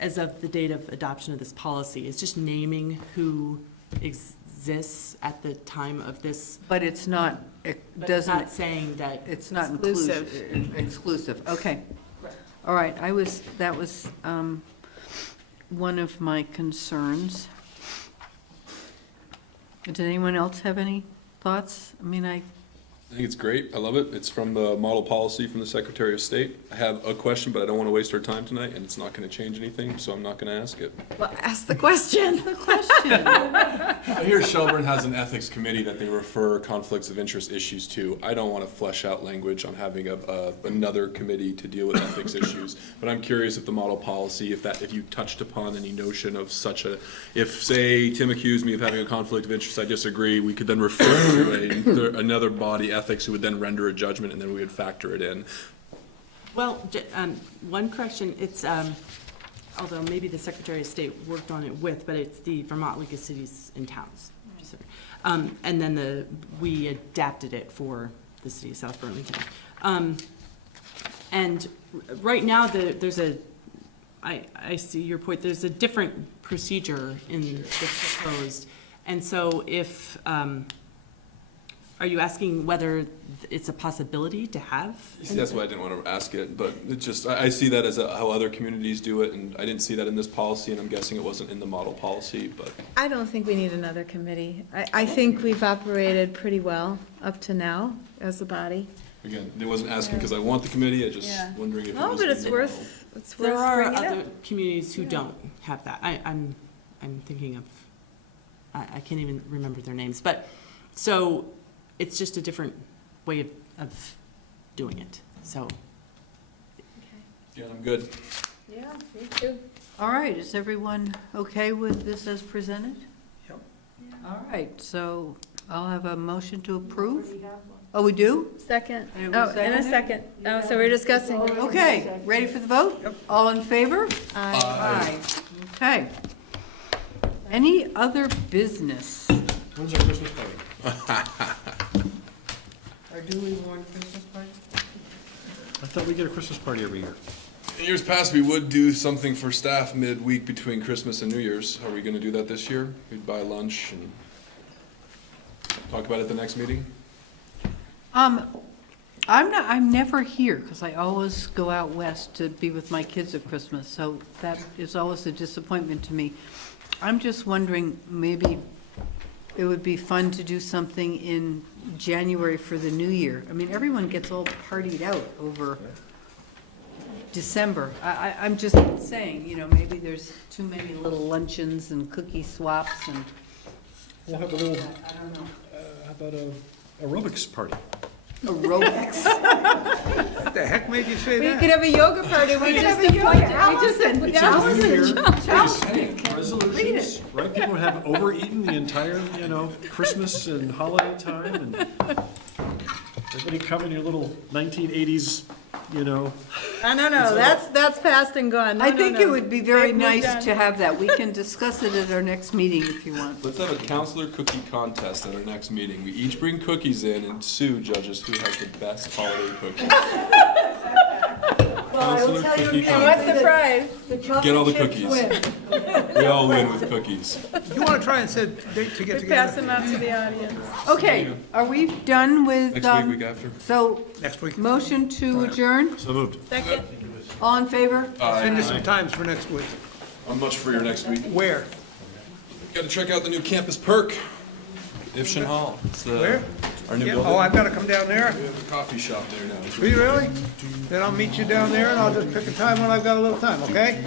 as of the date of adoption of this policy, is just naming who exists at the time of this. But it's not, it But it's not doesn't, saying that. it's not Exclusive. exclusive, okay. All right, that was one of my concerns. Did anyone else have any thoughts? I mean, I think it's great. I love it. It's from the model policy from the Secretary of State. I have a question, but I don't want to waste our time tonight, and it's not going to change anything, so I'm not going to ask it. Well, ask the question. I hear Shelburne has an ethics committee that they refer conflicts of interest issues to. I don't want to flesh out language on having another committee to deal with ethics issues, but I'm curious if the model policy, if you touched upon any notion of such a, if, say, Tim accused me of having a conflict of interest, I disagree, we could then refer to another body, ethics, who would then render a judgment, and then we would factor it in. Well, one correction, it's, although maybe the Secretary of State worked on it with, but it's the Vermont League of Cities and Towns. And then we adapted it for the city of South Burlington. And right now, I see your point, there's a different procedure in the proposed. And so if, are you asking whether it's a possibility to have? See, that's why I didn't want to ask it, but it just, I see that as how other communities do it, and I didn't see that in this policy, and I'm guessing it wasn't in the model policy, but. I don't think we need another committee. I think we've operated pretty well up to now as a body. Again, I wasn't asking because I want the committee, I just Yeah. wondering if it No, was. but in it's the worth There are bringing other up. communities who don't have that. I'm thinking of, I can't even remember their names, but, so, it's just a different way of doing it, so. Yeah, I'm good. Yeah, me too. all right, is everyone okay with this as presented? Yep. All right, so I'll have a motion to approve. Oh, we do? Second. And it Oh, was and a seconded? second. Oh, so we're discussing. Okay, ready for the vote? All in favor? Aye. Aye. Okay. Any other business? When's our Christmas party? Or do we want Christmas party? I thought we get a Christmas party every year. In years past, we would do something for staff midweek between Christmas and New Year's. Are we gonna do that this year? We'd buy lunch and talk about it at the next meeting? I'm never here, because I always go out west to be with my kids at Christmas, so that is always a disappointment to me. I'm just wondering, maybe it would be fun to do something in January for the new year. I mean, everyone gets all partied out over December. I'm just saying, you know, maybe there's too many little luncheons and cookie swaps and, We'll have a little, I don't know. how about a aerobics party? Aerobics. What the heck made you say We that? could have a yoga party, we just appointed, Resolutions, right? People have overeaten the entire, Christmas and holiday time, and everybody come in your little 1980s, No, that's past and gone. I think it would be very nice to have that. We can discuss it at our next meeting if you want. Let's have a counselor cookie contest at our next meeting. We each bring cookies in and Sue judges who has the best holiday cookies. Well, I will Counselor tell you cookie now, What's the prize? the chocolate Get all the chips cookies. win. We all win with cookies. You wanna try and set a date to get Pass together? them out to the audience. Okay, are we done with, Next week after. so, Next week. motion to adjourn? So moved. Second? All in favor? Send you some times for next week. I'm much freer next week. Where? Got to check out the new campus perk, Ifshin Hall. It's the, Where? our new Yeah, building. oh, I've gotta come down there? We have a coffee shop there now. It's Do you really? Then I'll meet you down there and I'll just pick a time when I've got a little time, okay?